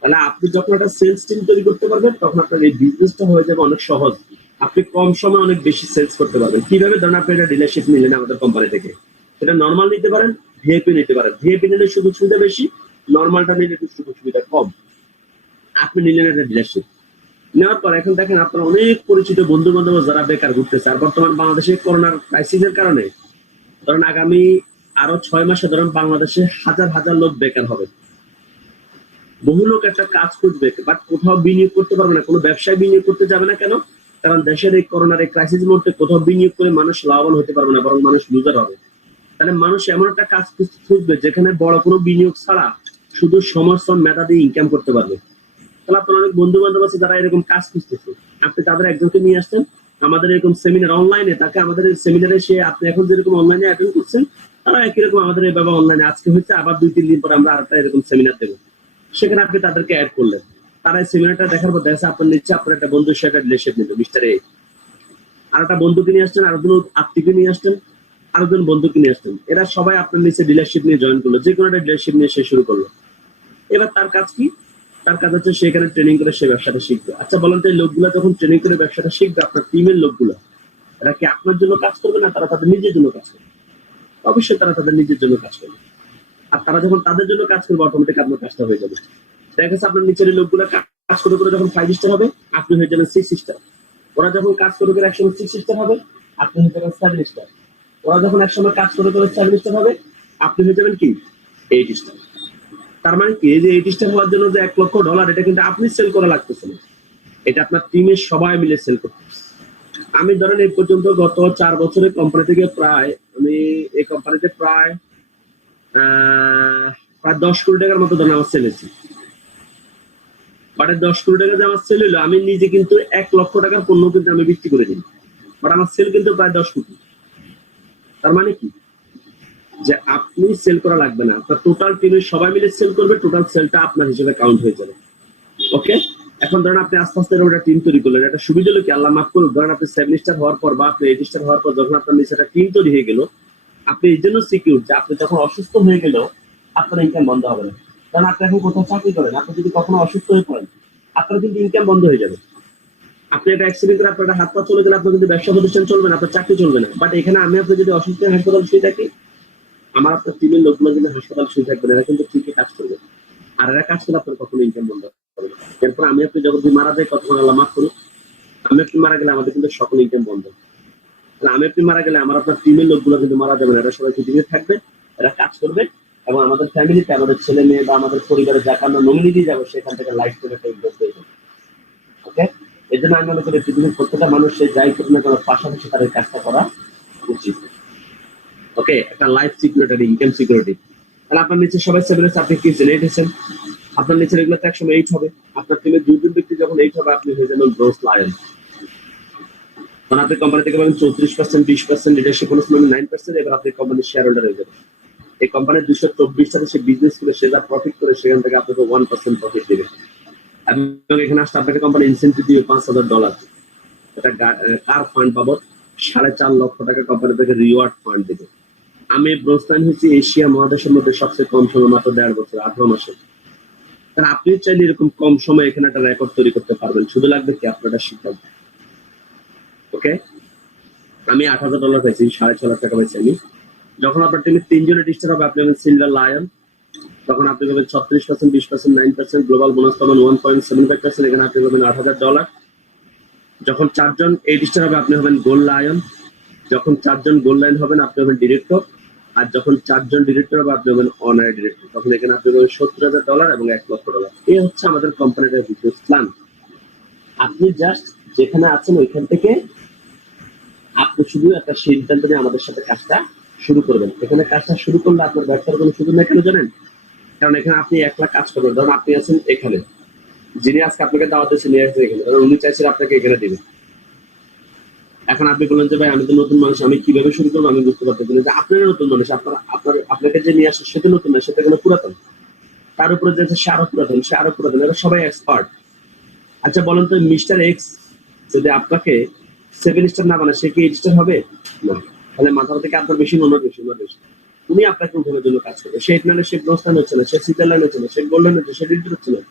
তাহলে আপনি যখন একটা সেলস টিম তৈরি করতে পারবেন, তখন আপনার এই বিজনেসটা হয়ে যাবে অনেক সহজ। আপনি কম সময় অনেক বেশি সেলস করতে পারবেন। কিভাবে? ধরেন আপনি একটা ডিলারশিপ নিলেন আমাদের কোম্পানি থেকে, এটা নর্মাল নিতে পারেন, ভিআইপি নিতে পারেন। ভিআইপি নিলে সুযোগ সুবিধা বেশি, নর্মালটা নিলে একটু সুযোগ সুবিধা কম। আপনি নিলেন একটা ডিলারশিপ, নেওয়ার পর এখন দেখেন আপনার অনেক পরিচিত বন্ধু বান্ধব যারা বেকার ঘুরতেছে। আর বর্তমান বাংলাদেশে করোনার ক্রাইসিসের কারণে ধরেন আগামী আরো 6 মাসে ধরেন বাংলাদেশে হাজার হাজার লোক বেকার হবে। বহু লোক একটা কাজ খুঁজবে, বাট কোথাও বিনিয়োগ করতে পারবে না, কোনো ব্যবসায় বিনিয়োগ করতে যাবে না। কেন? কারণ দেশের এই করোনার এই ক্রাইসিস মুহূর্তে কোথাও বিনিয়োগ করে মানুষ লাভবান হতে পারবে না, বরং মানুষ লুজার হবে। তাহলে মানুষ এমন একটা কাজ খুঁজবে যেখানে বড় কোনো বিনিয়োগ ছাড়া শুধু সমর্থন মেধা দিয়ে ইনকাম করতে পারবে। তাহলে আপনার অনেক বন্ধু বান্ধব আছে যারা এরকম কাজ খুঁজতেছে, আপনি তাদের একজনকে নিয়ে আসছেন আমাদের এরকম সেমিনার অনলাইনে, তাকে আমাদের সেমিনারে সে আপনি এখন যেরকম অনলাইনে অ্যাটেন্ড করছেন, তারা একই রকম আমাদের এইভাবে অনলাইনে আজকে হচ্ছে, আবার 2-3 দিন পর আমরা আরেকটা এরকম সেমিনার দেবো। সেখানে আপনি তাদেরকে অ্যাড করলেন, তারা এই সেমিনারটা দেখার পর দেখা আপনার নিচ্ছে আপনার একটা বন্ধুর সাথে রিলেশন নিল মিস্টার এ, আর একটা বন্ধুকে নিয়ে আসছেন, আরেকজন আত্মীয়কে নিয়ে আসছেন, আরেকজন বন্ধুকে নিয়ে আসছেন। এরা সবাই আপনার নিচে ডিলারশিপ নিয়ে জয়েন করলো, যে কোনো একটা ডিলারশিপ নিয়ে সে শুরু করলো। এবার তার কাজ কি? তার কাজ হচ্ছে সেখানে ট্রেনিং করে সে ব্যবসাটা শিখবে। আচ্ছা বলেন তো, এই লোকগুলা যখন ট্রেনিং করে ব্যবসাটা শিখবে, আপনার টিমের লোকগুলা এরা কি আপনার জন্য কাজ করবে না, তারা তাদের নিজের জন্য কাজ করবে? অবশ্যই তারা তাদের নিজের জন্য কাজ করবে। আর তারা যখন তাদের জন্য কাজ করবে, অটোমেটিক আপনার কাজটা হয়ে যাবে। দেখা গেছে আপনার নিচের লোকগুলা কাজ করে করে যখন 5 স্টার হবে, আপনি হয়ে যাবেন 6 স্টার। ওরা যখন কাজ করে করে একসময় 6 স্টার হবে, আপনি হয়ে যাবেন 7 স্টার। ওরা যখন একসময় কাজ করে করে 7 স্টার হবে, আপনি হয়ে যাবেন কি 8 স্টার। তার মানে কি, এই যে 8 স্টার হওয়ার জন্য যে $1,00,000, এটা কিন্তু আপনি সেল করা লাগতেছে না, এটা আপনার টিমের সবাই মিলে সেল করতেছে। আমি ধরেন এই পর্যন্ত গত 4 বছরে কোম্পানি থেকে আমি এই কোম্পানিতে প্রায় 10 কোটি টাকার মতো ধরেন আমার সেল হয়েছে। বাট 10 কোটি টাকা যে আমার সেল হইলো, আমি নিজে কিন্তু 1 লক্ষ টাকার পণ্য কিন্তু আমি বিক্রি করে দিই, বাট আমার সেল কিন্তু প্রায় 10 কোটি। তার মানে কি, যে আপনি সেল করা লাগবে না, আপনার টোটাল টিমের সবাই মিলে সেল করবে, টোটাল সেলটা আপনার হিসেবে কাউন্ট হয়ে যাবে। ওকে, এখন ধরেন আপনি আস্তে আস্তে একটা টিম তৈরি করলেন। একটা সুবিধা হলো কি, আল্লাহ মাফ করুন, ধরেন আপনি 7 স্টার হওয়ার পর বা আপনি 8 স্টার হওয়ার পর যখন আপনার নিচে একটা টিম তৈরি হয়ে গেল, আপনি এই জন্য সিকিউর যে আপনি যখন অসুস্থ হয়ে গেলেও আপনার ইনকাম বন্ধ হবে না। কারণ আপনি এখন কোথাও চাকরি করেন, আপনি যদি কখনো অসুস্থ হয়ে পড়েন, আপনার কিন্তু ইনকাম বন্ধ হয়ে যাবে। আপনি একটা অ্যাক্সিডেন্ট করে আপনার একটা হাত পা চলে গেলে আপনার কিন্তু ব্যবসা প্রতিষ্ঠান চলবে না, আপনার চাকরি চলবে না। বাট এখানে আমি আপনি যদি অসুস্থ হয়ে হাসপাতাল শুয়ে থাকি, আমার আপনার টিমের লোকগুলো কিন্তু হাসপাতাল শুয়ে থাকবে না, এরা কিন্তু ঠিকই কাজ করবে। আর এরা কাজ করলে আপনার কখনো ইনকাম বন্ধ হবে না। এরপর আমি আপনি যখন মারা যাই, কতক্ষণ আল্লাহ মাফ করুন, আমি আপনি মারা গেলে আমাদের কিন্তু সকল ইনকাম বন্ধ। তাহলে আমি আপনি মারা গেলে আমার আপনার টিমের লোকগুলো কিন্তু মারা যাবে না, এরা সবাই পৃথিবীতে থাকবে, এরা কাজ করবে, এবং আমাদের ফ্যামিলিতে আমাদের ছেলে মেয়ে বা আমাদের পরিবারে যাকে আমরা নমিনি দিয়ে যাবো সেখান থেকে লাইফ করে একটা ইনভেস্ট হয়ে যাবে। ওকে, এই জন্য আমি মনে করি পৃথিবীর প্রত্যেকটা মানুষ সে যাই করুক না কেন পাশাপাশি তাদের কাজটা করা উচিত। ওকে, একটা লাইফ সিকিউরিটি, ইনকাম সিকিউরিটি। তাহলে আপনার নিচে সবাই 7 আছে, আপনি কি 8 আছেন, আপনার নিচের এগুলো তো একসময় 8 হবে। আপনার টিমের 2 ব্যক্তি যখন 8 হবে, আপনি হয়ে যাবেন ব্রোঞ্জ লায়ন। কারণ আপনি কোম্পানি থেকে পাবেন 34%, 20% লিডারশিপ বোনাস পাবেন 9%, এবার আপনি কোম্পানির শেয়ার হোল্ডার হয়ে যাবেন। এই কোম্পানির 224 সে বিজনেস করে সে যা প্রফিট করে সেখান থেকে আপনাকে 1% প্রফিট দেবে। এবং এখানে আসলে আপনাকে কোম্পানি ইনসেন্টিভ দিবে $5,000। এটা কার ফান্ড বাবদ 4.5 লক্ষ টাকা কোম্পানি থেকে রিওয়ার্ড ফান্ড দেবে। আমি ব্রোস্তান হচ্ছি এশিয়া মহাদেশের মধ্যে সবচেয়ে কম সময়, মাত্র 1.5 বছর, 18 মাসে। কারণ আপনি চাইলে এরকম কম সময় এখানে একটা রেকর্ড তৈরি করতে পারবেন, শুধু লাগবে কি আপনার একটা সিদ্ধান্ত। ওকে, আমি $8,000 পাইছি, 6.5 লাখ টাকা পাইছি আমি। যখন আপনার টিমে 3 জনের রেজিস্টার হবে, আপনি হবেন সিলভার লায়ন, তখন আপনি পাবেন 36%, 20%, 9%, গ্লোবাল বোনাস পাবেন 1.75%, এখানে আপনি পাবেন $8,000। যখন 4 জন এই রেজিস্টার হবে, আপনি হবেন গোল্ড লায়ন। যখন 4 জন গোল্ড লায়ন হবেন, আপনি হবেন ডিরেক্টর। আর যখন 4 জন ডিরেক্টর হবে, আপনি হবেন অনারি ডিরেক্টর, তখন এখানে আপনি পাবেন $70,000 এবং $1,00,000। এই হচ্ছে আমাদের কোম্পানির বিজনেস প্ল্যান। আপনি জাস্ট যেখানে আছেন ওইখান থেকে আপনি শুধু একটা সিদ্ধান্ত নিয়ে আমাদের সাথে কাজটা শুরু করবেন। এখানে কাজটা শুরু করলে আপনার ব্যবসার কোনো সুযোগ নেই, কেন জানেন? কারণ এখানে আপনি একলা কাজ করবেন। ধরুন আপনি আছেন এখানে, যিনি আজকে আপনাকে দাওয়াত দিয়েছে নিয়ে আসছে এখানে, ধরুন উনি চাইছেন আপনাকে এখানে দিবে। এখন আপনি বললেন যে ভাই আমি তো নতুন মানুষ, আমি কিভাবে শুরু করবো আমি বুঝতে পারতেছি না। যে আপনারা নতুন মানুষ, আপনাকে যে নিয়ে আসছে সেটা নতুন না, সেটা কোনো পুরাতন। তার উপরে যে সে আরো পুরাতন, সে আরো পুরাতন, এরা সবাই এক্সপার্ট। আচ্ছা বলুন তো, মিস্টার এক্স যদি আপনাকে 7 স্টার না বানায়, সে কি 8 স্টার হবে না? তাহলে মাথা থেকে আপনার বেশি ওনার বেশি। উনি আপনাকে উঠানোর জন্য কাজ করবে। সে নাহলে সে প্রস্থান হচ্ছে না, সে সুইজারল্যান্ড হচ্ছে না, সে গোল্ডেন হচ্ছে, সে ডিজিটাল হচ্ছে না।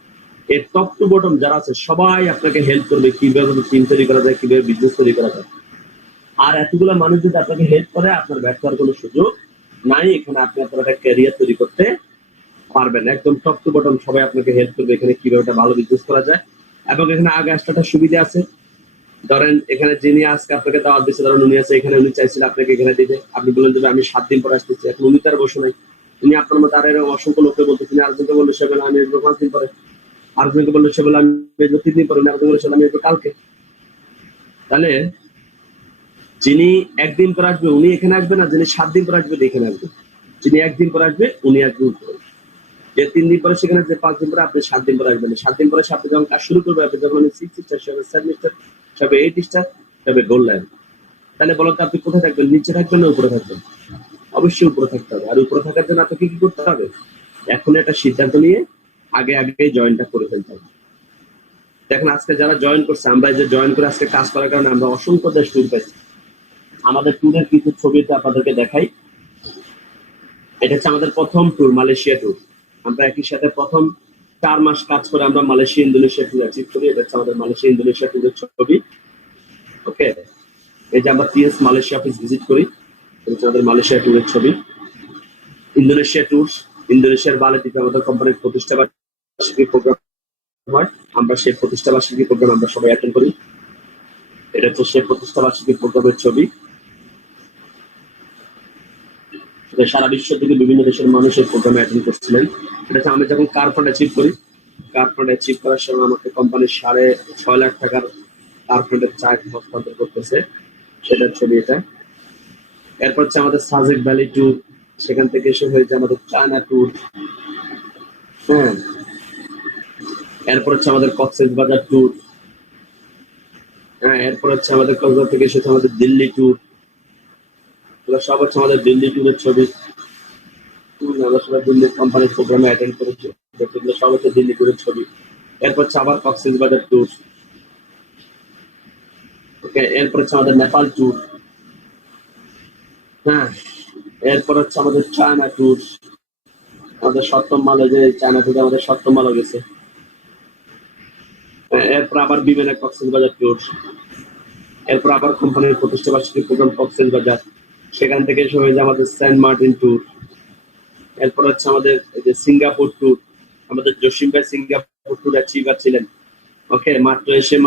এর টপ টু বটম যারা আছে সবাই আপনাকে হেল্প করবে কিভাবে টিম তৈরি করা যায়, কিভাবে বিজনেস তৈরি করা যায়। আর এতগুলো মানুষ যদি আপনাকে হেল্প করে, আপনার ব্যর্থ হওয়ার কোনো সুযোগ নাই। এখানে আপনি আপনার একটা ক্যারিয়ার তৈরি করতে পারবেন। একদম টপ টু বটম সবাই আপনাকে হেল্প করবে এখানে কিভাবে একটা ভালো বিজনেস করা যায়। এবং এখানে আগে আসলে একটা সুবিধা আছে। ধরেন এখানে যিনি আজকে আপনাকে দাওয়াত দিচ্ছে, ধরেন উনি আছে এখানে, উনি চাইছিল আপনাকে এখানে দিতে, আপনি বললেন যে আমি 7 দিন পরে আসতেছি। এখন উনি তার বসে নাই, উনি আপনার মতো আর অসংখ্য লোককে বলতে, তিনি আরেকজনকে বললে সে বেলা আমি আসবো 5 দিন পরে, আরেকজনকে বললে সে বেলা আমি আসবো 3 দিন পরে, আরেকজন বললে সে আমি আসবো কালকে। তাহলে যিনি 1 দিন পরে আসবে উনি এখানে আসবে না, যিনি 7 দিন পরে আসবে এখানে আসবে। যিনি 1 দিন পরে আসবে উনি 1 দিন পরে, যে 3 দিন পরে সেখানে, যে 5 দিন পরে, আপনি 7 দিন পরে আসবেন। 7 দিন পরে আপনি যখন কাজ শুরু করবে, আপনি যখন 6 star, 7 star, 8 star, gold line. তাহলে বলো তো আপনি কোথায় থাকবেন, নিচে থাকবেন না উপরে থাকবেন? অবশ্যই উপরে থাকতে হবে। আর উপরে থাকার জন্য আপনাকে কি করতে হবে? এখন একটা সিদ্ধান্ত নিয়ে আগে জয়েনটা করে ফেলতে হবে। দেখেন আজকে যারা জয়েন করছে, আমরা এই যে জয়েন করে আজকে কাজ করার কারণে আমরা অসংখ্য দেশ ট্যুর পাইছি। আমাদের ট্যুরের কিছু ছবিতে আপনাদেরকে দেখাই। এটা হচ্ছে আমাদের প্রথম ট্যুর, মালয়েশিয়া ট্যুর। আমরা একই সাথে প্রথম 4 মাস কাজ করে আমরা মালয়েশিয়া ইন্দোনেশিয়া ট্যুর অ্যাচিভ করি। এটা হচ্ছে আমাদের মালয়েশিয়া ইন্দোনেশিয়া ট্যুরের ছবি। ওকে, এই যে আমরা পিএস মালয়েশিয়া অফিস ভিজিট করি, এটা হচ্ছে আমাদের মালয়েশিয়া ট্যুরের ছবি। ইন্দোনেশিয়া ট্যুর, ইন্দোনেশিয়ার বালি দ্বীপে আমাদের কোম্পানির প্রতিষ্ঠা বার্ষিকী প্রোগ্রাম হয়। আমরা সেই প্রতিষ্ঠা বার্ষিকী প্রোগ্রাম আমরা সবাই অ্যাটেন্ড করি। এটা হচ্ছে সেই প্রতিষ্ঠা বার্ষিকী প্রোগ্রামের ছবি। সারা বিশ্ব থেকে বিভিন্ন দেশের মানুষ এই প্রোগ্রামে অ্যাটেন্ড করছিলেন। এটা হচ্ছে আমি যখন কার ফান্ড অ্যাচিভ করি, কার ফান্ড অ্যাচিভ করার সময় আমাকে কোম্পানির 6.5 লাখ টাকার কার ফান্ডের চেক হস্তান্তর করতেছে, সেটার ছবি এটা। এরপর হচ্ছে আমাদের সাজেক ভ্যালি ট্যুর, সেখান থেকে এসে হয়েছে আমাদের চায়না ট্যুর। হ্যাঁ, এরপর হচ্ছে আমাদের কক্সবাজার ট্যুর। হ্যাঁ, এরপর হচ্ছে আমাদের কক্সবাজার থেকে এসেছে আমাদের দিল্লি ট্যুর। এগুলো সব হচ্ছে আমাদের দিল্লি ট্যুরের ছবি। আমরা সবাই দিল্লির কোম্পানির প্রোগ্রামে অ্যাটেন্ড করেছি, এগুলো সব হচ্ছে দিল্লি ট্যুরের ছবি। এরপর হচ্ছে আবার কক্সবাজার ট্যুর। ওকে, এরপর হচ্ছে আমাদের নেপাল ট্যুর। হ্যাঁ, এরপর হচ্ছে আমাদের চায়না ট্যুর। আমাদের সপ্তম মালে, যে চায়না থেকে আমাদের সপ্তম মালও গেছে। এরপর আবার বিমানে কক্সবাজার ট্যুর, এরপর আবার কোম্পানির প্রতিষ্ঠা বার্ষিকী প্রোগ্রাম কক্সবাজার, সেখান থেকে এসে হয়ে যায় আমাদের সেন্ট মার্টিন ট্যুর, এরপর হচ্ছে আমাদের এই যে সিঙ্গাপুর ট্যুর, আমাদের জসিম ভাই সিঙ্গাপুর ট্যুর অ্যাচিভার ছিলেন। ওকে,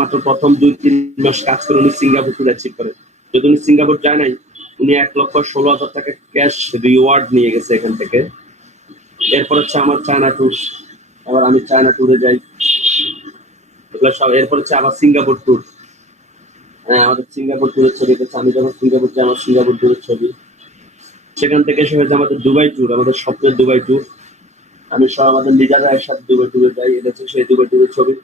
মাত্র প্রথম 2-3 মাস কাজ করে উনি সিঙ্গাপুর ট্যুর অ্যাচিভ করে। যদি উনি সিঙ্গাপুর যায় নাই, উনি 1,16,000 টাকা ক্যাশ রিওয়ার্ড নিয়ে গেছে এখান থেকে। এরপর হচ্ছে আমার চায়না ট্যুর, আবার আমি চায়না ট্যুরে যাই, এগুলো সব। এরপর হচ্ছে আবার সিঙ্গাপুর ট্যুর, আমাদের সিঙ্গাপুর ট্যুরের ছবি দেখছে, আমি যখন সিঙ্গাপুর যাই আমার সিঙ্গাপুর ট্যুরের ছবি। সেখান থেকে এসে হয়েছে আমাদের দুবাই ট্যুর, আমাদের স্বপ্নের দুবাই ট্যুর। আমি সব আমাদের লিডাররা একসাথে দুবাই ট্যুরে যাই, এটা হচ্ছে সেই দুবাই ট্যুরের ছবি।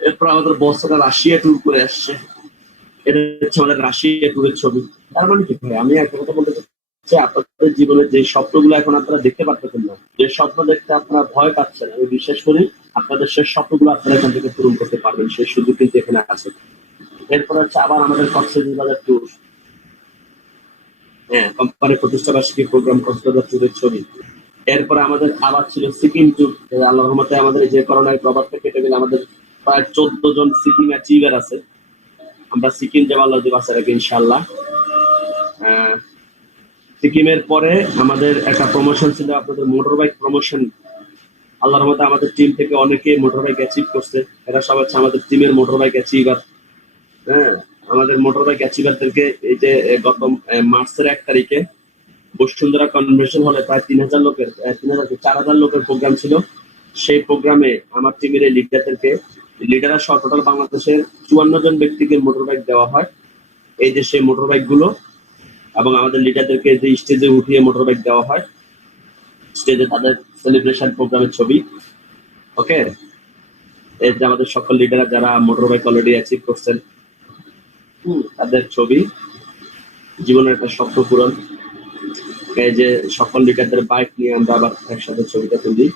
এরপর আমাদের বসরা রাশিয়া ট্যুর করে আসছে, এটা হচ্ছে আমাদের রাশিয়া ট্যুরের ছবি। তার মানে কি ভাই, আমি একটা কথা বলতে চাচ্ছি, আপনাদের জীবনে যে স্বপ্নগুলো এখন আপনারা দেখতে পারতেছেন না, যে স্বপ্ন দেখতে আপনারা ভয় পাচ্ছেন, আমি বিশ্বাস করি আপনাদের সেই স্বপ্নগুলো আপনারা এখান থেকে পূরণ করতে পারবেন, সেই সুযোগ কিন্তু এখানে আছে। এরপর হচ্ছে আবার আমাদের কক্সবাজার ট্যুর, কোম্পানির প্রতিষ্ঠা বার্ষিকী প্রোগ্রাম কক্সবাজার ট্যুরের ছবি। এরপরে আমাদের আবার ছিল সিকিম ট্যুর, আল্লাহর রহমতে আমাদের এই যে করোনার প্রভাব থেকে কেটে গেলে আমাদের প্রায় 14 জন সিকিম অ্যাচিভার আছে। আমরা সিকিম যাবো আল্লাহ যদি বাঁচায় রাখে ইনশাআল্লাহ। সিকিমের পরে আমাদের একটা প্রমোশন ছিল আপনাদের মোটর বাইক প্রমোশন। আল্লাহর রহমতে আমাদের টিম থেকে অনেকে মোটর বাইক অ্যাচিভ করছে, এরা সব হচ্ছে আমাদের টিমের মোটর বাইক অ্যাচিভার। হ্যাঁ, আমাদের মোটর বাইক অ্যাচিভারদেরকে এই যে গত মার্চের 1 তারিখে বসুন্ধরা কনভেনশন হলে প্রায় 3,000 লোকের 4,000 লোকের প্রোগ্রাম ছিল। সেই প্রোগ্রামে আমার টিমের এই লিডাররা সহ টোটাল বাংলাদেশের 54 জন ব্যক্তিকে মোটর বাইক দেওয়া হয়। এই যে সেই মোটর বাইক গুলো, এবং আমাদের লিডারদেরকে যে স্টেজে উঠিয়ে মোটর বাইক দেওয়া হয়, স্টেজে তাদের সেলিব্রেশন প্রোগ্রামের ছবি। ওকে, এই যে আমাদের সকল লিডাররা যারা মোটর বাইক অলরেডি অ্যাচিভ করছেন, তাদের ছবি, জীবনের একটা স্বপ্ন পূরণ। এই যে সকল লিডারদের বাইক নিয়ে আমরা আবার একসাথে ছবিটা তুলি।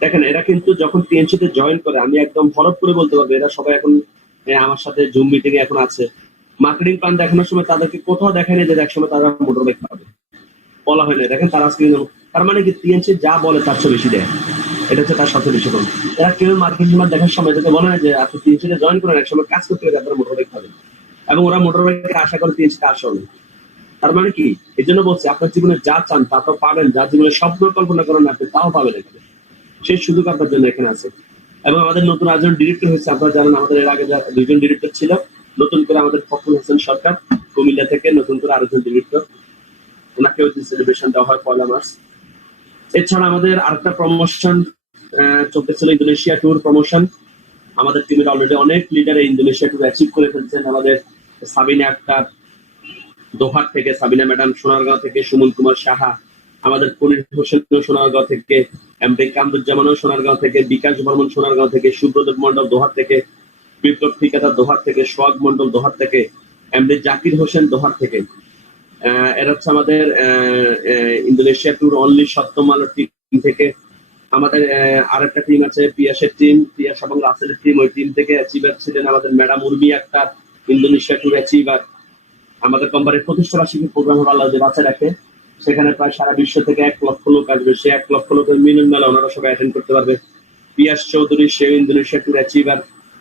দেখেন, এরা কিন্তু যখন টিএনসি তে জয়েন করে, আমি একদম হরফ করে বলতে পারবো এরা সবাই এখন আমার সাথে জুম মিটিং এ এখন আছে। মার্কেটিং প্ল্যান দেখানোর সময় তাদেরকে কোথাও দেখায়নি যে একসময় তারা মোটর বাইক পাবে, বলা হয় না। দেখেন তারা আজকে, তার মানে কি টিএনসি যা বলে তার চেয়ে বেশি দেয়, এটা হচ্ছে তার সবচেয়ে বেশি কম। এরা কেউ মার্কেটিং প্ল্যান দেখার সময় যাতে বলে না যে আপনি টিএনসি তে জয়েন করেন, একসময় কাজ করতে গেলে আপনারা মোটর বাইক পাবেন, এবং ওরা মোটর বাইকের আশা করে টিএনসি তে আসেও না। তার মানে কি, এই জন্য বলছি আপনার জীবনে যা চান তা তো পাবেন, যা জীবনে স্বপ্ন কল্পনা করেন আপনি তাও পাবেন এখানে, সেই সুযোগ আপনার জন্য এখানে আছে। এবং আমাদের নতুন আরেকজন ডিরেক্টর হয়েছে, আপনারা জানেন আমাদের এর আগে 2জন ডিরেক্টর ছিল, নতুন করে আমাদের ফখরুল হাসান সরকার কুমিল্লা থেকে নতুন করে আরেকজন ডিরেক্টর, ওনাকে ওই সেলিব্রেশন দেওয়া হয় 1 মার্চ। এছাড়া আমাদের আরেকটা প্রমোশন চলতেছিল, ইন্দোনেশিয়া ট্যুর প্রমোশন। আমাদের টিমের অলরেডি অনেক লিডার ইন্দোনেশিয়া ট্যুর অ্যাচিভ করে ফেলছেন। আমাদের সাবিনা আক্তার দোহার থেকে, সাবিনা ম্যাডাম সোনারগাঁও থেকে, সুমন কুমার সাহা, আমাদের কলির হোসেন সোনারগাঁও থেকে, এমডি কামরুজ্জামানও সোনারগাঁও থেকে, বিকাশ বর্মন সোনারগাঁও থেকে, সুব্রত মন্ডল দোহার থেকে, বিপ্লব ঠিকাদার দোহার থেকে, সোহাগ মন্ডল দোহার থেকে, এমডি জাকির হোসেন দোহার থেকে। এরা হচ্ছে আমাদের ইন্দোনেশিয়া ট্যুর অনলি সপ্তম আলো টিম থেকে। আমাদের আরেকটা টিম আছে পিয়াসের টিম, পিয়াস এবং রাসেলের টিম, ওই টিম থেকে অ্যাচিভার ছিলেন আমাদের madam Urmi Akter, Indonesia tour achiever. আমাদের কোম্পানির প্রতিষ্ঠা বার্ষিকী প্রোগ্রাম হলো আল্লাহ যদি বাঁচায় রাখে, সেখানে প্রায় সারা বিশ্ব থেকে 1 লক্ষ লোক আসবে, সে 1 লক্ষ লোকের মিলন মেলা ওনারা সবাই অ্যাটেন্ড করতে পারবে। পিয়াস চৌধুরী সেও ইন্দোনেশিয়া ট্যুর অ্যাচিভার,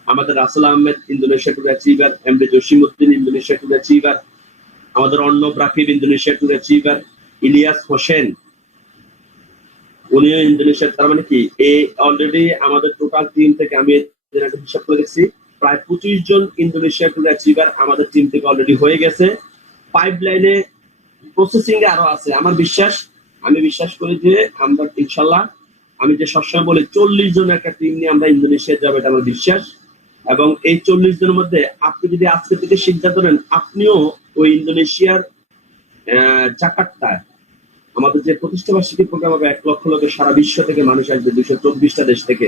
আমাদের Rasel Ahmed Indonesia tour achiever, MD Jasim Uddin Indonesia tour achiever, আমাদের Arnab Rakib Indonesia tour achiever, Ilias Hossain উনিও ইন্দোনেশিয়া। তার মানে কি, এই অলরেডি আমাদের টোটাল টিম থেকে আমি হিসাব করে দেখছি প্রায় 25 জন ইন্দোনেশিয়া ট্যুর অ্যাচিভার আমাদের টিম থেকে অলরেডি হয়ে গেছে। পাইপলাইনে প্রসেসিং এ আরো আছে। আমি বিশ্বাস করি যে আমরা ইনশাল্লাহ, আমি যে সবসময় বলি 40 জন একটা টিম নিয়ে আমরা ইন্দোনেশিয়া যাবো, এটা আমার বিশ্বাস। এবং এই 40 জনের মধ্যে আপনি যদি আজকে থেকে সিদ্ধান্ত নেন, আপনিও ওই ইন্দোনেশিয়ার জাকার্তায় আমাদের যে প্রতিষ্ঠা বার্ষিকী প্রোগ্রাম হবে, 1 লক্ষ লোকের সারা বিশ্ব থেকে মানুষ আসবে, 224টা দেশ থেকে,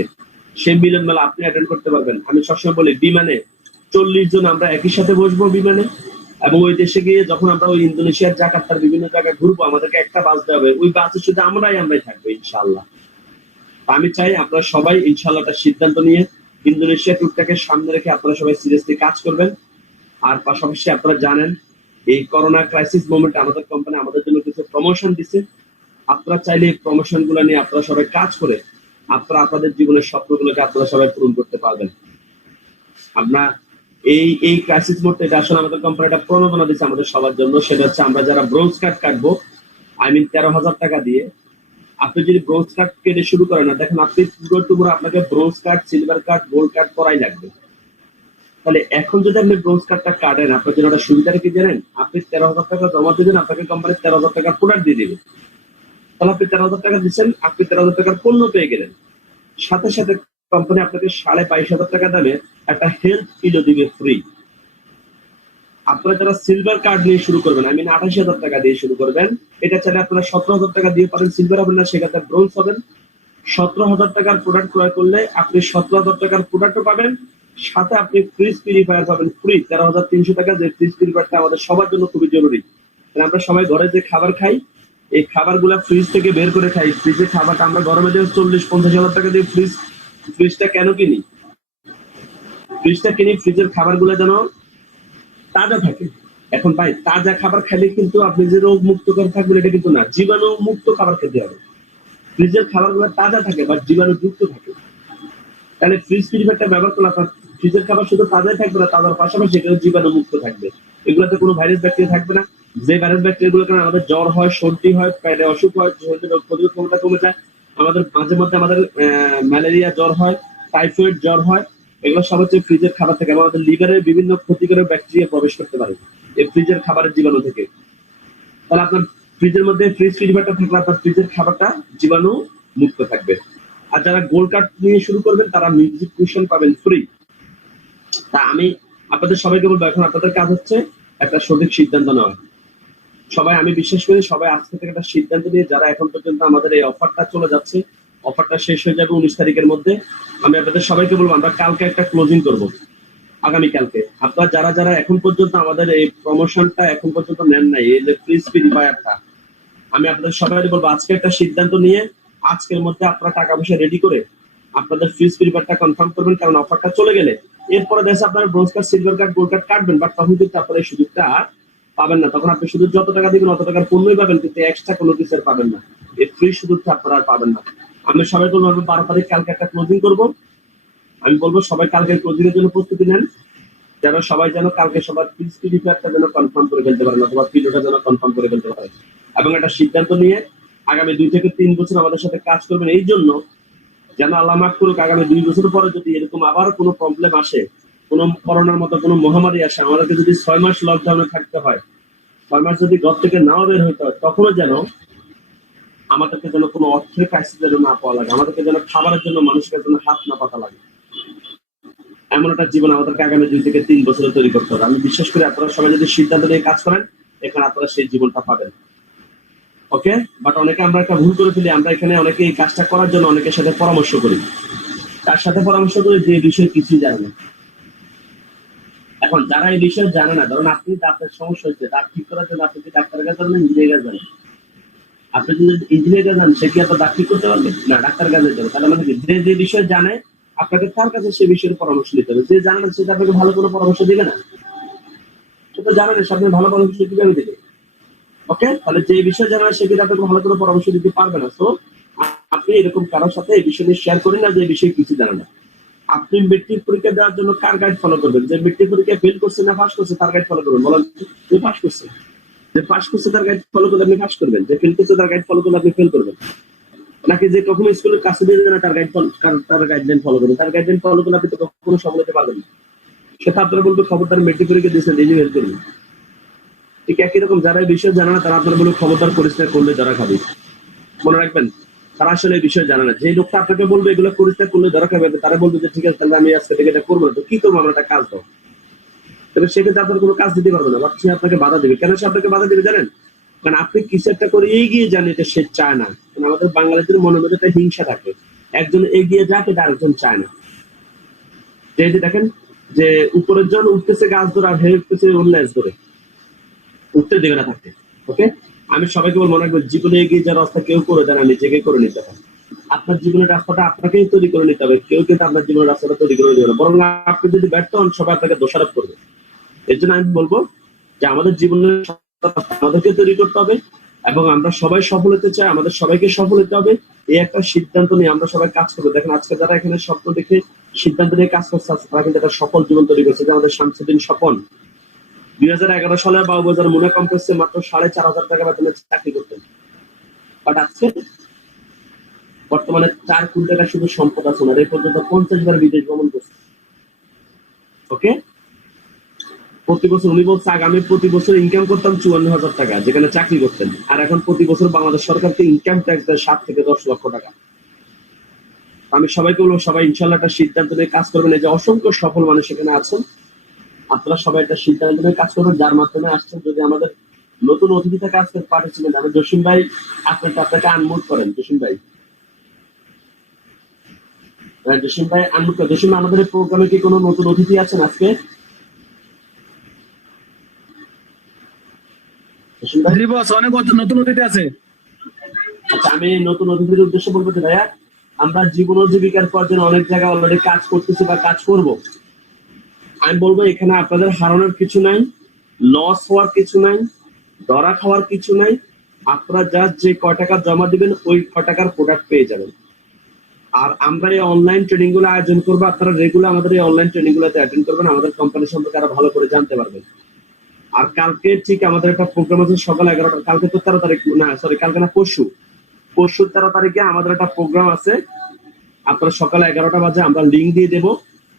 সেই মিলন মেলা আপনি অ্যাটেন্ড করতে পারবেন। আমি সবসময় বলি বিমানে 40 জন আমরা একই সাথে বসবো বিমানে, এবং ওই দেশে গিয়ে যখন আমরা ওই ইন্দোনেশিয়ার জাকার্তার বিভিন্ন জায়গায় ঘুরবো, আমাদেরকে একটা বাস দেওয়া হবে, ওই বাসে শুধু আমরাই থাকবো ইনশাআল্লাহ। আমি চাই আপনারা সবাই ইনশাআল্লাহ একটা সিদ্ধান্ত নিয়ে ইন্দোনেশিয়া ট্যুরটাকে সামনে রেখে আপনারা সবাই সিরিয়াসলি কাজ করবেন। আর পাশাপাশি আপনারা জানেন এই করোনা ক্রাইসিস মোমেন্টে আমাদের কোম্পানি আমাদের জন্য কিছু প্রমোশন দিচ্ছে। আপনারা চাইলে এই প্রমোশন গুলো নিয়ে আপনারা সবাই কাজ করে আপনারা আপনাদের জীবনের স্বপ্নগুলোকে আপনারা সবাই পূরণ করতে পারবেন। আমরা এই ক্রাইসিস মুহূর্তে এটা আসলে আমাদের কোম্পানি একটা প্রণোদনা দিচ্ছে আমাদের সবার জন্য, সেটা হচ্ছে আমরা যারা ব্রোঞ্জ কার্ড কাটবো, 13,000 টাকা দিয়ে। আপনি যদি ব্রোঞ্জ কার্ড কেটে শুরু করেন না, দেখেন আপনি পুরো আপনাকে bronze card, silver card, gold card করাই লাগবে। তাহলে এখন যদি আপনি ব্রোঞ্জ কার্ডটা কাটেন, আপনার জন্য একটা সুবিধাটা কি জানেন? আপনি 13,000 টাকা জমা দিবেন, আপনাকে কোম্পানি 13,000 টাকার প্রোডাক্ট দিয়ে দিবে। তাহলে আপনি 13,000 টাকা দিচ্ছেন, আপনি 13,000 টাকার পণ্য পেয়ে গেলেন। সাথে সাথে কোম্পানি আপনাকে 22,500 টাকা দামে একটা হেলথ কিলো দিবে ফ্রি। আপনারা যারা সিলভার কার্ড নিয়ে শুরু করবেন, 28,000 টাকা দিয়ে শুরু করবেন, এটা চাইলে আপনারা 17,000 টাকা দিয়ে পারেন, সিলভার হবেন না, সেক্ষেত্রে ব্রোঞ্জ হবেন। 17,000 টাকার প্রোডাক্ট ক্রয় করলে আপনি 17,000 টাকার প্রোডাক্টও পাবেন, সাথে আপনি ফ্রিজ পিউরিফায়ার পাবেন ফ্রি। 13,300 টাকা, যে ফ্রিজ পিউরিফায়ারটা আমাদের সবার জন্য খুবই জরুরি। কারণ আমরা সবাই ঘরে যে খাবার খাই, এই খাবারগুলা ফ্রিজ থেকে বের করে খাই। ফ্রিজে খাবারটা আমরা গরমে দিয়ে 40-50,000 টাকা দিয়ে ফ্রিজটা কেন কিনি? ফ্রিজটা কিনি ফ্রিজের খাবারগুলো যেন তাজা থাকে। এখন ভাই, তাজা খাবার খেলে কিন্তু আপনি যে রোগ মুক্ত করে থাকবেন এটা কিন্তু না, জীবাণু মুক্ত খাবার খেতে হবে। ফ্রিজের খাবারগুলো তাজা থাকে বা জীবাণু যুক্ত থাকে। তাহলে ফ্রিজ পিউরিফায়ারটা ব্যবহার করলে আপনার ফ্রিজের খাবার শুধু তাজাই থাকবে না, তাজার পাশাপাশি এগুলো জীবাণু মুক্ত থাকবে। এগুলোতে কোনো ভাইরাস ব্যাকটেরিয়া থাকবে না। যে ভাইরাস ব্যাকটেরিয়া গুলো কারণে আমাদের জ্বর হয়, সর্দি হয়, পেটে অসুখ হয়, শরীরের রোগ প্রতিরোধ ক্ষমতা কমে যায়, আমাদের মাঝে মধ্যে আমাদের ম্যালেরিয়া জ্বর হয়, টাইফয়েড জ্বর হয়, এগুলো সব হচ্ছে ফ্রিজের খাবার থেকে। আমাদের লিভারে বিভিন্ন ক্ষতিকারক ব্যাকটেরিয়া প্রবেশ করতে পারে এই ফ্রিজের খাবারের জীবাণু থেকে। তাহলে আপনার ফ্রিজের মধ্যে ফ্রিজ পিউরিফায়ারটা থাকলে আপনার ফ্রিজের খাবারটা জীবাণু মুক্ত থাকবে। আর যারা গোল্ড কার্ড নিয়ে শুরু করবেন তারা মিউজিক কুশন পাবেন ফ্রি। তা আমি আপনাদের সবাইকে বলবো, এখন আপনাদের কাজ হচ্ছে একটা সঠিক সিদ্ধান্ত নেওয়া। সবাই, আমি বিশ্বাস করি সবাই আজকে থেকে একটা সিদ্ধান্ত নিয়ে, যারা এখন পর্যন্ত আমাদের এই অফারটা চলে যাচ্ছে, অফারটা শেষ হয়ে যাবে 19 তারিখের মধ্যে। আমি আপনাদের সবাইকে বলবো আমরা কালকে একটা ক্লোজিং করব, আগামীকালকে। আপনারা যারা যারা এখন পর্যন্ত আমাদের এই প্রমোশনটা এখন পর্যন্ত নেন নাই, এই যে ফ্রিজ পিউরিফায়ারটা, আমি আপনাদের সবাই বলবো আজকে একটা সিদ্ধান্ত নিয়ে আজকের মধ্যে আপনারা টাকা পয়সা রেডি করে আপনাদের ফ্রিজ পিউরিফায়ারটা কনফার্ম করবেন। কারণ অফারটা চলে গেলে এরপরে দেশে আপনারা bronze card, silver card, gold card কাটবেন, বাট তখন কিন্তু আপনারা এই সুযোগটা পাবেন না। তখন আপনি শুধু যত টাকা দিবেন অত টাকার পণ্যই পাবেন, কিন্তু এক্সট্রা কোনো কিছু আর পাবেন না। এই ফ্রি সুযোগটা আপনারা আর পাবেন না। আমি সবাই বলবো 12 তারিখ কালকে একটা ক্লোজিং করবো। আমি বলবো সবাই কালকে ক্লোজিং এর জন্য প্রস্তুতি নেন, যেন সবাই যেন কালকে সবার ফ্রিজ পিউরিফায়ারটা যেন কনফার্ম করে ফেলতে পারেন, অথবা কিলোটা যেন কনফার্ম করে ফেলতে পারেন। এবং একটা সিদ্ধান্ত নিয়ে আগামী 2 থেকে 3 বছর আমাদের সাথে কাজ করবেন, এই জন্য যেন আল্লাহ মাফ করুক আগামী 2 বছর পরে যদি এরকম আবার কোনো প্রবলেম আসে, কোনো করোনার মতো কোনো মহামারী আসে, আমাদেরকে যদি 6 মাস লকডাউনে থাকতে হয়, 6 মাস যদি ঘর থেকে নাও বের হইতে হয়, তখনও যেন আমাদেরকে যেন কোনো অর্থের ক্রাইসিস যেন না পাওয়া লাগে, আমাদেরকে যেন খাবারের জন্য মানুষের জন্য হাত না পাতা লাগে। এমন একটা জীবন আমাদেরকে আগামী 2 থেকে 3 বছরে তৈরি করতে হবে। আমি বিশ্বাস করি আপনারা সবাই যদি সিদ্ধান্ত নিয়ে কাজ করেন, এখানে আপনারা সেই জীবনটা পাবেন। ওকে, বাট অনেকে আমরা একটা ভুল করে ফেলি, আমরা এখানে অনেকে এই কাজটা করার জন্য অনেকের সাথে পরামর্শ করি, তার সাথে পরামর্শ করি যে এই বিষয়ে কিছুই জানে না। এখন যারা এই বিষয়ে জানে না, ধরুন আপনি দাঁতের সমস্যা হচ্ছে, দাঁত ঠিক করার জন্য আপনি কি ডাক্তারের কাছে যাবেন, ইঞ্জিনিয়ারের কাছে যাবেন? আপনি যদি ইঞ্জিনিয়ারের কাছে যান, সে কি আপনার দাঁত ঠিক করতে পারবে না? ডাক্তারের কাছে যাবে। তাহলে মানে কি, যে বিষয়ে জানে আপনাকে তার কাছে সে বিষয়ের পরামর্শ নিতে হবে। যে জানে না সেটা আপনাকে ভালো কোনো পরামর্শ দিবে না। সেটা জানে না, সে আপনাকে ভালো পরামর্শ কিভাবে দিবে? ওকে, তাহলে যে বিষয় জানা সে কিন্তু আপনাকে ভালো করে পরামর্শ দিতে পারবে না। তো আপনি এরকম কারোর সাথে এই বিষয় নিয়ে শেয়ার করেন না যে এই বিষয়ে কিছু জানে না। আপনি মেট্রিক পরীক্ষা দেওয়ার জন্য কার গাইড ফলো করবেন? যে মেট্রিক পরীক্ষায় ফেল করছে না পাস করছে তার গাইড ফলো করবেন। বলেন, যে পাস করছে, যে পাস করছে তার গাইড ফলো করলে আপনি পাস করবেন, যে ফেল করছে তার গাইড ফলো করলে আপনি ফেল করবেন। নাকি যে কখনো স্কুলের কাছে দিয়ে না তার গাইডলাইন ফলো করবেন? তার গাইডলাইন ফলো করলে আপনি তো কখনো সফল হতে পারবেন না। সেটা আপনারা বলতে খবরদার মেট্রিক পরীক্ষা দিয়েছেন, নিজে হেল্প করবেন। ঠিক একই রকম যারা এই বিষয়ে জানে না তারা আপনার বলে খবরদার পরিষ্কার করলে যারা খাবে, মনে রাখবেন তারা আসলে এই বিষয়ে জানে না। যে লোকটা আপনাকে বলবে এগুলো পরিষ্কার করলে যারা খাবে, তারা বলবে যে ঠিক আছে তাহলে আমি আজকে থেকে এটা করবো না। তো কি করবো আমরা, একটা কাজ দাও। তবে সেক্ষেত্রে আপনার কোনো কাজ দিতে পারবে না, বা সে আপনাকে বাধা দেবে। কেন সে আপনাকে বাধা দেবে জানেন? কারণ আপনি কিছু একটা করে এগিয়ে যান, এটা সে চায় না। কারণ আমাদের বাংলাদেশের মনের মধ্যে একটা হিংসা থাকে, একজন এগিয়ে যাক এটা আরেকজন চায় না। যে দেখেন যে উপরের জন উঠতেছে গাছ ধরে, আর হে উঠতেছে উল্লাস ধরে, উঠতে দেবে না থাকতে। ওকে, আমি সবাইকে বল, মনে রাখবেন জীবনে এগিয়ে যাওয়ার রাস্তা কেউ করে দেয় না, নিজেকে করে নিতে হবে। আপনার জীবনের রাস্তাটা আপনাকেই তৈরি করে নিতে হবে, কেউ কিন্তু আপনার জীবনের রাস্তাটা তৈরি করে দেবে না। বরং আপনি যদি ব্যর্থ হন সবাই আপনাকে দোষারোপ করবে। এর জন্য আমি বলবো যে আমাদের জীবনের আমাদেরকে তৈরি করতে হবে, এবং আমরা সবাই সফল হতে চাই, আমাদের সবাইকে সফল হতে হবে। এই একটা সিদ্ধান্ত নিয়ে আমরা সবাই কাজ করবো। দেখেন আজকে যারা এখানে স্বপ্ন দেখে সিদ্ধান্ত নিয়ে কাজ করছে তারা কিন্তু একটা সফল জীবন তৈরি করছে। যে আমাদের শামসুদ্দিন স্বপন 2011 সালে বাবুবাজার মুনা কমপ্লেক্সে মাত্র 4,500 টাকা বেতনে চাকরি করতেন, বাট আজকে বর্তমানে 4 কোটি টাকা শুধু সম্পদ আছে না, এই পর্যন্ত 50 বার বিদেশ ভ্রমণ করছে। ওকে, প্রতি বছর উনি বলছে আগামী প্রতি বছর ইনকাম করতাম 54,000 টাকা যেখানে চাকরি করতেন, আর এখন প্রতি বছর বাংলাদেশ সরকারকে ইনকাম ট্যাক্স দেয় 7 থেকে 10 লক্ষ টাকা। আমি সবাইকে বলবো সবাই ইনশাল্লাহ একটা সিদ্ধান্ত নিয়ে কাজ করবেন। এই যে অসংখ্য সফল মানুষ এখানে আছেন, আপনারা সবাই একটা সিদ্ধান্ত নিয়ে কাজ করবেন যার মাধ্যমে আসছেন। যদি আমাদের নতুন অতিথি থেকে আজকে পাঠিয়েছিলেন, আমি জসিম ভাই আপনাকে আনমোড করেন। জসিম ভাই আনমোড করেন। জসিম ভাই, আমাদের প্রোগ্রামে কি কোনো নতুন অতিথি আছেন আজকে? জসিম ভাই, জি বস, অনেক নতুন অতিথি আছে। আচ্ছা, আমি নতুন অতিথির উদ্দেশ্যে বলবো যে ভাইয়া, আমরা জীবন ও জীবিকার জন্য অনেক জায়গায় অলরেডি কাজ করতেছি বা কাজ করব। আমি বলবো এখানে আপনাদের হারানোর কিছু নাই, লস হওয়ার কিছু নাই, ধরা খাওয়ার কিছু নাই। আপনারা জাস্ট যে কয় টাকা জমা দিবেন ওই কয় টাকার প্রোডাক্ট পেয়ে যাবেন। আর আমরা এই অনলাইন ট্রেনিং গুলো আয়োজন করবো, আপনারা রেগুলার আমাদের এই অনলাইন ট্রেনিং গুলোতে অ্যাটেন্ড করবেন, আমাদের কোম্পানি সম্পর্কে আরো ভালো করে জানতে পারবেন। আর কালকে ঠিক আমাদের একটা প্রোগ্রাম আছে সকাল 11টা, কালকে তো 13 তারিখ না, সরি কালকে না, পরশু 13 তারিখে আমাদের একটা প্রোগ্রাম আছে। আপনারা সকাল 11টা বাজে আমরা লিঙ্ক দিয়ে দেবো,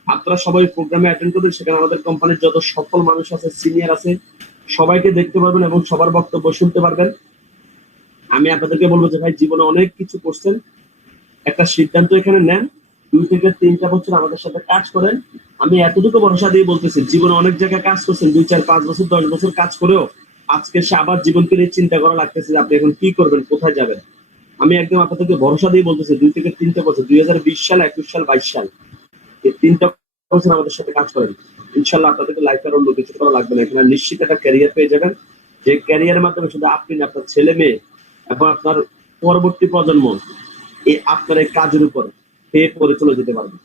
আপনারা সবাই প্রোগ্রামে অ্যাটেন্ড করবেন। সেখানে আমাদের কোম্পানির যত সফল মানুষ আছে, সিনিয়র আছে, সবাইকে দেখতে পারবেন এবং সবার বক্তব্য শুনতে পারবেন। আমি আপনাদেরকে বলবো যে ভাই, জীবনে অনেক কিছু করছেন, একটা সিদ্ধান্ত এখানে নেন, 2 থেকে 3টা বছর আমাদের সাথে কাজ করেন। আমি এতটুকু ভরসা দিয়ে বলতেছি, জীবনে অনেক জায়গায় কাজ করছেন, 2, 4, 5 বছর 10 বছর কাজ করেও আজকে সে আবার জীবনকে নিয়ে চিন্তা করা লাগতেছে যে আপনি এখন কি করবেন, কোথায় যাবেন। আমি একদম আপনাদেরকে ভরসা দিয়ে বলতেছি, 2 থেকে 3টা বছর, 2020 সাল, 21 সাল, 22 সাল, এই 3টা বছর আমাদের সাথে কাজ করেন। ইনশাল্লাহ আপনাদেরকে লাইফে আর অন্য কিছু করা লাগবে না, এখানে নিশ্চিত একটা ক্যারিয়ার পেয়ে যাবেন। যে ক্যারিয়ারের মাধ্যমে শুধু আপনি না, আপনার ছেলে মেয়ে এবং আপনার পরবর্তী প্রজন্ম এই আপনার এই কাজের উপর পেয়ে পরে চলে যেতে পারবে।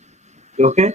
ওকে।